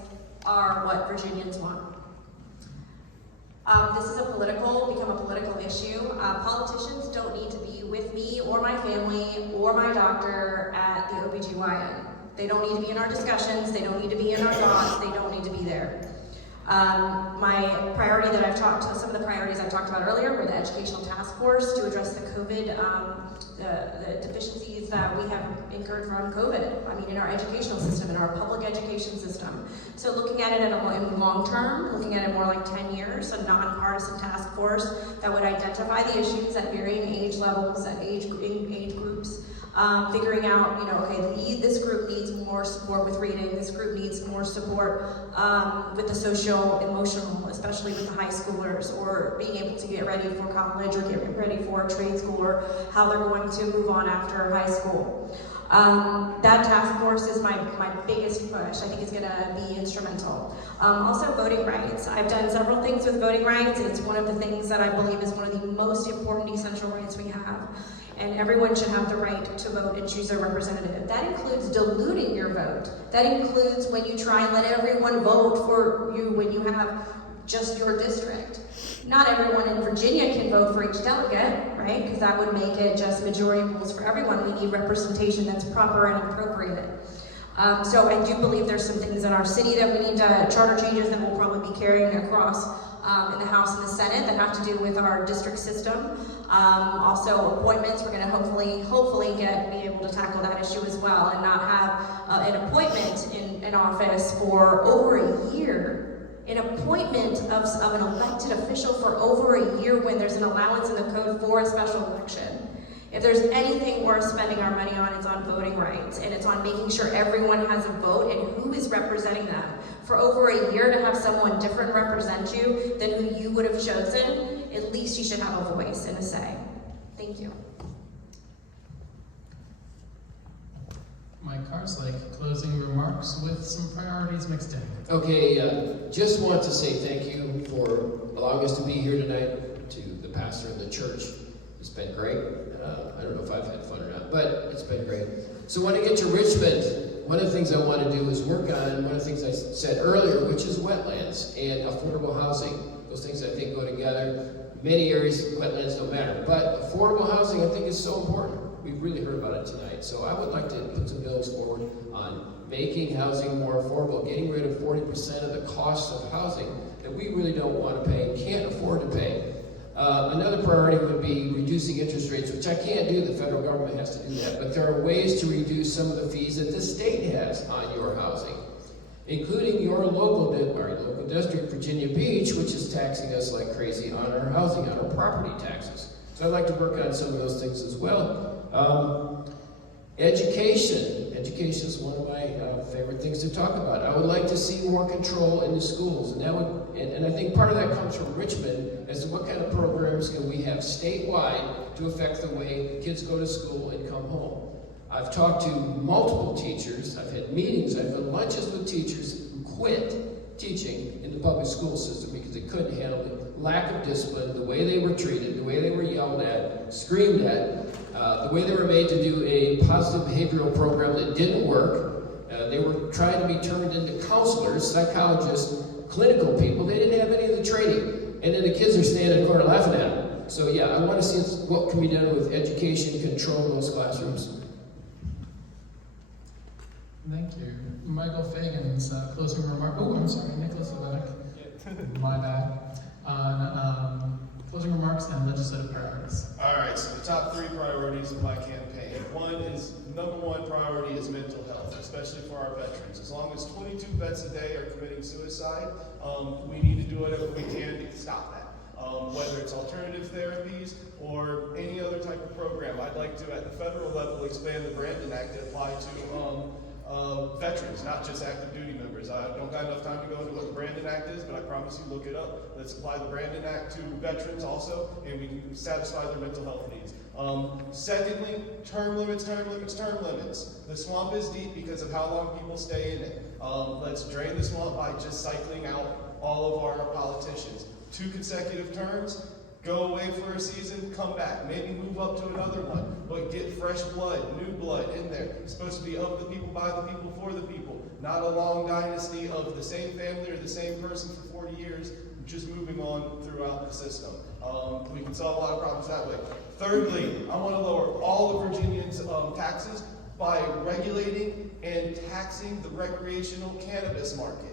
are what Virginians want. This is become a political issue. Politicians don't need to be with me or my family or my doctor at the OBGYN. They don't need to be in our discussions, they don't need to be in our thoughts, they don't need to be there. Some of the priorities I talked about earlier were the educational task force to address the COVID, the deficiencies that we have incurred from COVID. I mean, in our educational system, in our public education system. So looking at it in long term, looking at it more like 10 years, a nonpartisan task force that would identify the issues at varying age levels, at age groups, figuring out, okay, this group needs more support with reading, this group needs more support with the social, emotional, especially with the high schoolers, or being able to get ready for college or get ready for trade school, or how they're going to move on after high school. That task force is my biggest push. I think it's going to be instrumental. Also, voting rights. I've done several things with voting rights. It's one of the things that I believe is one of the most important essential rights we have. And everyone should have the right to vote and choose their representative. That includes diluting your vote. That includes when you try and let everyone vote for you when you have just your district. Not everyone in Virginia can vote for each delegate, right? Because that would make it just majority rules for everyone. We need representation that's proper and appropriate. So I do believe there's some things in our city that we need charter changes that we'll probably be carrying across in the House and the Senate that have to do with our district system. Also appointments, we're going to hopefully be able to tackle that issue as well, and not have an appointment in office for over a year. An appointment of an elected official for over a year when there's an allowance in the code for a special election. If there's anything worth spending our money on, it's on voting rights, and it's on making sure everyone has a vote and who is representing them. For over a year to have someone different represent you than who you would have chosen, at least you should have a voice and a say. Thank you. Mike Carslake, closing remarks with some priorities mixed in. Okay, just want to say thank you for allowing us to be here tonight, to the pastor of the church. It's been great. I don't know if I've had fun or not, but it's been great. So when I get to Richmond, one of the things I want to do is work on one of the things I said earlier, which is wetlands and affordable housing. Those things I think go together. Many areas, wetlands don't matter, but affordable housing I think is so important. We've really heard about it tonight. So I would like to put some bills forward on making housing more affordable, getting rid of 40% of the cost of housing that we really don't want to pay and can't afford to pay. Another priority would be reducing interest rates, which I can't do. The federal government has to do that. But there are ways to reduce some of the fees that the state has on your housing, including your local district, Virginia Beach, which is taxing us like crazy on our housing, on our property taxes. So I'd like to work on some of those things as well. Education. Education is one of my favorite things to talk about. I would like to see more control in the schools, and I think part of that comes from Richmond as to what kind of programs can we have statewide to affect the way kids go to school and come home. I've talked to multiple teachers, I've had meetings, I've had lunches with teachers who quit teaching in the public school system because they couldn't handle the lack of discipline, the way they were treated, the way they were yelled at, screamed at, the way they were made to do a positive behavioral program that didn't work. They were trying to be turned into counselors, psychologists, clinical people. They didn't have any of the training. And then the kids are standing in the corner laughing at them. So yeah, I want to see what can be done with education control in those classrooms. Thank you. Michael Fagan's closing remark. Oh, I'm sorry, Nicholas Olenek. My bad. On closing remarks and legislative priorities. All right, so the top 3 priorities of my campaign. Number one priority is mental health, especially for our veterans. As long as 22 vets a day are committing suicide, we need to do whatever we can to stop that. Whether it's alternative therapies or any other type of program. I'd like to, at the federal level, expand the Brandon Act to apply to veterans, not just active duty members. I don't got enough time to go into what the Brandon Act is, but I promise you look it up. Let's apply the Brandon Act to veterans also, and we can satisfy their mental health needs. Secondly, term limits. The swamp is deep because of how long people stay in it. Let's drain the swamp by just cycling out all of our politicians. 2 consecutive terms, go away for a season, come back. Maybe move up to another one, but get fresh blood, new blood in there. It's supposed to be of the people, by the people, for the people. Not a long dynasty of the same family or the same person for 40 years, just moving on throughout the system. We can solve a lot of problems that way. Thirdly, I want to lower all of Virginians' taxes by regulating and taxing the recreational cannabis market.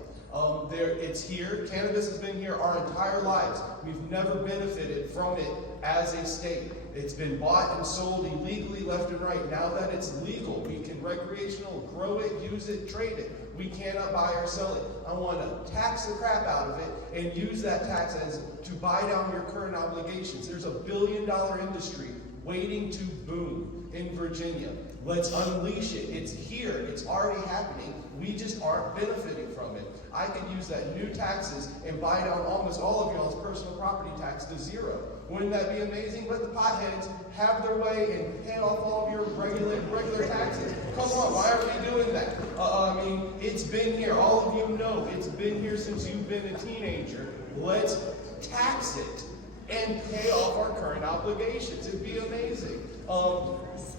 It's here. Cannabis has been here our entire lives. We've never benefited from it as a state. It's been bought and sold illegally left and right. Now that it's legal, we can recreational grow it, use it, trade it. We cannot buy or sell it. I want to tax the crap out of it and use that tax as to buy down your current obligations. There's a $1 billion industry waiting to boom in Virginia. Let's unleash it. It's here. It's already happening. We just aren't benefiting from it. I could use that new taxes and buy down almost all of y'all's personal property tax to 0. Wouldn't that be amazing? Let the potheads have their way and pay off all of your regular taxes. Come on, why are we doing that? I mean, it's been here. All of you know it's been here since you've been a teenager. Let's tax it and pay off our current obligations. It'd be amazing.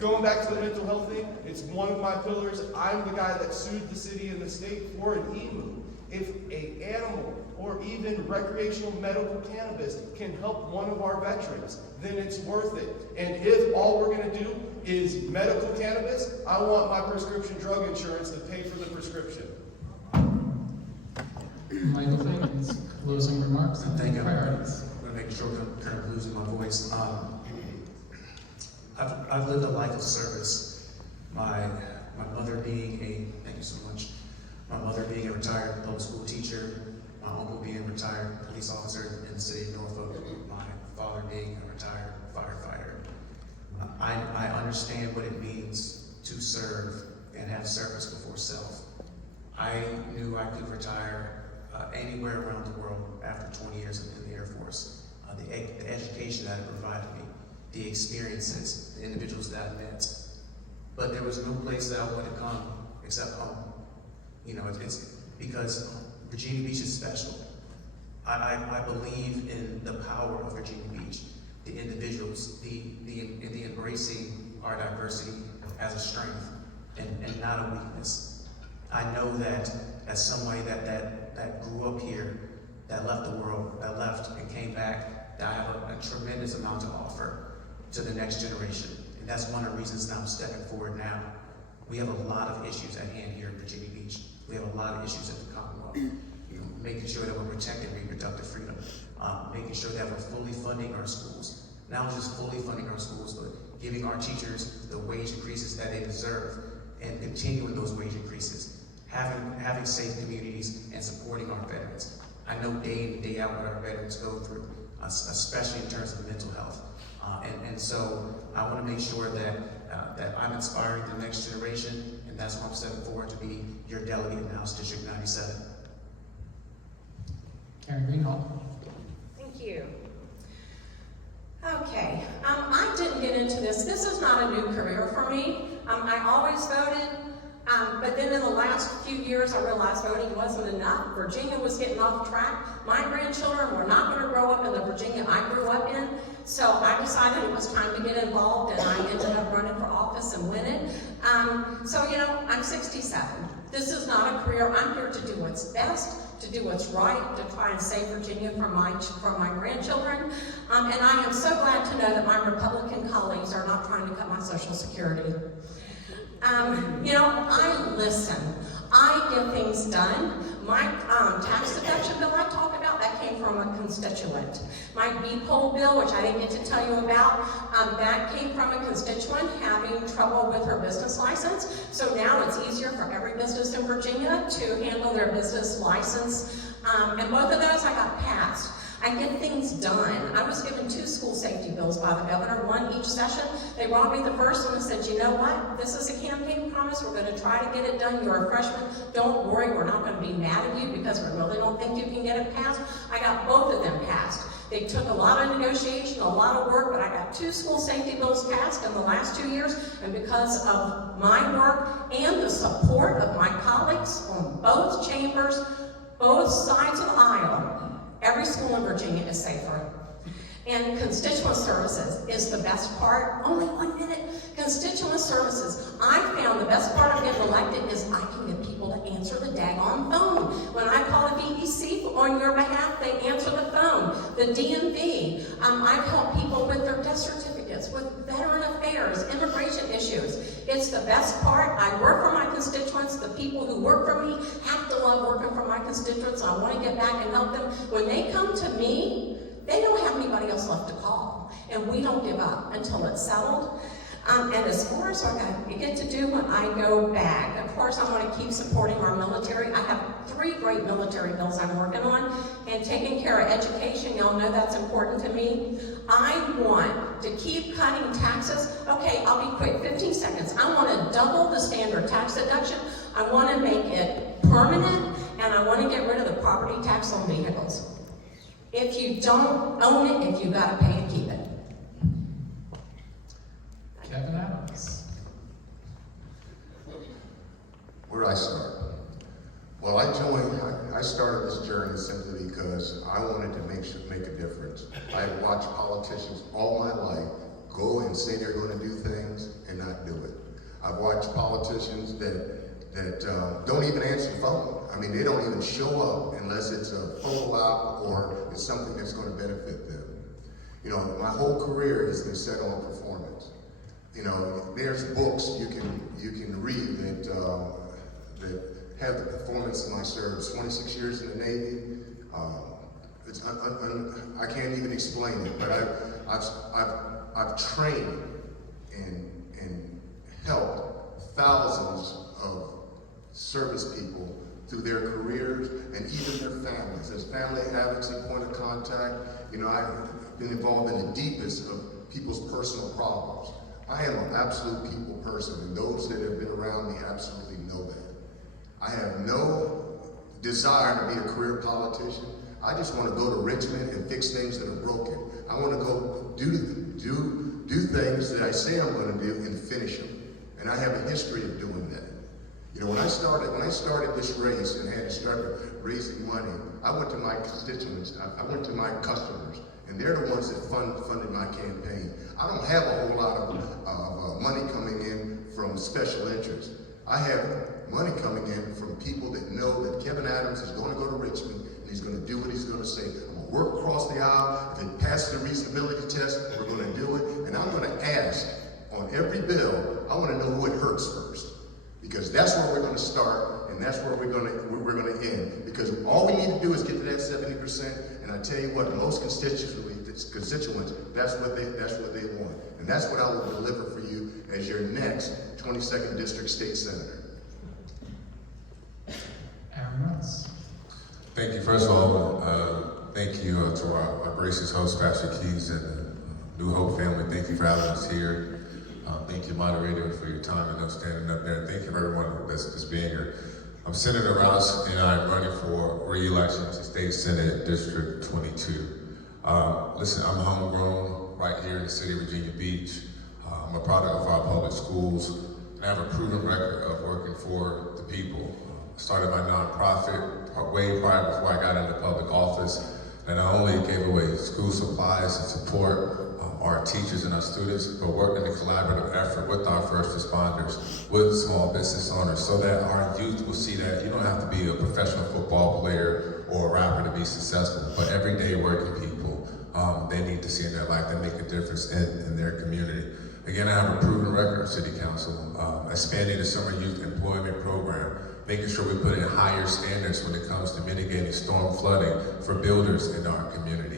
Going back to the mental health thing, it's one of my pillars. I'm the guy that sued the city and the state for an emu. If an animal or even recreational medical cannabis can help one of our veterans, then it's worth it. And if all we're going to do is medical cannabis, I want my prescription drug insurance to pay for the prescription. Michael Fagan's closing remarks and Thank you. priorities. I'm going to make sure I'm kind of losing my voice. I've lived a life of service. My mother being thank you so much. My mother being a retired public school teacher, my uncle being a retired police officer in the city of Norfolk, my father being a retired firefighter. I understand what it means to serve and have service before self. I knew I could retire anywhere around the world after 20 years in the Air Force. The education that it provided me, the experiences, the individuals that I met, but there was no place that I wanted to come except home. You know, it's because Virginia Beach is special. I believe in the power of Virginia Beach, the individuals, the embracing our diversity as a strength and not a weakness. I know that as somebody that grew up here, that left the world, that left and came back, that I have a tremendous amount to offer to the next generation. And that's one of the reasons that I'm stepping forward now. We have a lot of issues at hand here in Virginia Beach. We have a lot of issues at the Commonwealth. You know, making sure that we're protecting reproductive freedom, making sure that we're fully funding our schools. Not just fully funding our schools, but giving our teachers the wage increases that they deserve and continuing those wage increases. Having safe communities and supporting our veterans. I know day in and day out what our veterans go through, especially in terms of mental health. And so I want to make sure that I'm inspiring the next generation, and that's why I'm stepping forward to be your delegate in House District 97. Karen Greenhalgh. Thank you. Okay, I didn't get into this. This is not a new career for me. I always voted, but then in the last few years I realized voting wasn't enough. Virginia was getting off track. My grandchildren were not going to grow up in the Virginia I grew up in, so I decided it was time to get involved, and I ended up running for office and winning. So, you know, I'm 67. This is not a career. I'm here to do what's best, to do what's right, to try and save Virginia from my grandchildren. And I am so glad to know that my Republican colleagues are not trying to cut my Social Security. You know, I listen. I get things done. My tax deduction bill I talked about, that came from a constituent. My B-poll bill, which I didn't get to tell you about, that came from a constituent having trouble with her business license. So now it's easier for every business in Virginia to handle their business license. And both of those I got passed. I get things done. I was given 2 school safety bills by the governor, one each session. They brought me the first one and said, you know what? This is a campaign promise. We're going to try to get it done. You're a freshman. Don't worry. We're not going to be mad at you because we really don't think you can get it passed. I got both of them passed. They took a lot of negotiation, a lot of work, but I got 2 school safety bills passed in the last 2 years, and because of my work and the support of my colleagues on both chambers, both sides of the aisle, every school in Virginia is safer. And constituent services is the best part. Only 1 minute. Constituent services. I found the best part of getting elected is I can get people to answer the daggone phone. When I call a VEC on your behalf, they answer the phone. The DMV. I've helped people with their death certificates, with veteran affairs, immigration issues. It's the best part. I work for my constituents. The people who work for me have to love working for my constituents. I want to get back and help them. When they come to me, they don't have anybody else left to call. And we don't give up until it's settled. And as far as what I get to do when I go back, of course I want to keep supporting our military. I have 3 great military bills I'm working on, and taking care of education, y'all know that's important to me. I want to keep cutting taxes. Okay, I'll be quick, 15 seconds. I want to double the standard tax deduction. I want to make it permanent, and I want to get rid of the property tax on vehicles. If you don't own it, if you got to pay it, keep it. Kevin Adams. Where do I start? Well, I started this journey simply because I wanted to make a difference. I had watched politicians all my life go and say they're going to do things and not do it. I've watched politicians that don't even answer the phone. I mean, they don't even show up unless it's a photo op or it's something that's going to benefit them. You know, my whole career has been set on performance. You know, there's books you can read that have the performance of my service. 26 years in the Navy. I can't even explain it, but I've trained and helped thousands of service people through their careers and even their families. As family advocacy point of contact, you know, I've been involved in the deepest of people's personal problems. I am an absolute people person, and those that have been around me absolutely know that. I have no desire to be a career politician. I just want to go to Richmond and fix things that are broken. I want to go do things that I say I'm going to do and finish them. and I have a history of doing that. You know, when I started this race and had to start raising money, I went to my constituents, I went to my customers, and they're the ones that funded my campaign. I don't have a whole lot of money coming in from special interests. I have money coming in from people that know that Kevin Adams is going to go to Richmond and he's going to do what he's going to say. I'm going to work across the aisle. If it passes the reasonability test, we're going to do it. And I'm going to ask on every bill, I want to know who it hurts first. Because that's where we're going to start, and that's where we're going to end. Because all we need to do is get to that 70%, and I tell you what, most constituents, that's what they want, and that's what I will deliver for you as your next 22nd District State Senator. Aaron Ross. Thank you. First of all, thank you to our gracious host, Pastor Keys, and the New Hope family. Thank you for having us here. Thank you, moderator, for your time and standing up there. Thank you, everyone that's being here. I'm Senator Ross, and I'm running for re-election to State Senate District 22. Listen, I'm homegrown right here in the city of Virginia Beach. I'm a product of our public schools, and I have a proven record of working for the people. I started my nonprofit way prior before I got into public office, and I only gave away school supplies and support our teachers and our students, but work in a collaborative effort with our first responders, with small business owners, so that our youth will see that you don't have to be a professional football player or a rapper to be successful, but everyday working people, they need to see in their life that make a difference in their community. Again, I have a proven record of City Council, expanding the summer youth employment program, making sure we put in higher standards when it comes to mitigating storm flooding for builders in our community.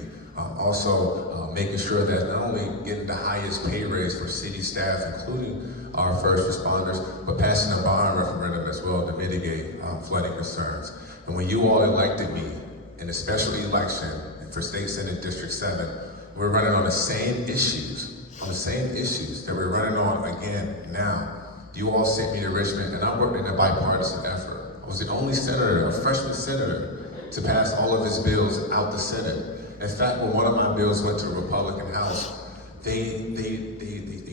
Also, making sure that not only getting the highest pay raise for city staff, including our first responders, but passing a bond referendum as well to mitigate flooding concerns. And when you all elected me in a special election for State Senate District 7, we're running on the same issues, that we're running on again now. You all sent me to Richmond, and I worked in a bipartisan effort. I was the only senator, a freshman senator, to pass all of his bills out the Senate. In fact, when one of my bills went to the Republican House, they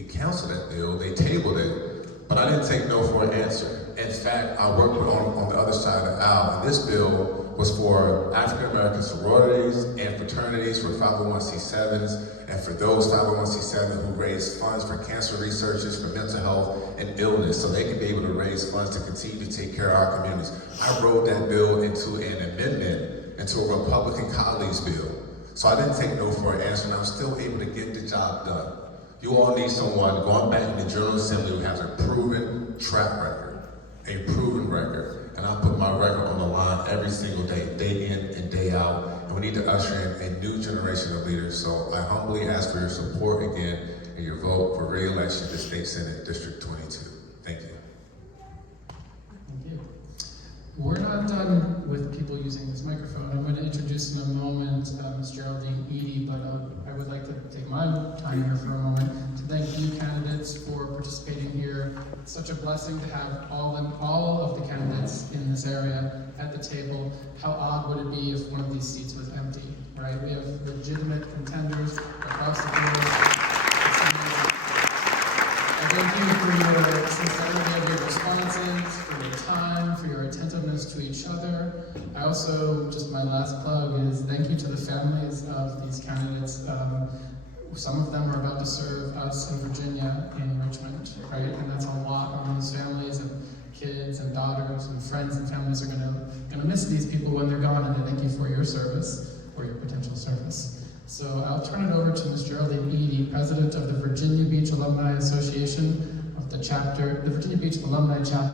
canceled that bill, they tabled it, but I didn't take no for an answer. In fact, I worked on the other side of the aisle, and this bill was for African-American sororities and fraternities, for 501c7s, and for those 501c7s who raise funds for cancer researchers, for mental health and illness, so they can be able to raise funds to continue to take care of our communities. I wrote that bill into an amendment, into a Republican colleague's bill. So I didn't take no for an answer, and I was still able to get the job done. You all need someone going back in the General Assembly who has a proven track record, and I put my record on the line every single day in and day out, and we need to usher in a new generation of leaders. So I humbly ask for your support again and your vote for re-election to State Senate District 22. Thank you. Thank you. We're not done with people using this microphone. I'm going to introduce in a moment Ms. Geraldine Eady, but I would like to take my time here for a moment to thank you candidates for participating here. It's such a blessing to have all of the candidates in this area at the table. How odd would it be if one of these seats was empty, right? We have legitimate contenders across the board. Thank you for your sincerity of your responses, for your time, for your attentiveness to each other. I also, just my last plug is thank you to the families of these candidates. Some of them are about to serve us in Virginia, in Richmond, right? And that's a lot on these families, and kids and daughters and friends and families are gonna miss these people when they're gone, and I thank you for your service, or your potential service. So I'll turn it over to Ms. Geraldine Eady, President of the Virginia Beach Alumni Association of the Virginia Beach Alumni Chapter.